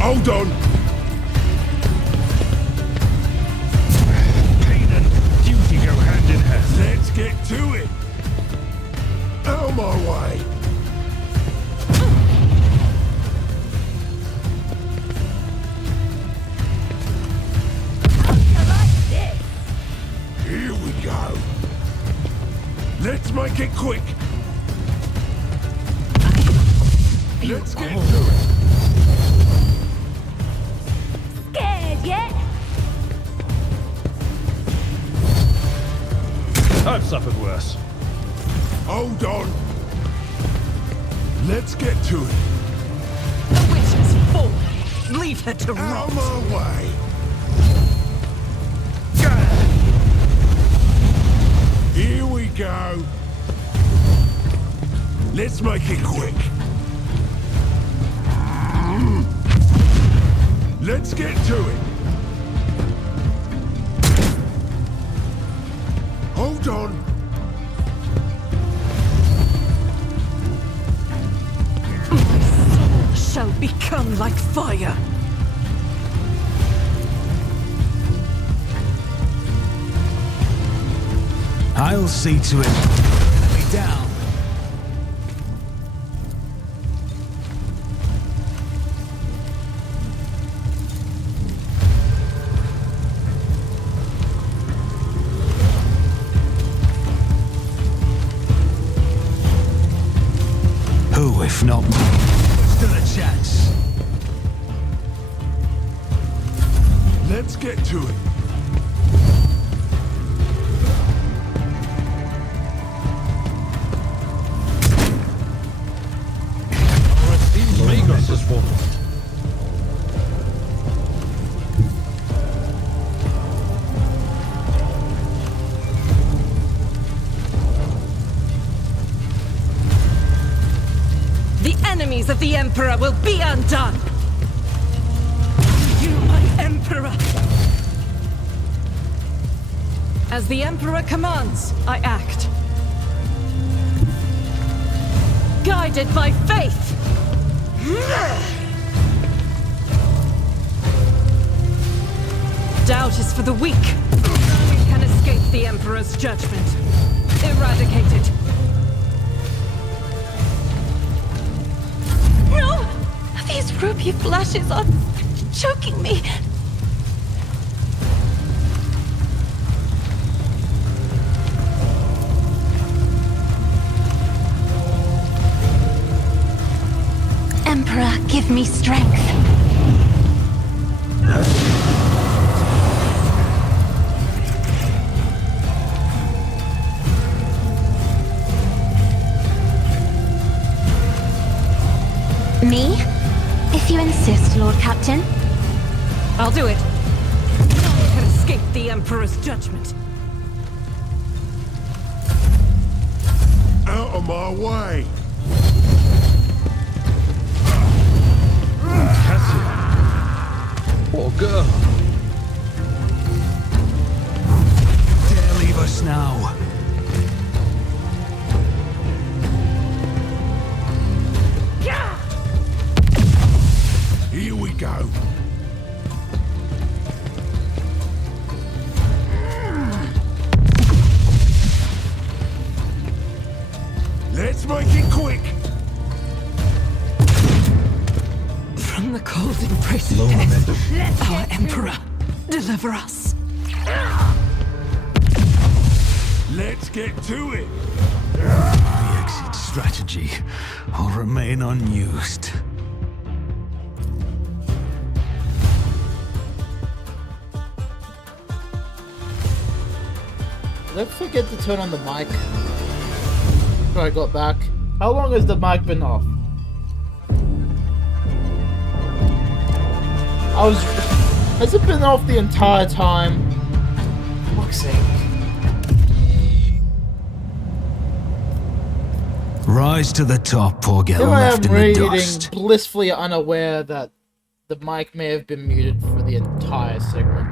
Hold on! Pain and duty go hand in hand. Let's get to it! it quick. Let's get to it. Scared yet? I've suffered worse. Hold on. Let's get to it. The witch has fallen. Leave her to Out rot. of my way. Here we go. Let's make it quick. Let's get to it. Hold on. Shall become like fire. I'll see to it. Enemy down. Who, if not me, stood a chance? Let's get to it. Magos has fallen. The enemies of the Emperor will be undone. You, my Emperor. As the Emperor commands, I act. Guided by faith. Doubt is for the weak. None can escape the Emperor's judgment. Eradicated. No! These ruby flashes are choking me. Emperor, give me strength. Me? If you insist, Lord Captain. I'll do it. None can escape the Emperor's judgment. Out of my way. Poor girl. Dare leave us now. Here we go. Let's make it quick. From the cold imprisonment, our Emperor, deliver us. Let's get to it. The exit strategy will remain unused. Did I forget to turn on the mic before I got back? How long has the mic been off? Has it been off the entire time? For fuck's sake. Rise to the top or get Here I am left in the reading, dust. blissfully unaware that the mic may have been muted for the entire segment.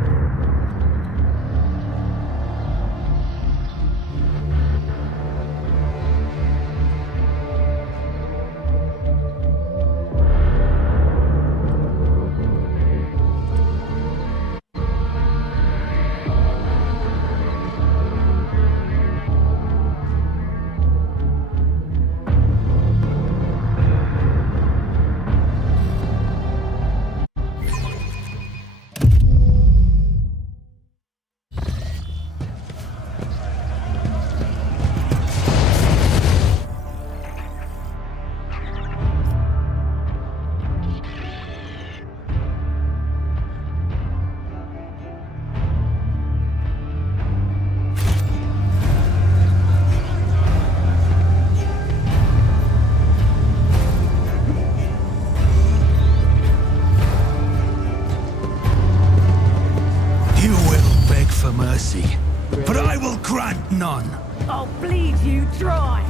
done. I'll bleed you dry.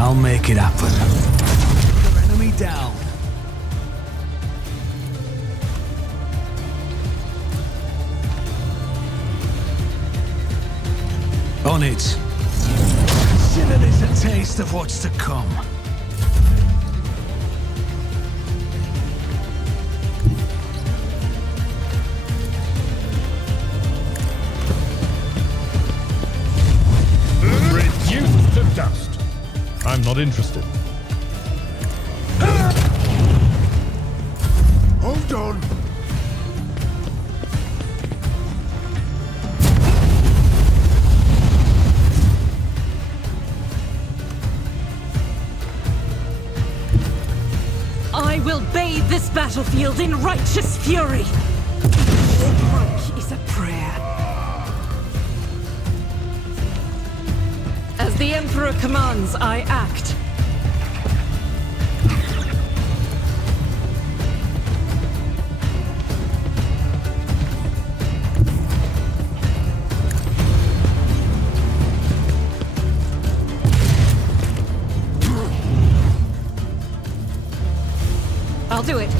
I'll make it happen. Your enemy down. On it. Consider this a taste of what's to come. Reduced to dust. I'm not interested. Hold on. I will bathe this battlefield in righteous fury. The break is a prayer. As the Emperor commands, I act. I'll do it.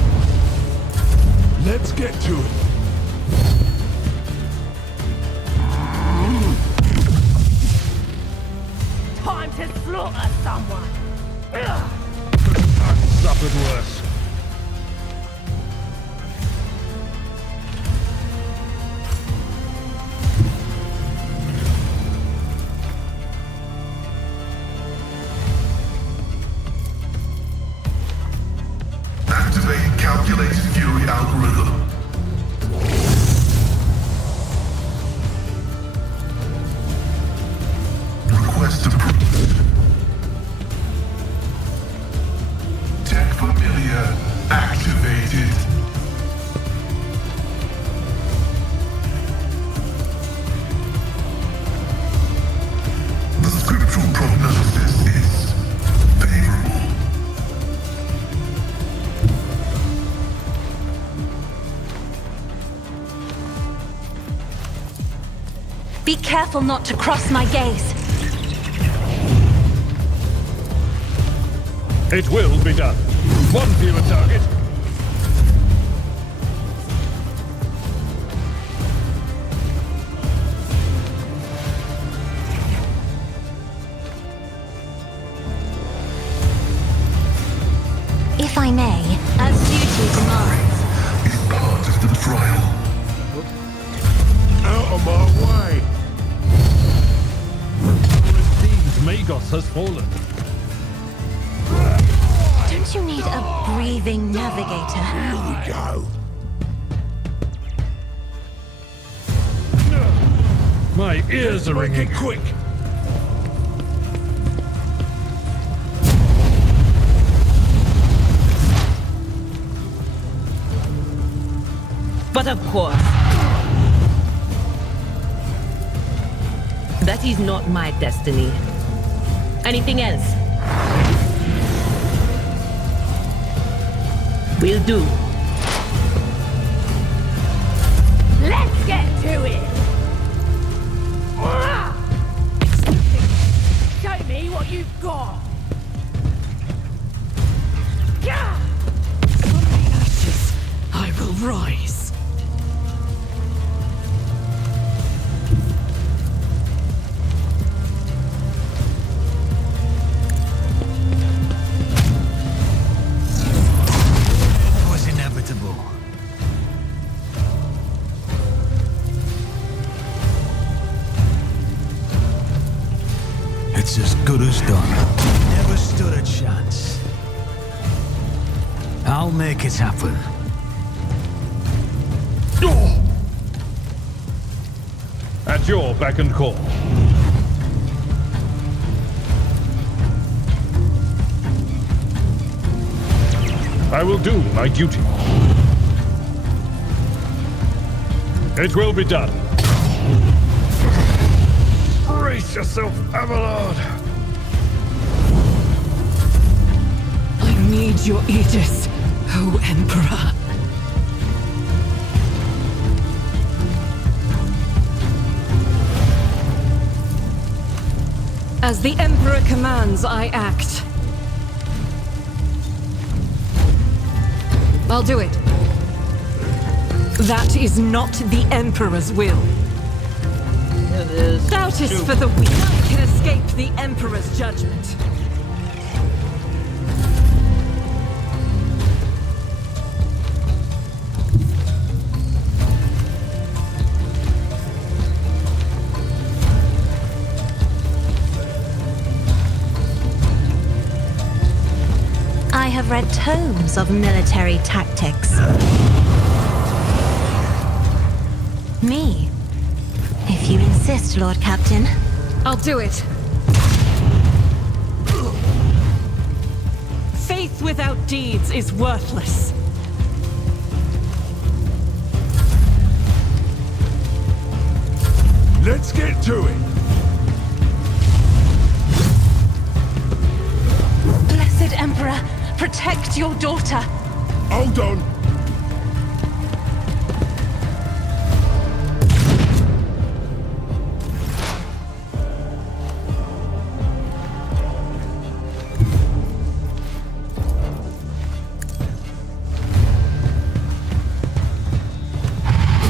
Let's get to it. Time to slaughter someone. I've suffered worse. Activating calculated fury algorithm. Request approved. Tech familiar activated. The scriptural prognosis is favorable. Be careful not to cross my gaze. It will be done. One fewer target. If I may, as duty demands. Is part of the trial. Out of my way! Indeed, Magos has fallen. Don't you need a breathing navigator? Here we go. My ears are ringing. Quick! But of course, that is not my destiny. Anything else? Will do. Let's get to it. Show me what you've got. Yeah. From the ashes, I will rise. It was inevitable. is as good as done. Never stood a chance. I'll make it happen. At your beck and call. I will do my duty. It will be done. Brace yourself, Abelard. I need your Aegis, O Emperor. As the Emperor commands, I act. I'll do it. That is not the Emperor's will. It is. Doubt is for the weak. None can escape the Emperor's judgment. I have read tomes of military tactics. Me? If you insist, Lord Captain. I'll do it. Faith without deeds is worthless. Let's get to it. Blessed Emperor, protect your daughter. Hold on.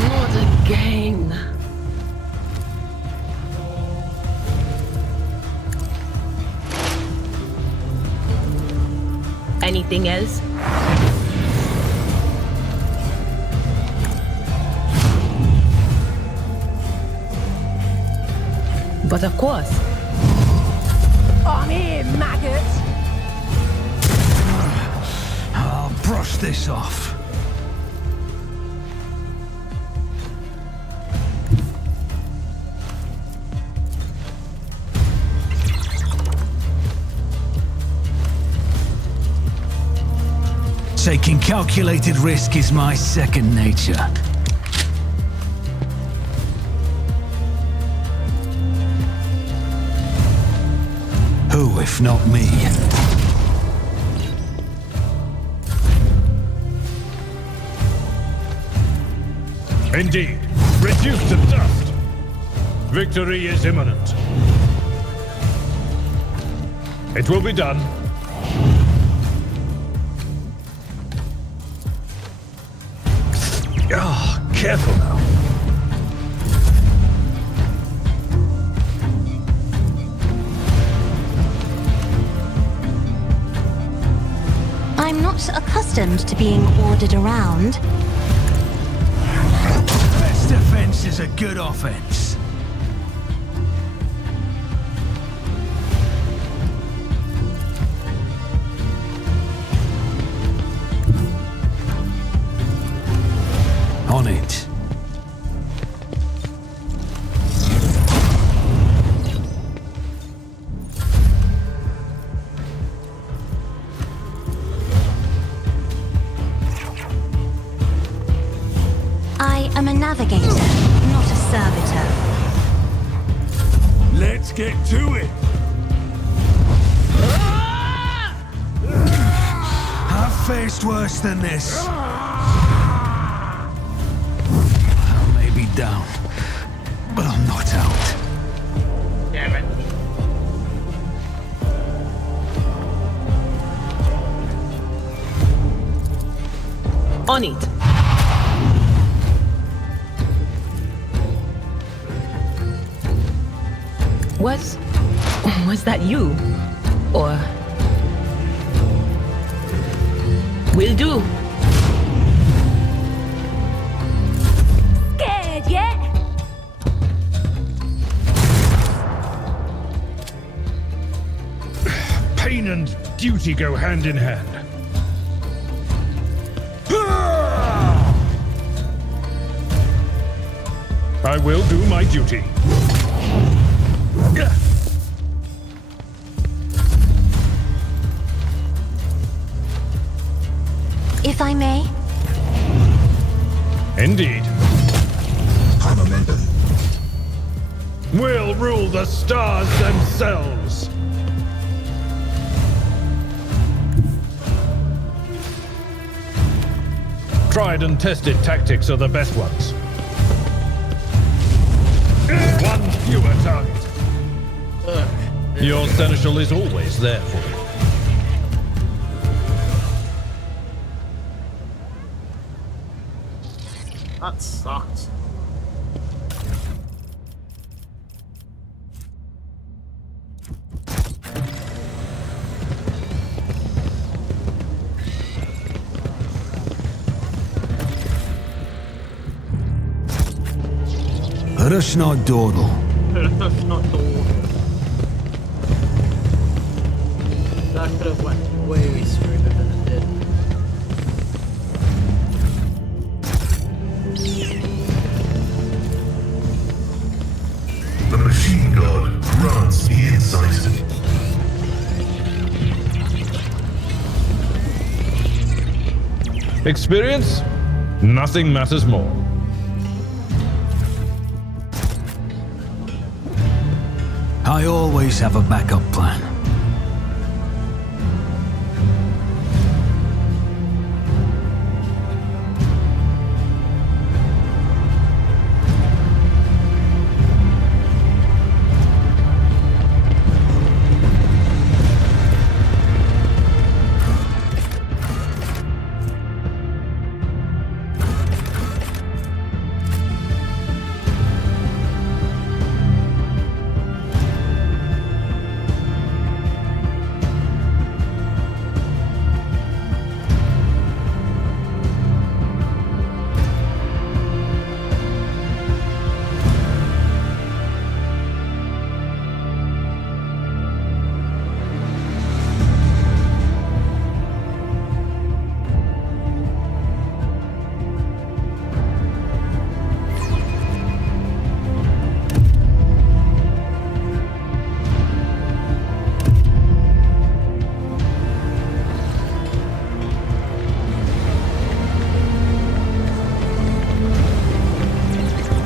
Not again. Anything else? But of course. I'm here, maggot. I'll brush this off. Taking calculated risk is my second nature. Who, if not me? Indeed. Reduced to dust. Victory is imminent. It will be done. Ah, careful now. I'm not accustomed to being ordered around. Best defense is a good offense. On it. I am a navigator, not a servitor. Let's get to it. I've faced worse than this. I may be down, but I'm not out. Damn it. On it. Was that you? Or... Will do. Scared yet? duty go hand in hand. I will do my duty. If I may? Indeed. Momentum. We'll rule the stars themselves. Tried and tested tactics are the best ones. One fewer target. Your seneschal is always there for you. That sucked. Rush not dawdle. That's not the order. That could have went way smoother than it did. The machine god grants the insight. Experience? Nothing matters more. I always have a backup plan.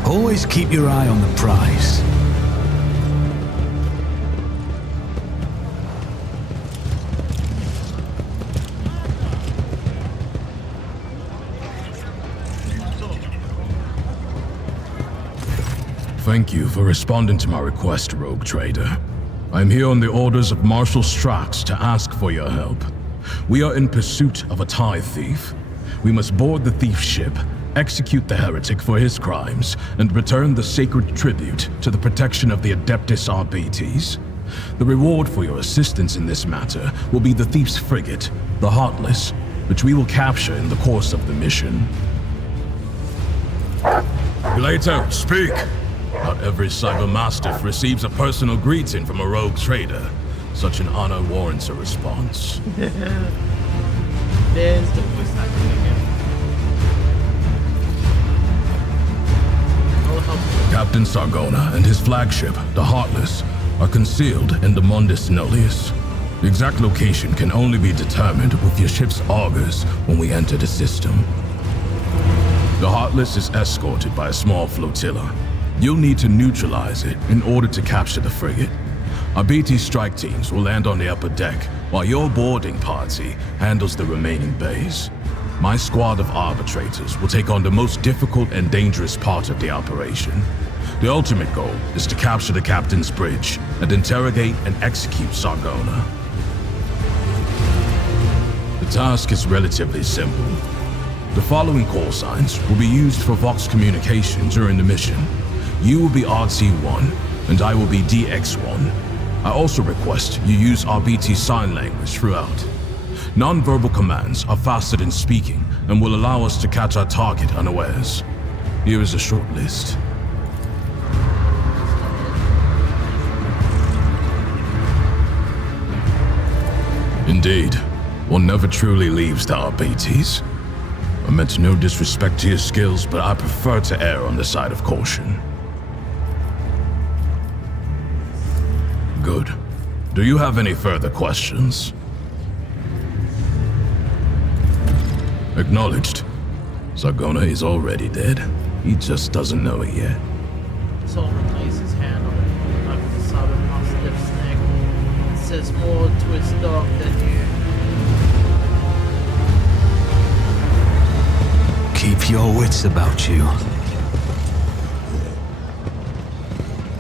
Always keep your eye on the prize. Thank you for responding to my request, Rogue Trader. I'm here on the orders of Marshal Strax to ask for your help. We are in pursuit of a tithe thief. We must board the thief's ship, execute the heretic for his crimes, and return the sacred tribute to the protection of the Adeptus Arbites. The reward for your assistance in this matter will be the thief's frigate, the Heartless, which we will capture in the course of the mission. Glato, speak! Not every cybermastiff receives a personal greeting from a rogue trader. Such an honor warrants a response. There's the voice acting again. Captain Sargona and his flagship, the Heartless, are concealed in the Mundus Nullius. The exact location can only be determined with your ship's augurs when we enter the system. The Heartless is escorted by a small flotilla. You'll need to neutralize it in order to capture the frigate. Our BT strike teams will land on the upper deck, while your boarding party handles the remaining bays. My squad of arbitrators will take on the most difficult and dangerous part of the operation. The ultimate goal is to capture the captain's bridge and interrogate and execute Sargona. The task is relatively simple. The following call signs will be used for Vox communication during the mission. You will be RT1, and I will be DX1. I also request you use RBT sign language throughout. Non-verbal commands are faster than speaking and will allow us to catch our target unawares. Here is a short list. Indeed. One never truly leaves the RBTs. I meant no disrespect to your skills, but I prefer to err on the side of caution. Good. Do you have any further questions? Acknowledged. Sargona is already dead. He just doesn't know it yet. Solomon lays his hand over the side of Mastiff's neck and says more to his dog than you. Keep your wits about you.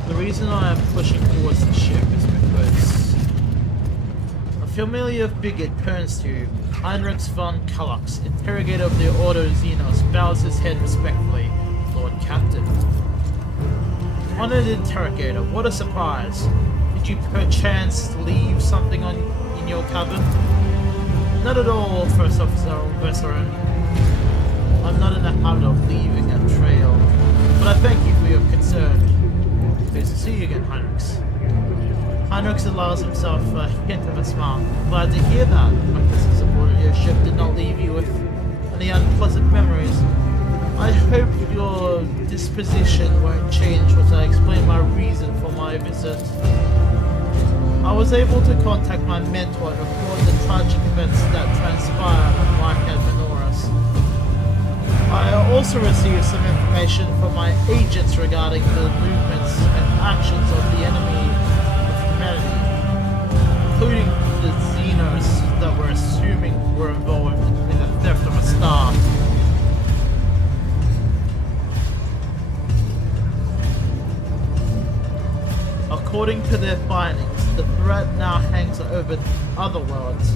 The reason I am pushing towards the ship is because a familiar figure turns to you. Heinrich von Kallax, interrogator of the Order Xenos, bows his head respectfully. Lord Captain. Honored interrogator, what a surprise. Did you perchance leave something in your cabin? Not at all, First Officer Veteran. I'm not in the habit of leaving a trail, but I thank you for your concern. Pleased to see you again, Heinrichs. Heinrichs allows himself a hint of a smile. Glad to hear that. My business aboard your ship did not leave you with any unpleasant memories. I hope your disposition won't change once I explain my reason for my visit. I was able to contact my mentor and report the tragic events that transpired on Whitehead Menoras. I also received some information from my agents regarding the movements and actions of the enemy of humanity, including the Xenos that we're assuming were involved in the theft of a star. According to their findings, the threat now hangs over other worlds.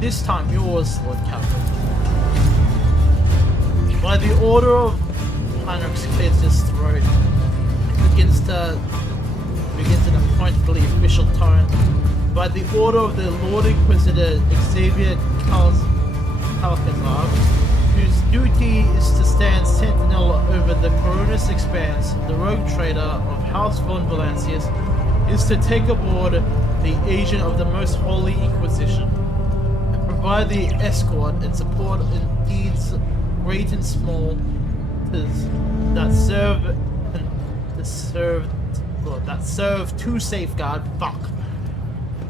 This time yours, Lord Captain. By the order of Heinrich clears his throat, begins in a pointedly official tone. By the order of the Lord Inquisitor Xavier Calcazar, whose duty is to stand sentinel over the Coronis Expanse, the rogue trader of House von Valancius is to take aboard the agent of the Most Holy Inquisition and provide the escort and support in deeds great and small that serve to safeguard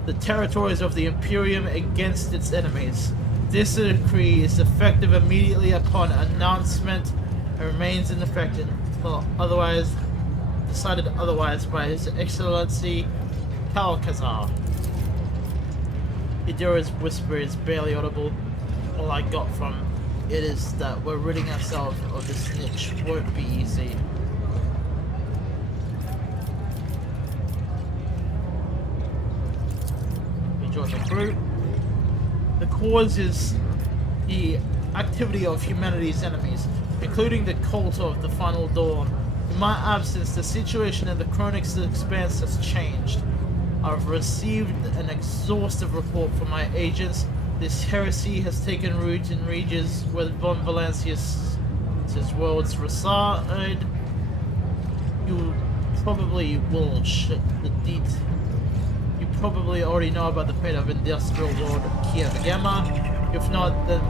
the territories of the Imperium against its enemies. This decree is effective immediately upon announcement and remains in effect until decided otherwise by His Excellency Calcazar. Idira's whisper is barely audible. All I got from it is that we're ridding ourselves of this snitch won't be easy. We join the group. The cause is the activity of humanity's enemies, including the cult of the Final Dawn. In my absence, the situation in the Cronix Expanse has changed. I've received an exhaustive report from my agents. This heresy has taken root in regions where von Valancius' worlds reside. You probably will You probably already know about the fate of industrial world Kiev Gamma. If not, then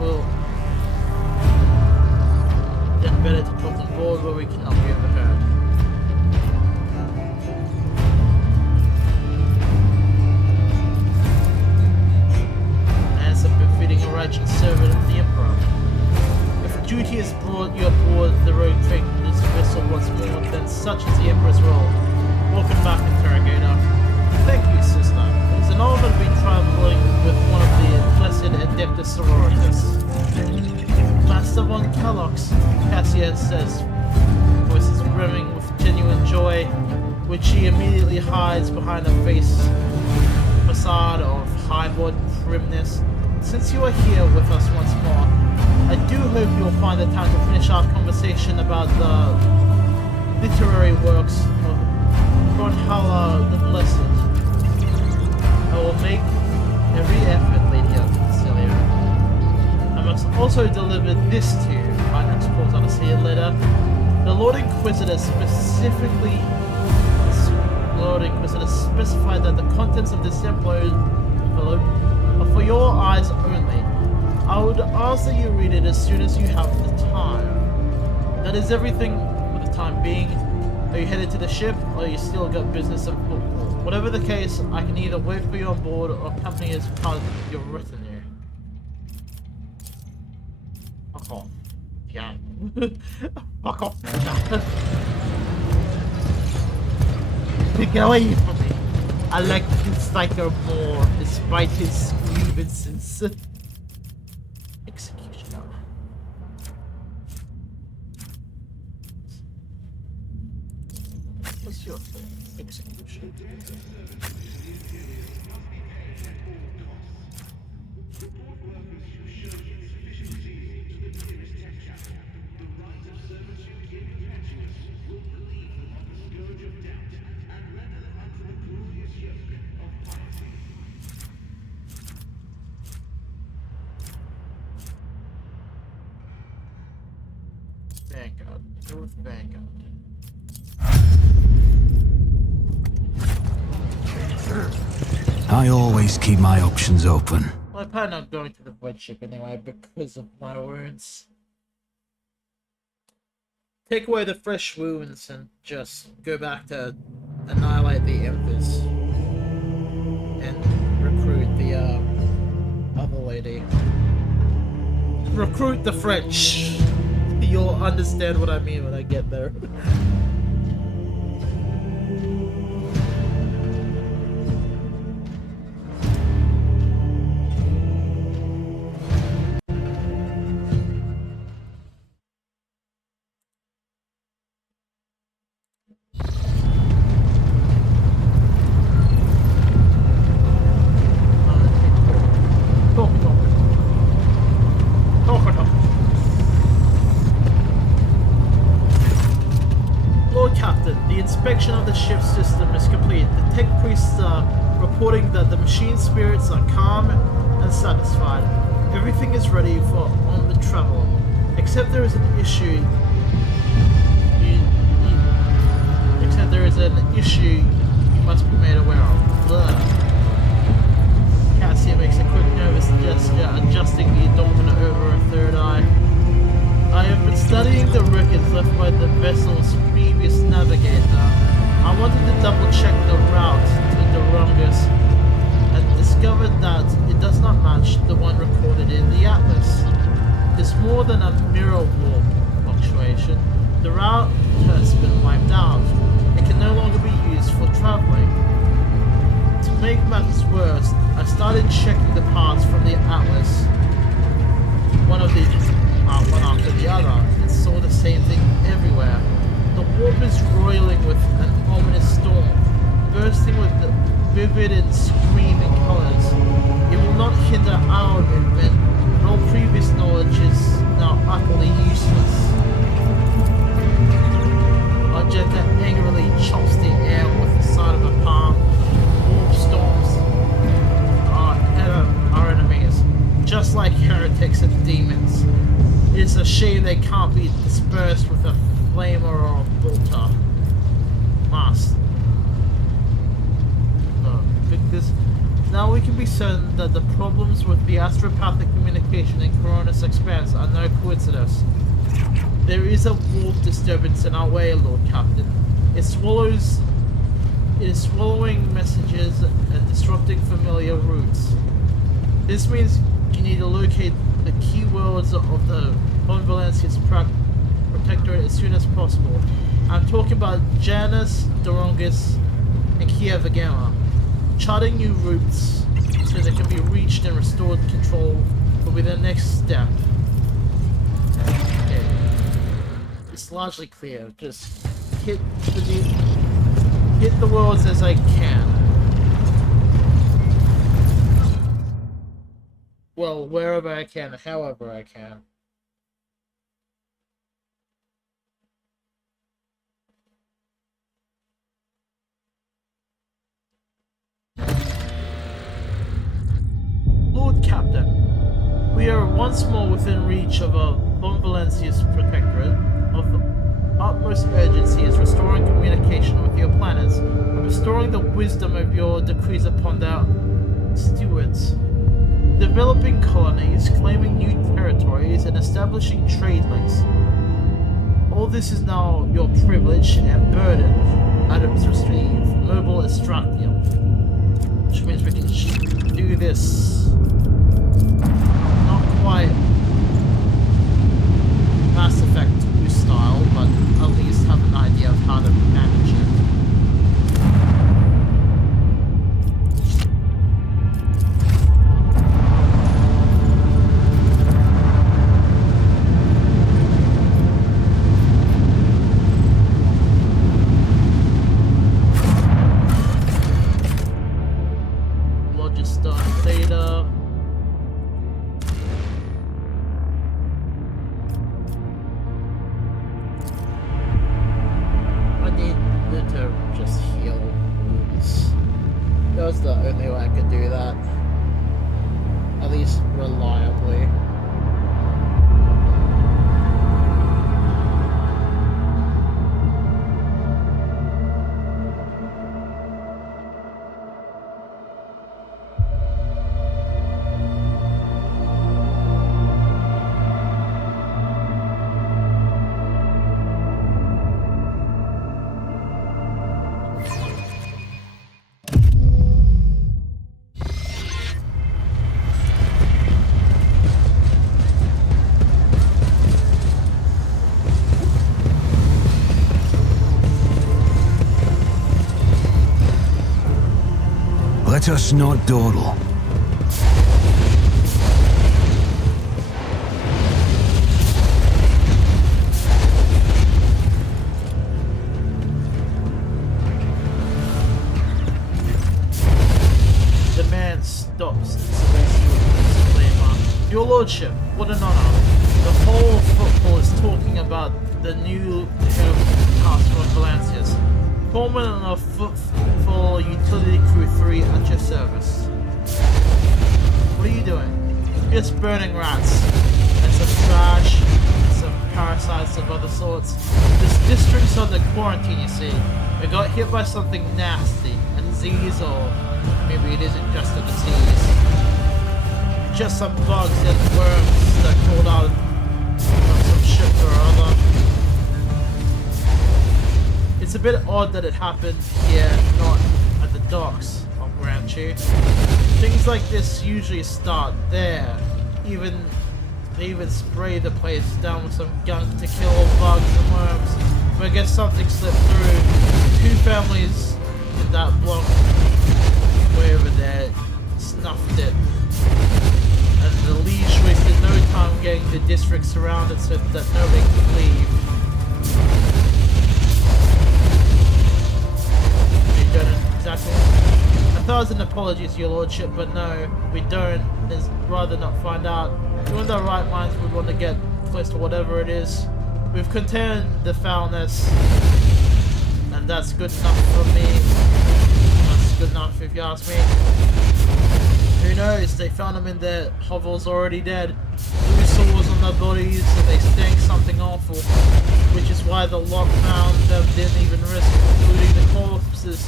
better to talk on board where we cannot be overheard. Answer befitting a righteous servant of the Emperor. If duty has brought you aboard the road train this vessel once more, then such is the Emperor's role. Welcome back, interrogator. Thank you, sister. It is an honor to be traveling with one of the blessed Adeptus Sororitas. Master von Kallax, Cassia says, voices brimming with genuine joy, which she immediately hides behind a facade of high-born primness. Since you are here with us once more, I do hope you'll find the time to finish our conversation about the literary works of Bronhala the Blessed. I will make every effort, Lady Celia. I must also deliver this to you. Heinrich pulls out a sealed letter. The Lord Inquisitor specified that the contents of this envelope but for your eyes only. I would ask that you read it as soon as you have the time. That is everything for the time being. Are you headed to the ship, or you still got business at Footfall? Whatever the case, I can either wait for you on board or accompany as part of your retinue. Fuck off. Yeah. Fuck off. Get away from me. I like this psycho more, despite his grievances. Executioner. What's your thing? Execution. Vanguard. Go with Vanguard. I always keep my options open. Well, I plan on going to the void ship anyway because of my wounds. Take away the fresh wounds and just go back to annihilate the Emperors. And recruit the other lady. Recruit the French. You'll understand what I mean when I get there. Inspection of the ship's system is complete. The tech priests are reporting that the machine spirits are calm and satisfied. Everything is ready for on the travel, except there is an issue. You must be made aware of. Blah. Cassia makes a quick nervous gesture, adjusting the dolphin over a third eye. I have been studying the records left by the vessel's previous navigator. I wanted to double check the route to Dorongus and discovered that it does not match the one recorded in the Atlas. It's more than a mirror warp fluctuation. The route has been wiped out. It can no longer be used for traveling. To make matters worse, I started checking the parts from the Atlas. One after the other, and saw the same thing everywhere. The warp is roiling with an ominous storm, bursting with the vivid and screaming colors. It will not hinder our movement, but all previous knowledge is now utterly useless. Argenta angrily chops the air with the side of a palm. Warp storms are enemies, just like heretics and demons. It's a shame they can't be dispersed with a flamer or a bolter. Must. Because now we can be certain that the problems with the astropathic communication in Coronis Expanse are no coincidence. There is a warp disturbance in our way, Lord Captain. It is swallowing messages and disrupting familiar routes. This means you need to locate the key words of the Von Valencia's protectorate as soon as possible. I'm talking about Janus, Dorongus, and Kiev Gamma. Charting new routes so they can be reached and restored control will be the next step. Okay. It's largely clear. Just hit the worlds as I can. Well, wherever I can, however I can. Lord Captain, we are once more within reach of a Von Valencia's protectorate. Of utmost urgency is restoring communication with your planets and restoring the wisdom of your decrees upon their stewards. developing colonies, claiming new territories, and establishing trade links. All this is now your privilege and burden. Items received. Mobile extraction. Which means we can do this. Not quite Mass Effect 2 style, but at least have an idea of how to manage it. Data. I need to just heal wounds. That's the only way I could do that. At least reliably. Let us not dawdle. The man stops and saluts you with a disclaimer. Your lordship, what an honor. The whole Footfall is talking about the new head of House from Valencias. Foreman of Footfall Utility Crew 3 at your service. What are you doing? Just burning rats. And some trash, and some parasites of other sorts. This district's under quarantine, you see. We got hit by something nasty. A disease, or maybe it isn't just a disease. Just some bugs and worms that crawled out of some ship or other. It's a bit odd that it happened here, not at the docks, I'll grant you. Things like this usually start there. They even spray the place down with some gunk to kill all bugs and worms. But I guess something slipped through. 2 families in that block way over there snuffed it. And the Liege wasted no time getting the district surrounded so that nobody could leave. Exactly. I thought it was an apology to your lordship, but no, we don't. There's rather not find out. We're in the right minds, we want to get close to whatever it is. We've contained the foulness, and that's good enough for me. That's good enough if you ask me. Who knows? They found them in their hovels already dead. Blue sores on their bodies, and they stank something awful. Which is why the lock found them didn't even risk including the corpses.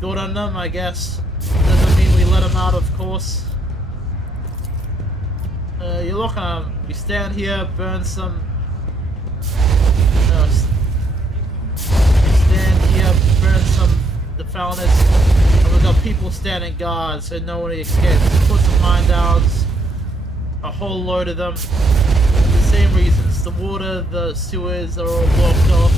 Good on them, I guess. Doesn't mean we let them out, of course. You're looking at them. We stand here, burn some... we stand here, burn some the foulness, and we've got people standing guard so nobody escapes. Put some mine downs, a whole load of them. For the same reasons, the water, the sewers are all blocked off.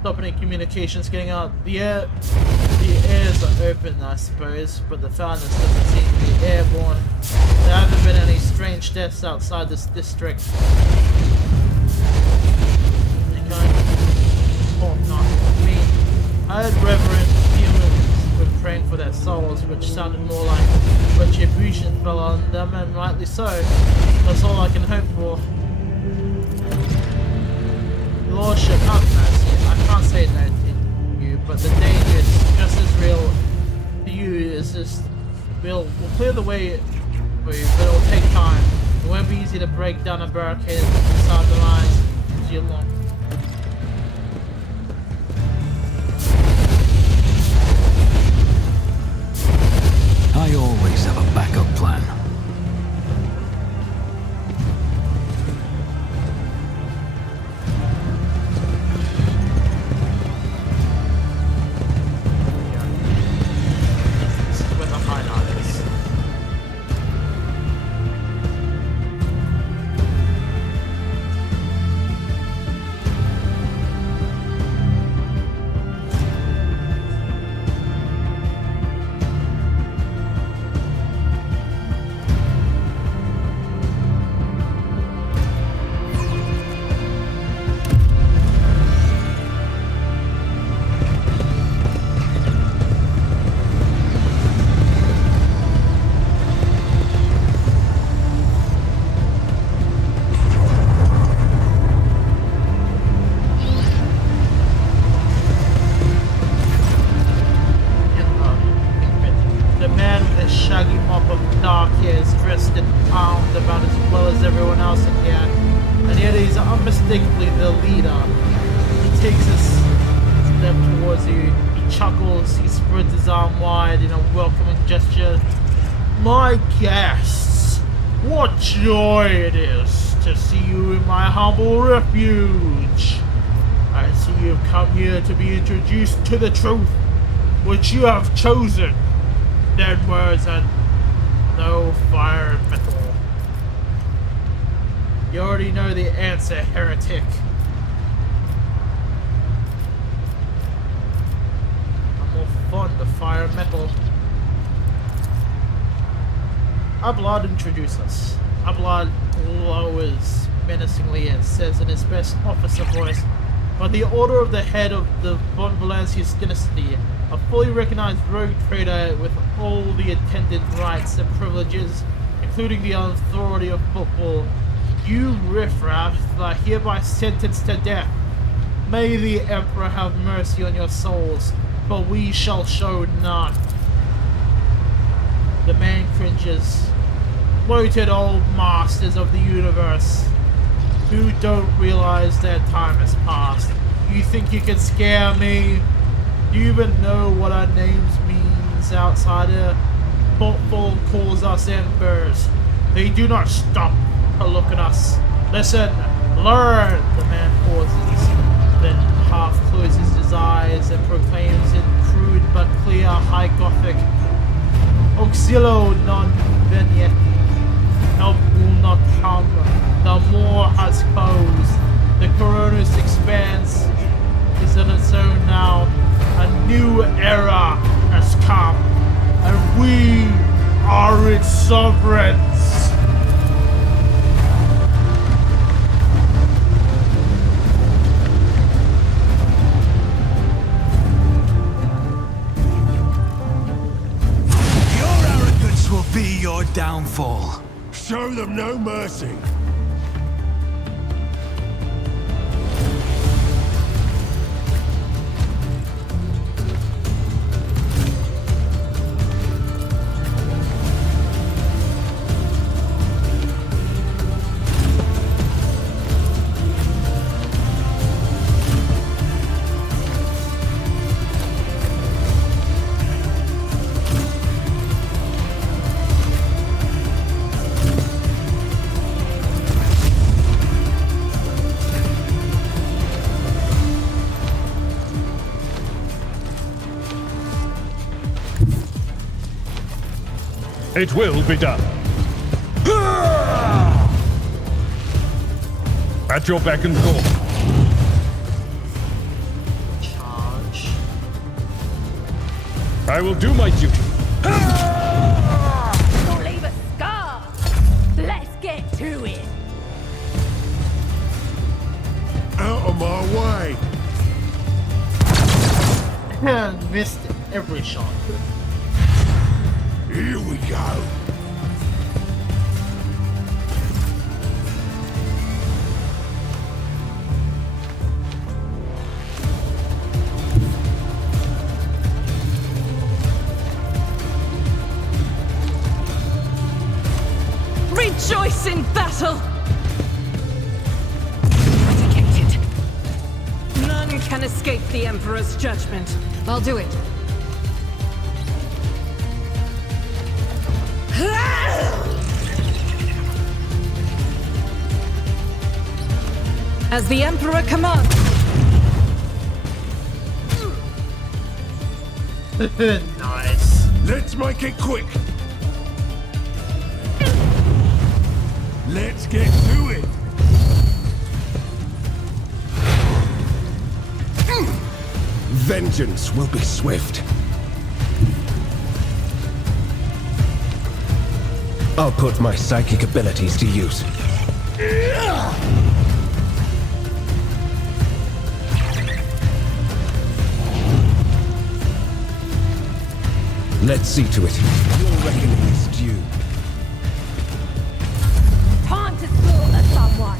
Stop any communications getting out. The airs are open, I suppose, but the foulness doesn't seem to be airborne. There haven't been any strange deaths outside this district. I heard reverent humans were praying for their souls, which sounded more like retribution fell on them, and rightly so. That's all I can hope for. Your lordship, have mercy. I can't say no to you, but the danger is just as real to you as this. We'll clear the way for you, but it'll take time. It won't be easy to break down a barricade inside the lines as you long. dark hairs, dressed and armed about as well as everyone else in here. And yet he's unmistakably the leader. He takes a step towards you. He chuckles. He spreads his arm wide in a welcoming gesture. My guests, what joy it is to see you in my humble refuge. I see you've come here to be introduced to the truth, which you have chosen. Dead words and no fire and metal. You already know the answer, heretic. I'm more fond of fire and metal. Ablad introduces us. Ablad lowers menacingly and says in his best officer voice, "By the order of the head of the Von Valancius dynasty, a fully recognized rogue trader with all the attendant rights and privileges, including the authority of Footfall, you riffraff are hereby sentenced to death. May the Emperor have mercy on your souls, but we shall show none." The man cringes. Bloated old masters of the universe, who don't realize their time has passed. You think you can scare me? Do you even know what our names means, outsider? Footfall calls us embers. They do not stop to look at us. Listen, learn. The man pauses, then half closes his eyes and proclaims in crude but clear High Gothic, "Auxilio non veniet." Help will not come. The war has closed. The Coronis Expanse is on its own now. A new era has come, and we are its sovereigns. Your arrogance will be your downfall. Show them no mercy. It will be done. At your beck and call. Charge. I will do my duty. You'll leave a scar. Let's get to it. Out of my way. And missed every shot. Here we go. Rejoice in battle! None can escape the Emperor's judgment. I'll do it. As the Emperor commands. Nice. Let's make it quick. Let's get to it. Vengeance will be swift. I'll put my psychic abilities to use. Let's see to it. Your reckoning is due. Time to slaughter someone.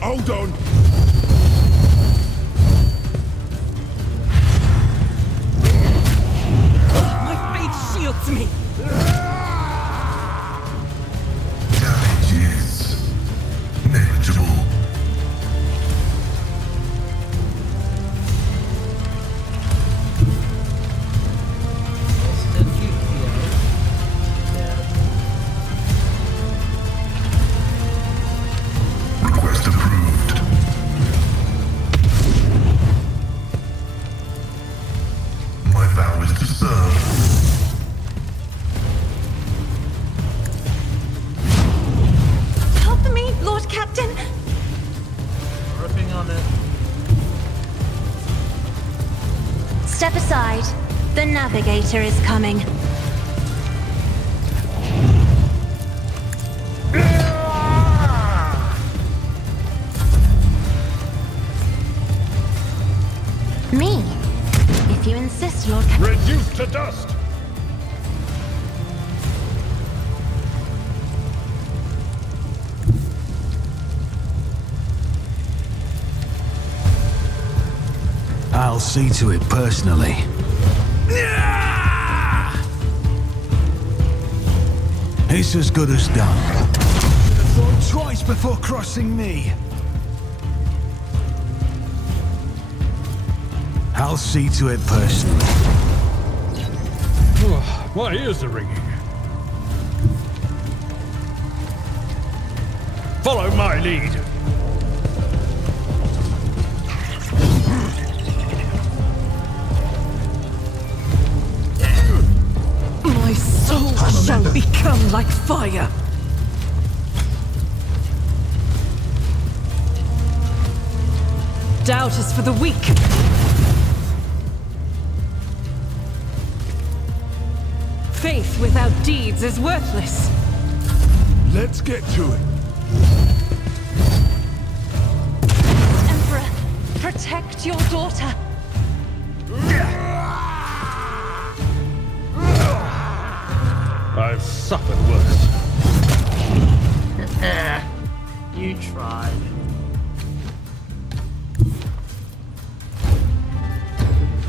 Hold on. Step aside. The navigator is coming. Me? If you insist, Lord. Reduced to dust! I'll see to it personally. It's as good as done. Thought twice before crossing me. I'll see to it personally. My ears are ringing. Follow my lead. My soul shall become like fire. Doubt is for the weak. Faith without deeds is worthless. Let's get to it. Emperor, protect your daughter. I've suffered worse. You tried.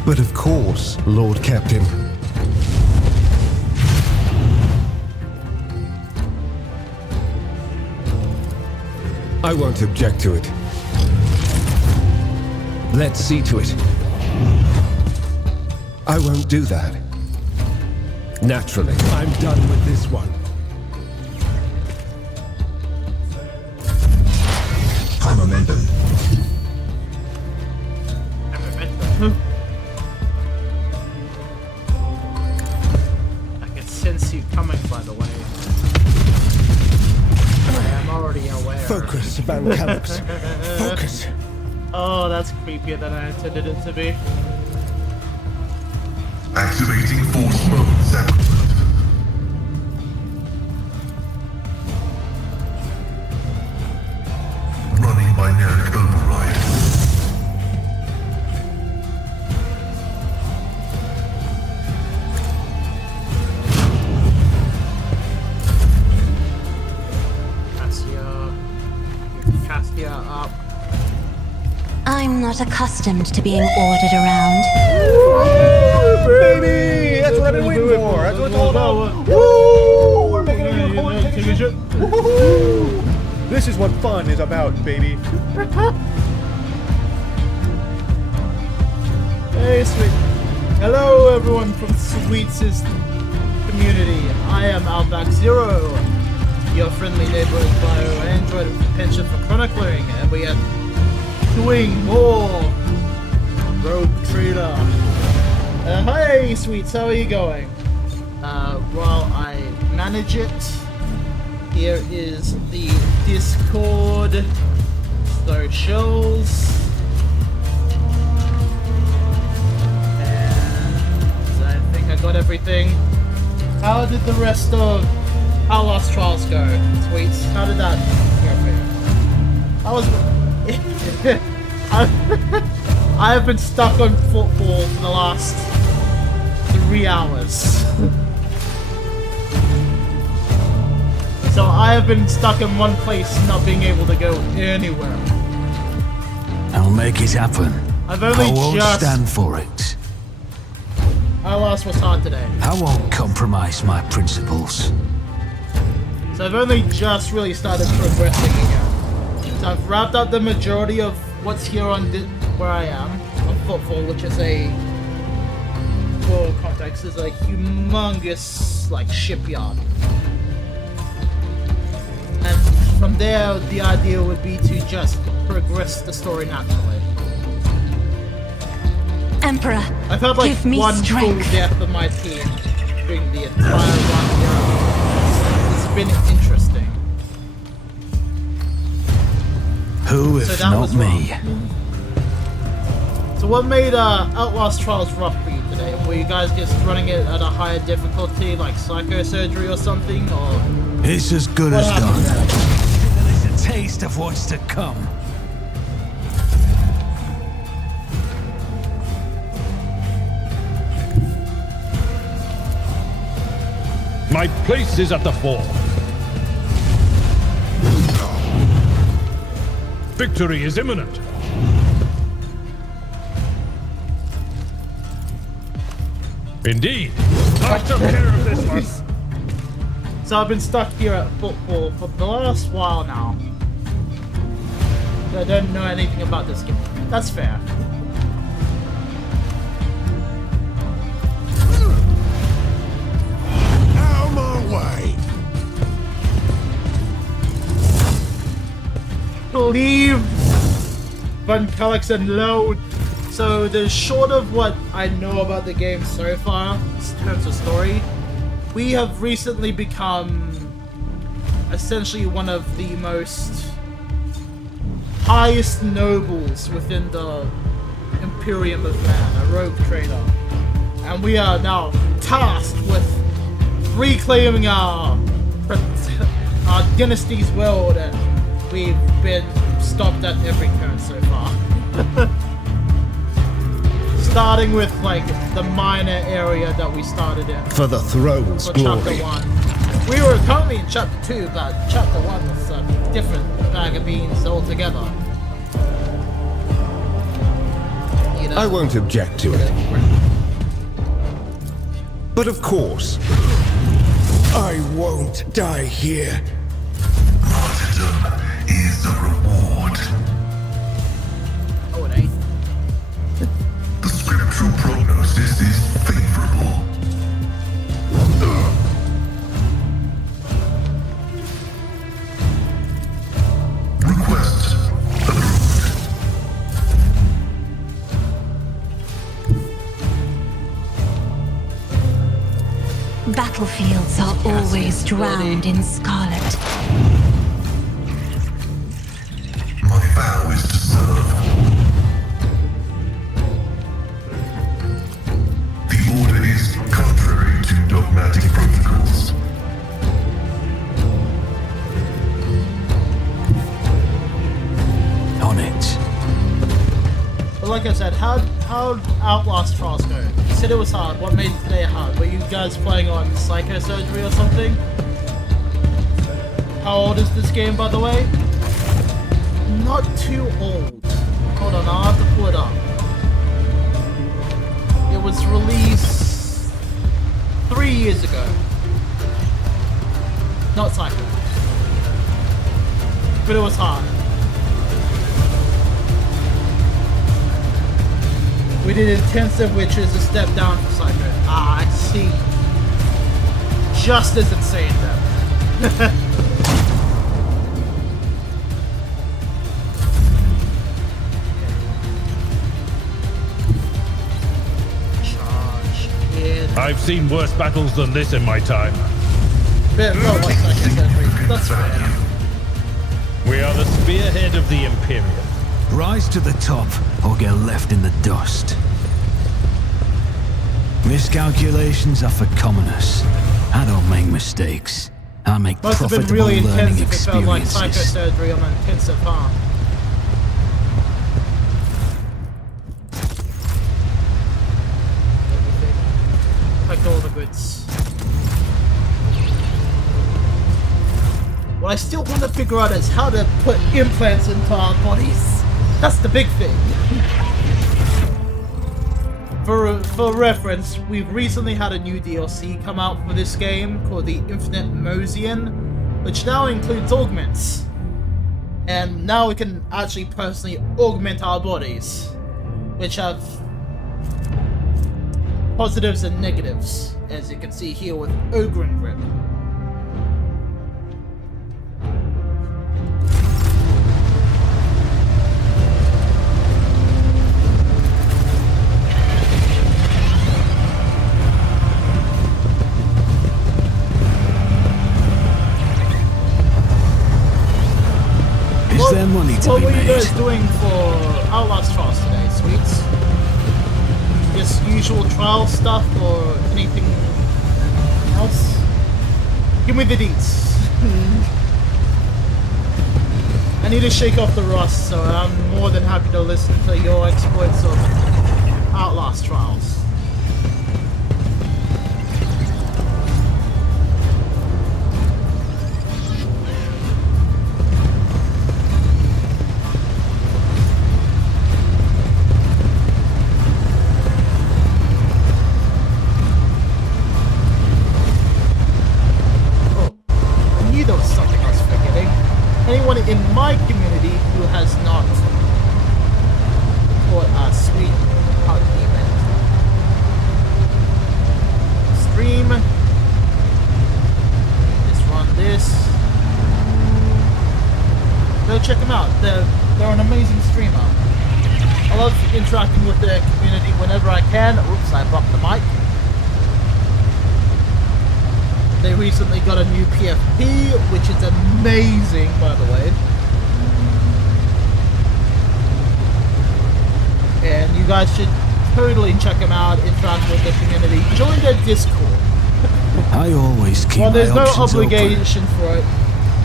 But of course, Lord Captain. I won't object to it. Let's see to it. I won't do that. Naturally. I'm done with this one. High momentum. I can sense you coming, by the way. I'm already aware. Focus, Van Calyx. Focus. Oh, that's creepier than I intended it to be. Activating force mode settlement. Running binary override. Cassia up. I'm not accustomed to being ordered around. Baby! That's what I've been waiting for! That's what it's all about! Woo! We're making a unicorn ship! Woo! This is what fun is about, baby. Hey, sweet. Hello, everyone from Sweets' community. I am Outback-Zero, your friendly neighborhood bio-android with a penchant for chronicling, and we are doing more Rogue Trader. Hey, Sweets, how are you going? While I manage it, here is the Discord socials. And I think I got everything. How did the rest of our Lost Trials go? Sweets, how did that go for you? I was... I have been stuck on Footfall for the last 3 hours. So I have been stuck in one place, not being able to go anywhere. I'll make it happen. I've only I won't just... stand for it. Our last was hard today. I won't compromise my principles. So I've only just really started progressing again. So I've wrapped up the majority of what's here on where I am, on Footfall, which is a, for context, is a humongous, like, shipyard. And from there, the idea would be to just progress the story naturally. Emperor, I've had like give me one strength. full death of my team during the entire run here. It's been interesting. Who if So that not was me? So So what made Outlast Trials rough for you today? Were you guys just running it at a higher difficulty, like psychosurgery or something, or? It's as good as done. It's a taste of what's to come. My place is at the fore. Victory is imminent. Indeed. I took care of this one. So I've been stuck here at Footfall for the last while now. I don't know anything about this game. That's fair. Out my way. Leave Van Calix and load. So the short of what I know about the game so far, in terms of story, we have recently become essentially one of the most highest nobles within the Imperium of Man, a rogue trader. And we are now tasked with reclaiming our dynasty's world, and we've been stopped at every turn so far. Starting with, like, the minor area that we started in. For the throne's for glory. Chapter 1. We were currently in Chapter 2, but Chapter 1 was a different bag of beans altogether. You know? I won't object to it. But of course, I won't die here. Martyrdom is the reward. Oh, it ain't. The scriptural prognosis is favorable. Request approved. Battlefields are always drowned in scarlet. My vow is to serve. The order is contrary to dogmatic protocols. On it. But like I said, how'd Outlast Trials go? You said it was hard. What made today hard? Were you guys playing on psychosurgery or something? How old is this game, by the way? Not too old. Hold on, I'll have to pull it up. It was released 3 years ago. Not Psycho. But it was hard. We did intensive, which is a step down for Psycho. Ah, I see. Just as insane then. Charge in. I've seen worse battles than this in my time. Bit low like psychosurgery. That's fair. We are the spearhead of the Imperium. Rise to the top or get left in the dust. Miscalculations are for commoners. I don't make mistakes. I make Must have been profitable really learning intensive. It felt like experiences. psychosurgery on an intensive farm. Everything. Collect all the goods. What I still want to figure out is how to put implants into our bodies. That's the big thing. For reference, we've recently had a new DLC come out for this game called the Infinite Mosian, which now includes augments. And now we can actually personally augment our bodies, which have positives and negatives, as you can see here with Ogren Grip. Is there money to What be were you made? guys doing for Outlast Trials today, sweets? usual trial stuff or anything else? Give me the deets. I need to shake off the rust, so I'm more than happy to listen to your exploits of Outlast trials. Anyone in my community who has not taught a sweet argument. Stream. Just run this. Go check them out. They're an amazing streamer. I love interacting with their community whenever I can. Oops, I bumped the mic. They recently got a new PFP, which is amazing, by the way. And you guys should totally check them out, interact with the community, join their Discord. I always keep well, there's my no options obligation open. for it.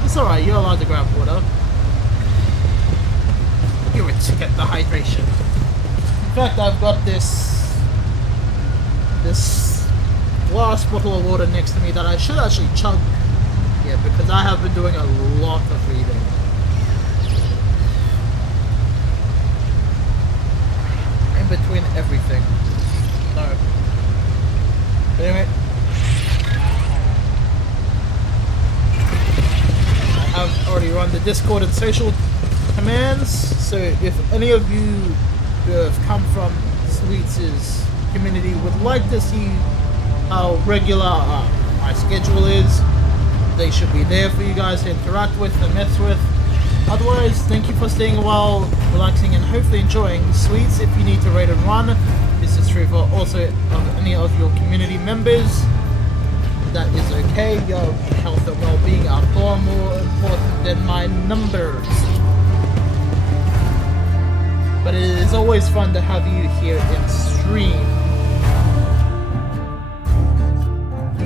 It's alright, you're allowed to grab water. Here it to get the hydration. In fact, I've got this glass bottle of water next to me that I should actually chug. Yeah, because I have been doing a lot of reading. In between everything. No. But anyway. I have already run the Discord and social commands, so if any of you who have come from Sweets' community would like to see how regular my schedule is, they should be there for you guys to interact with and mess with. Otherwise, thank you for staying a while, relaxing and hopefully enjoying Sweets. If you need to raid and run, this is true for also of any of your community members. That is okay. Your health and well-being are far more important than my numbers. But it is always fun to have you here in stream.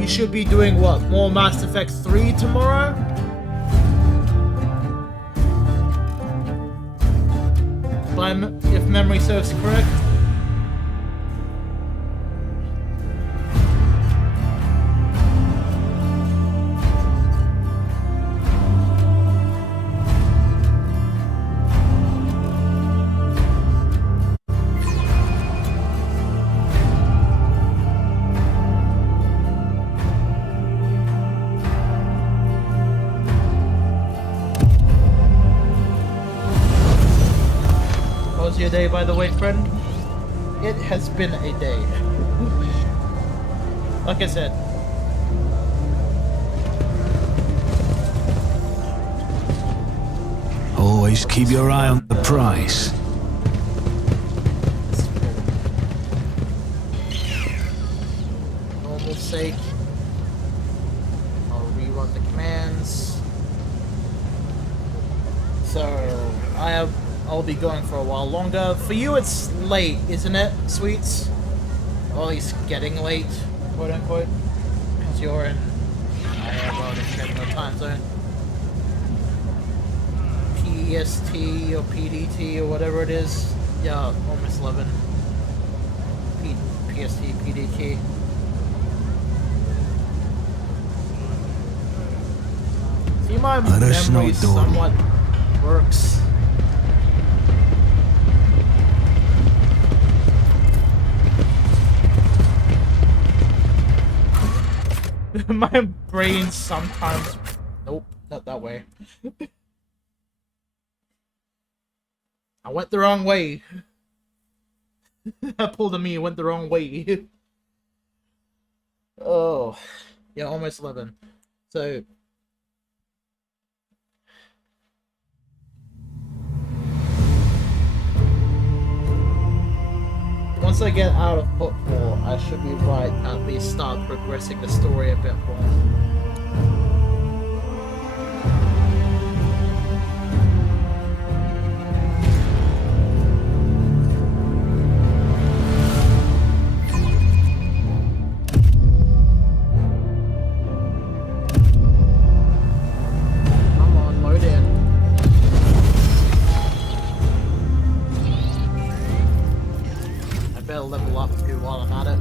You should be doing what? More Mass Effect 3 tomorrow? If memory serves correct. Your day, by the way, friend. It has been a day. Like I said. Always keep your eye on the prize. Normal sake. I'll rerun the commands. So I'll be going for a while longer. For you, it's late, isn't it, Sweets? Or at least getting late, quote unquote. Because you're in the time zone. PST or PDT or whatever it is. Yeah, almost 11. PST, PDT. See, my memory somewhat works. My brain sometimes... Nope, not that way. I went the wrong way. I pulled a me, went the wrong way. Oh. Yeah, almost 11. So... once I get out of Footfall, I should be right to at least start progressing the story a bit more. better level up too while I'm at it.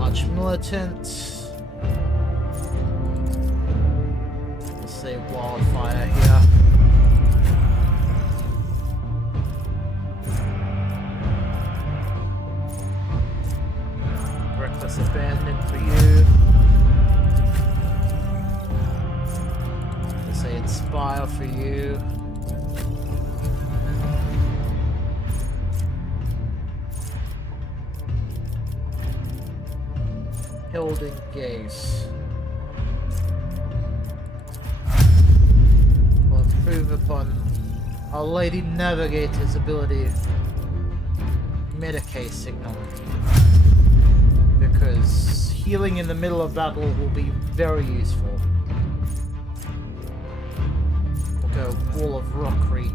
Arch Militant. Let's say Wildfire here. Reckless Abandon for you. Let's say Inspire for you. Holding Gaze. Will improve upon Our Lady Navigator's ability. Medicae signal. Because healing in the middle of battle will be very useful. We'll go Wall of Rockreed.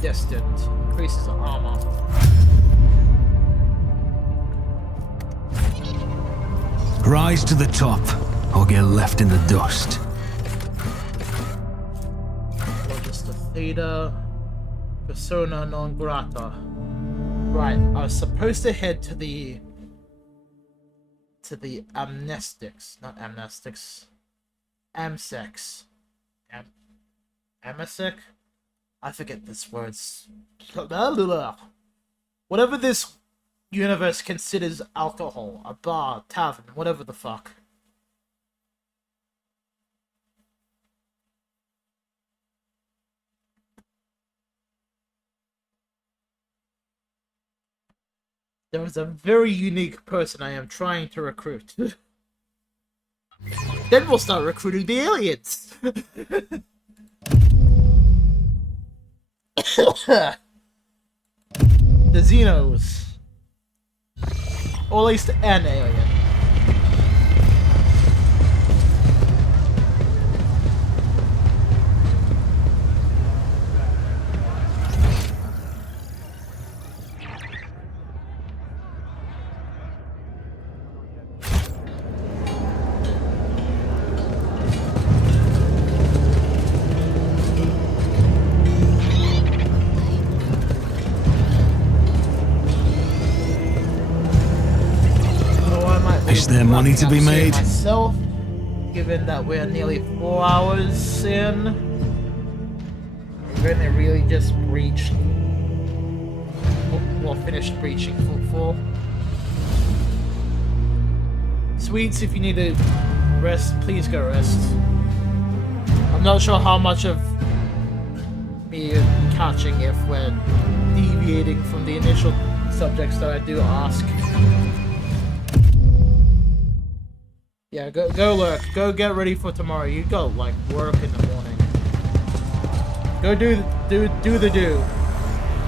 Destined. Increases armor. Rise to the top, or get left in the dust. Register Theta. Persona non grata. Right, I was supposed to head to the amnestics, not amnestics. Amsex. Amasec? I forget this word's. Whatever this universe considers alcohol, a bar, tavern, whatever the fuck. There is a very unique person I am trying to recruit. Then we'll start recruiting the aliens. The Xenos. Or at least an alien. Is there money to be made? Myself, given that we're nearly 4 hours in, we've only really just breached, well, finished breaching Footfall. Sweets, if you need to rest, please go rest. I'm not sure how much of me catching if we're deviating from the initial subjects that I do ask. Yeah, go lurk. Go get ready for tomorrow. You got like work in the morning. Go do the do.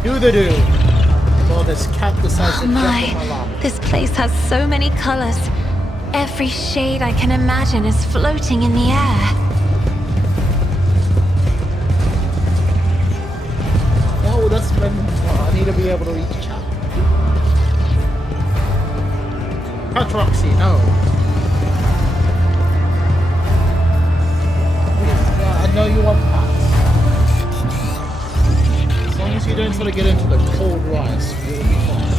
Do the do. Well, this cat decides to jump on my lap. This place has so many colors. Every shade I can imagine is floating in the air. No, that's when I need to be able to reach chat. Patroxy, no. I know you want pats. As long as you don't sort of get into the cold rice, you'll be fine.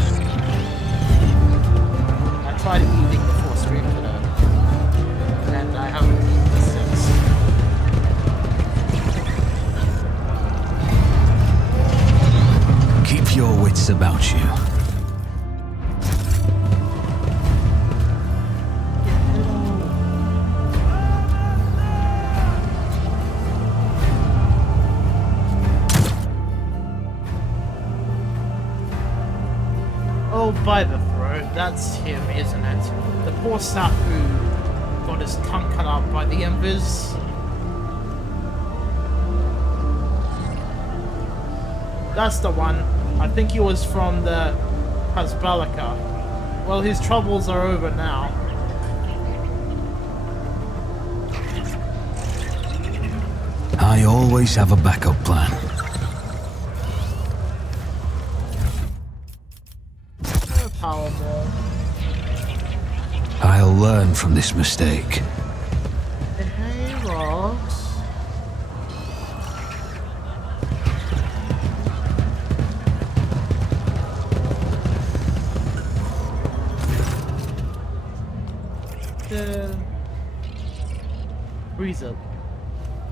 I tried eating before stream today, and I haven't eaten since. Keep your wits about you. Oh, by the throat, that's him, isn't it? The poor sap who got his tongue cut out by the embers. That's the one. I think he was from the Hasbalaka. Well, his troubles are over now. I always have a backup plan. Power more. I'll learn from this mistake. Hey, rocks. Reason.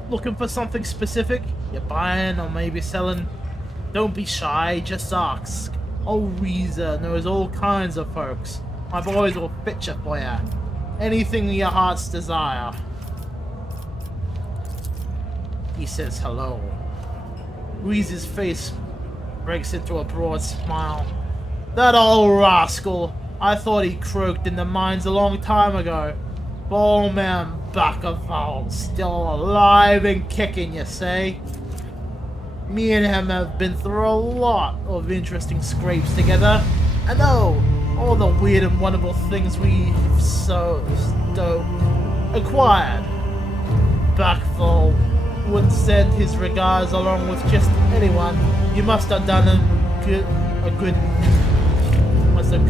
Looking for something specific? You're buying or maybe selling? Don't be shy, just ask. Old Reza knows all kinds of folks. My boys will fit you for ya. Anything your heart's desire. He says hello. Reza's face breaks into a broad smile. That old rascal! I thought he croaked in the mines a long time ago. Bowman Bacaval, still alive and kicking, you say? Me and him have been through a lot of interesting scrapes together. I know all the weird and wonderful things we've acquired. Bacaval wouldn't send his regards along with just anyone. You must have done must have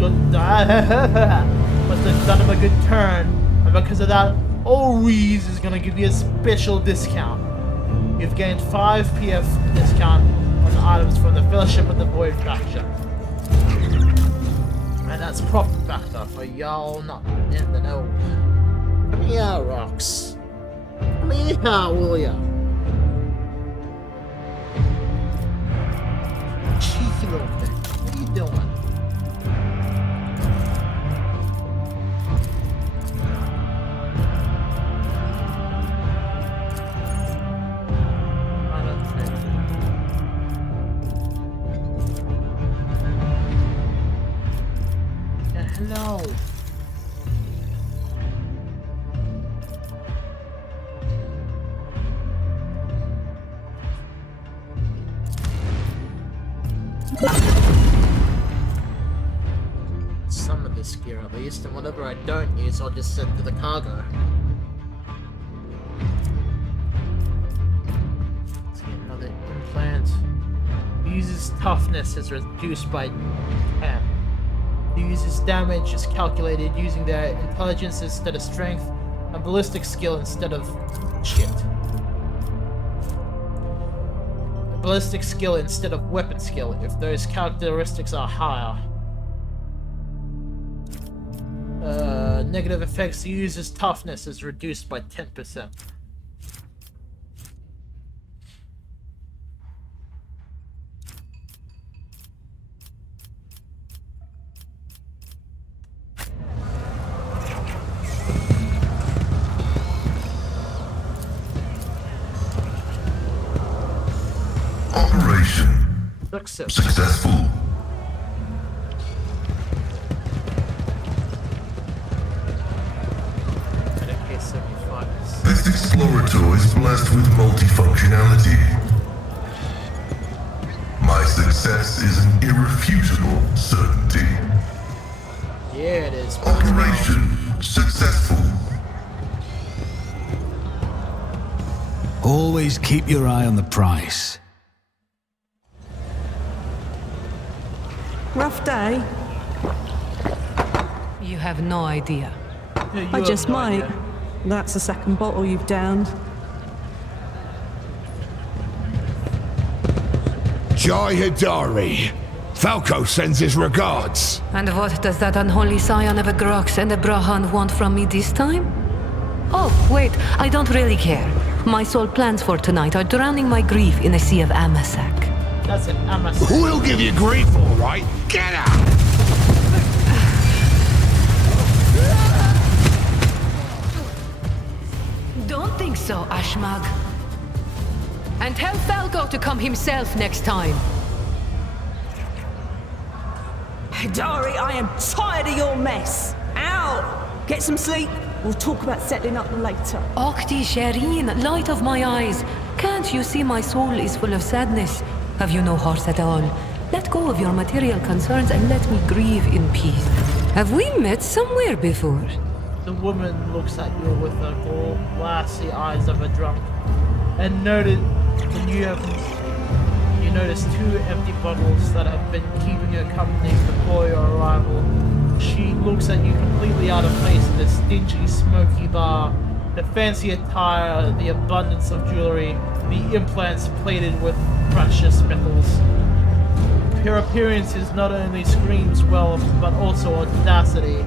done him a good turn, and because of that, old Reese is gonna give you a special discount. You've gained 5 PF discount on items from the Fellowship of the Void faction. And that's profit factor for y'all not in the know. Come here, Rocks. Come here, will ya? Cheeky little thing. What are you doing? Hello. Some of this gear at least, and whatever I don't use, I'll just send to the cargo. Let's get another implant. Uses toughness is reduced by 10. The user's damage is calculated using their intelligence instead of strength, and ballistic skill instead of ballistic skill instead of weapon skill, if those characteristics are higher. Negative effects, the user's toughness is reduced by 10%. Operation successful. This explorator is blessed with multifunctionality. My success is an irrefutable certainty. Yeah, it is. Operation successful. Always keep your eye on the price. Rough day? You have no idea. Yeah, I just might. That's the second bottle you've downed. Jai Hidari. Falco sends his regards. And what does that unholy scion of a Grox and a Brahan want from me this time? Oh, wait, I don't really care. My sole plans for tonight are drowning my grief in a sea of Amasak. That's an Amasak. We'll give you grief, all right. Get out! Don't think so, Ashmag. And tell Falco to come himself next time. Hidari, I am tired of your mess. Out! Get some sleep. We'll talk about settling up later. Okti Shireen, light of my eyes. Can't you see my soul is full of sadness? Have you no heart at all? Let go of your material concerns and let me grieve in peace. Have we met somewhere before? The woman looks at you with the glassy eyes of a drunk, and noted when you notice 2 empty bottles that have been keeping her company before your arrival. She looks at you completely out of place in this dingy, smoky bar. The fancy attire, the abundance of jewelry, the implants plated with precious metals. Her appearance not only screams wealth, but also audacity.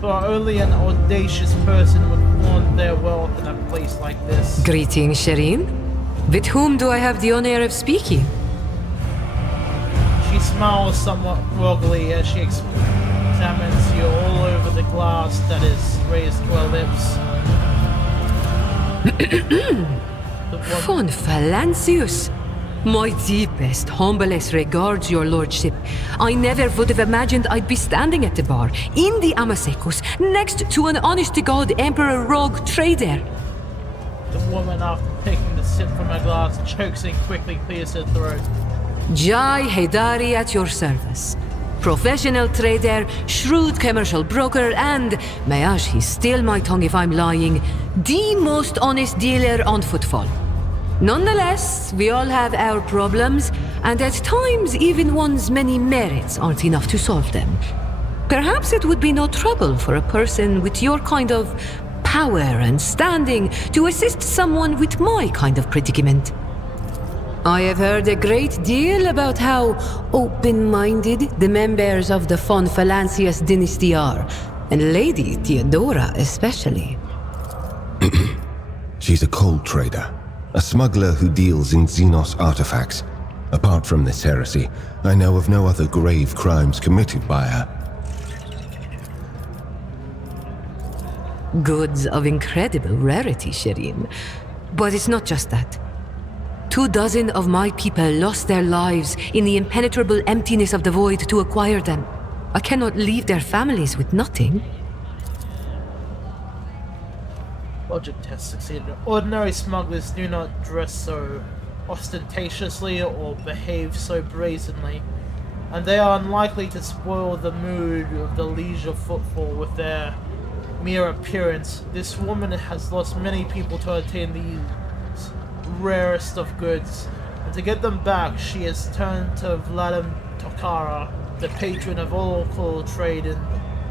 For only an audacious person would flaunt their wealth in a place like this. Greetings, Shireen. With whom do I have the honor of speaking? She smiles somewhat groggily as she examines you all over the glass that is raised to her lips. Fonfalancius. My deepest, humblest regards, your lordship. I never would have imagined I'd be standing at the bar, in the Amasekos, next to an honest-to-God Emperor Rogue trader. The woman, after taking the sip from her glass, chokes and quickly clears her throat. Jai Haidari at your service. Professional trader, shrewd commercial broker, and, may he steal my tongue if I'm lying, the most honest dealer on Footfall. Nonetheless, we all have our problems, and at times even one's many merits aren't enough to solve them. Perhaps it would be no trouble for a person with your kind of power and standing to assist someone with my kind of predicament. I have heard a great deal about how open-minded the members of the von Valancius dynasty are, and Lady Theodora especially. She's a cold trader, a smuggler who deals in Xenos artifacts. Apart from this heresy, I know of no other grave crimes committed by her. Goods of incredible rarity, Shireen. But it's not just that. 24 of my people lost their lives in the impenetrable emptiness of the void to acquire them. I cannot leave their families with nothing. Logic test succeeded. Ordinary smugglers do not dress so ostentatiously or behave so brazenly, and they are unlikely to spoil the mood of the leisure footfall with their mere appearance. This woman has lost many people to attain these rarest of goods, and to get them back she has turned to Vladimir Tokara, the patron of all local trade in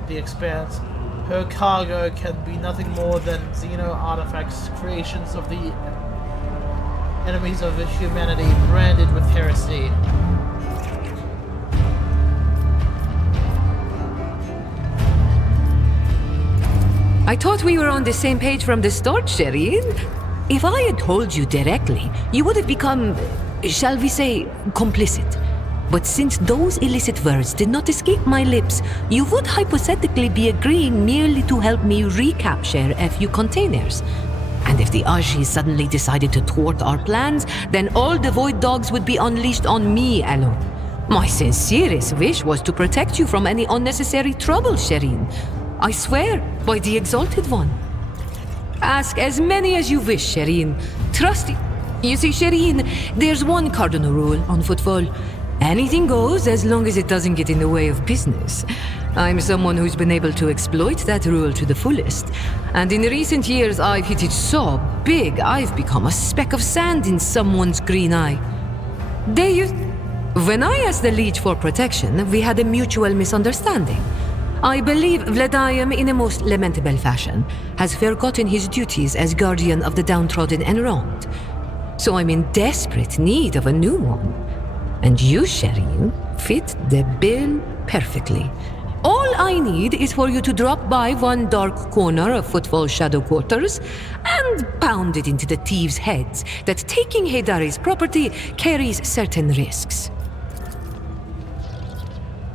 the Expanse. Her cargo can be nothing more than Xeno artifacts, creations of the enemies of humanity, branded with heresy. I thought we were on the same page from the start, Shireen. If I had told you directly, you would have become, shall we say, complicit. But since those illicit words did not escape my lips, you would hypothetically be agreeing merely to help me recapture a few containers. And if the Aji suddenly decided to thwart our plans, then all the Void Dogs would be unleashed on me alone. My sincerest wish was to protect you from any unnecessary trouble, Shireen. I swear, by the Exalted One. Ask as many as you wish, Shireen. Trust you see, Shireen, there's one cardinal rule on Footfall. Anything goes as long as it doesn't get in the way of business. I'm someone who's been able to exploit that rule to the fullest. And in recent years, I've hit it so big, I've become a speck of sand in someone's green eye. When I asked the Leech for protection, we had a mutual misunderstanding. I believe Vladimir, in a most lamentable fashion, has forgotten his duties as guardian of the downtrodden and wronged. So I'm in desperate need of a new one. And you, Shireen, fit the bill perfectly. All I need is for you to drop by one dark corner of Footfall Shadow Quarters and pound it into the thieves' heads that taking Haidari's property carries certain risks.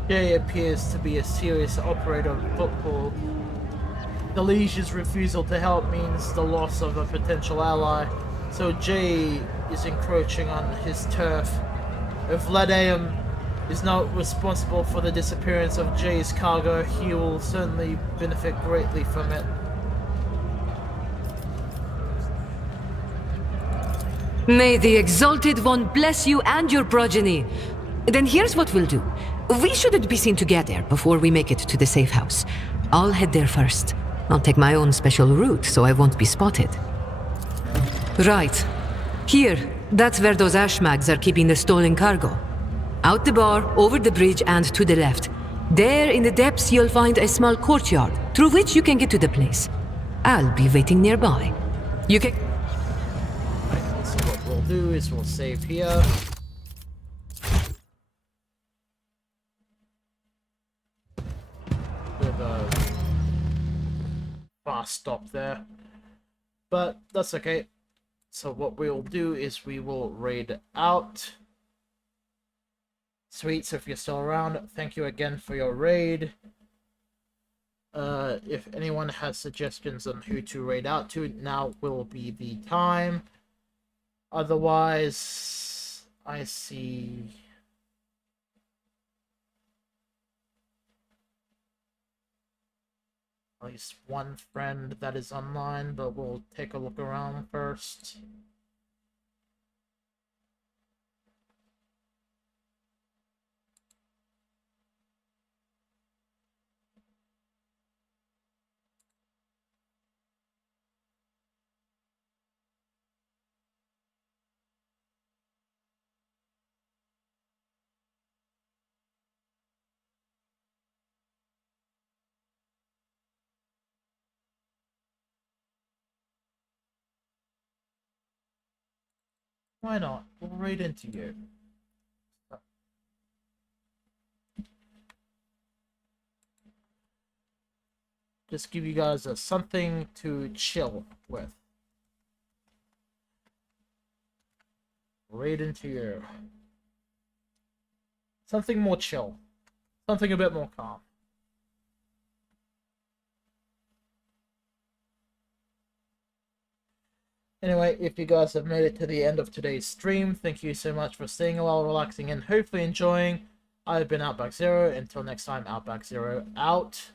Jay appears to be a serious operator of Footfall. The Liege's refusal to help means the loss of a potential ally, so Jay is encroaching on his turf. If Vladimir is not responsible for the disappearance of Jay's cargo, he will certainly benefit greatly from it. May the Exalted One bless you and your progeny. Then here's what we'll do. We shouldn't be seen together before we make it to the safe house. I'll head there first. I'll take my own special route so I won't be spotted. Right. Here. That's where those ashmags are keeping the stolen cargo. Out the bar, over the bridge, and to the left. There in the depths you'll find a small courtyard, through which you can get to the place. I'll be waiting nearby. You can... Right, so what we'll do is we'll save here. With a last stop there. But that's okay. So what we'll do is we will raid out. Sweet, so if you're still around, thank you again for your raid. If anyone has suggestions on who to raid out to, now will be the time. Otherwise, I see at least one friend that is online, but we'll take a look around first. Why not? We'll raid into you. Just give you guys something to chill with. Raid into you. Something more chill. Something a bit more calm. Anyway, if you guys have made it to the end of today's stream, thank you so much for staying a while, relaxing, and hopefully enjoying. I've been Outback-Zero. Until next time, Outback-Zero out.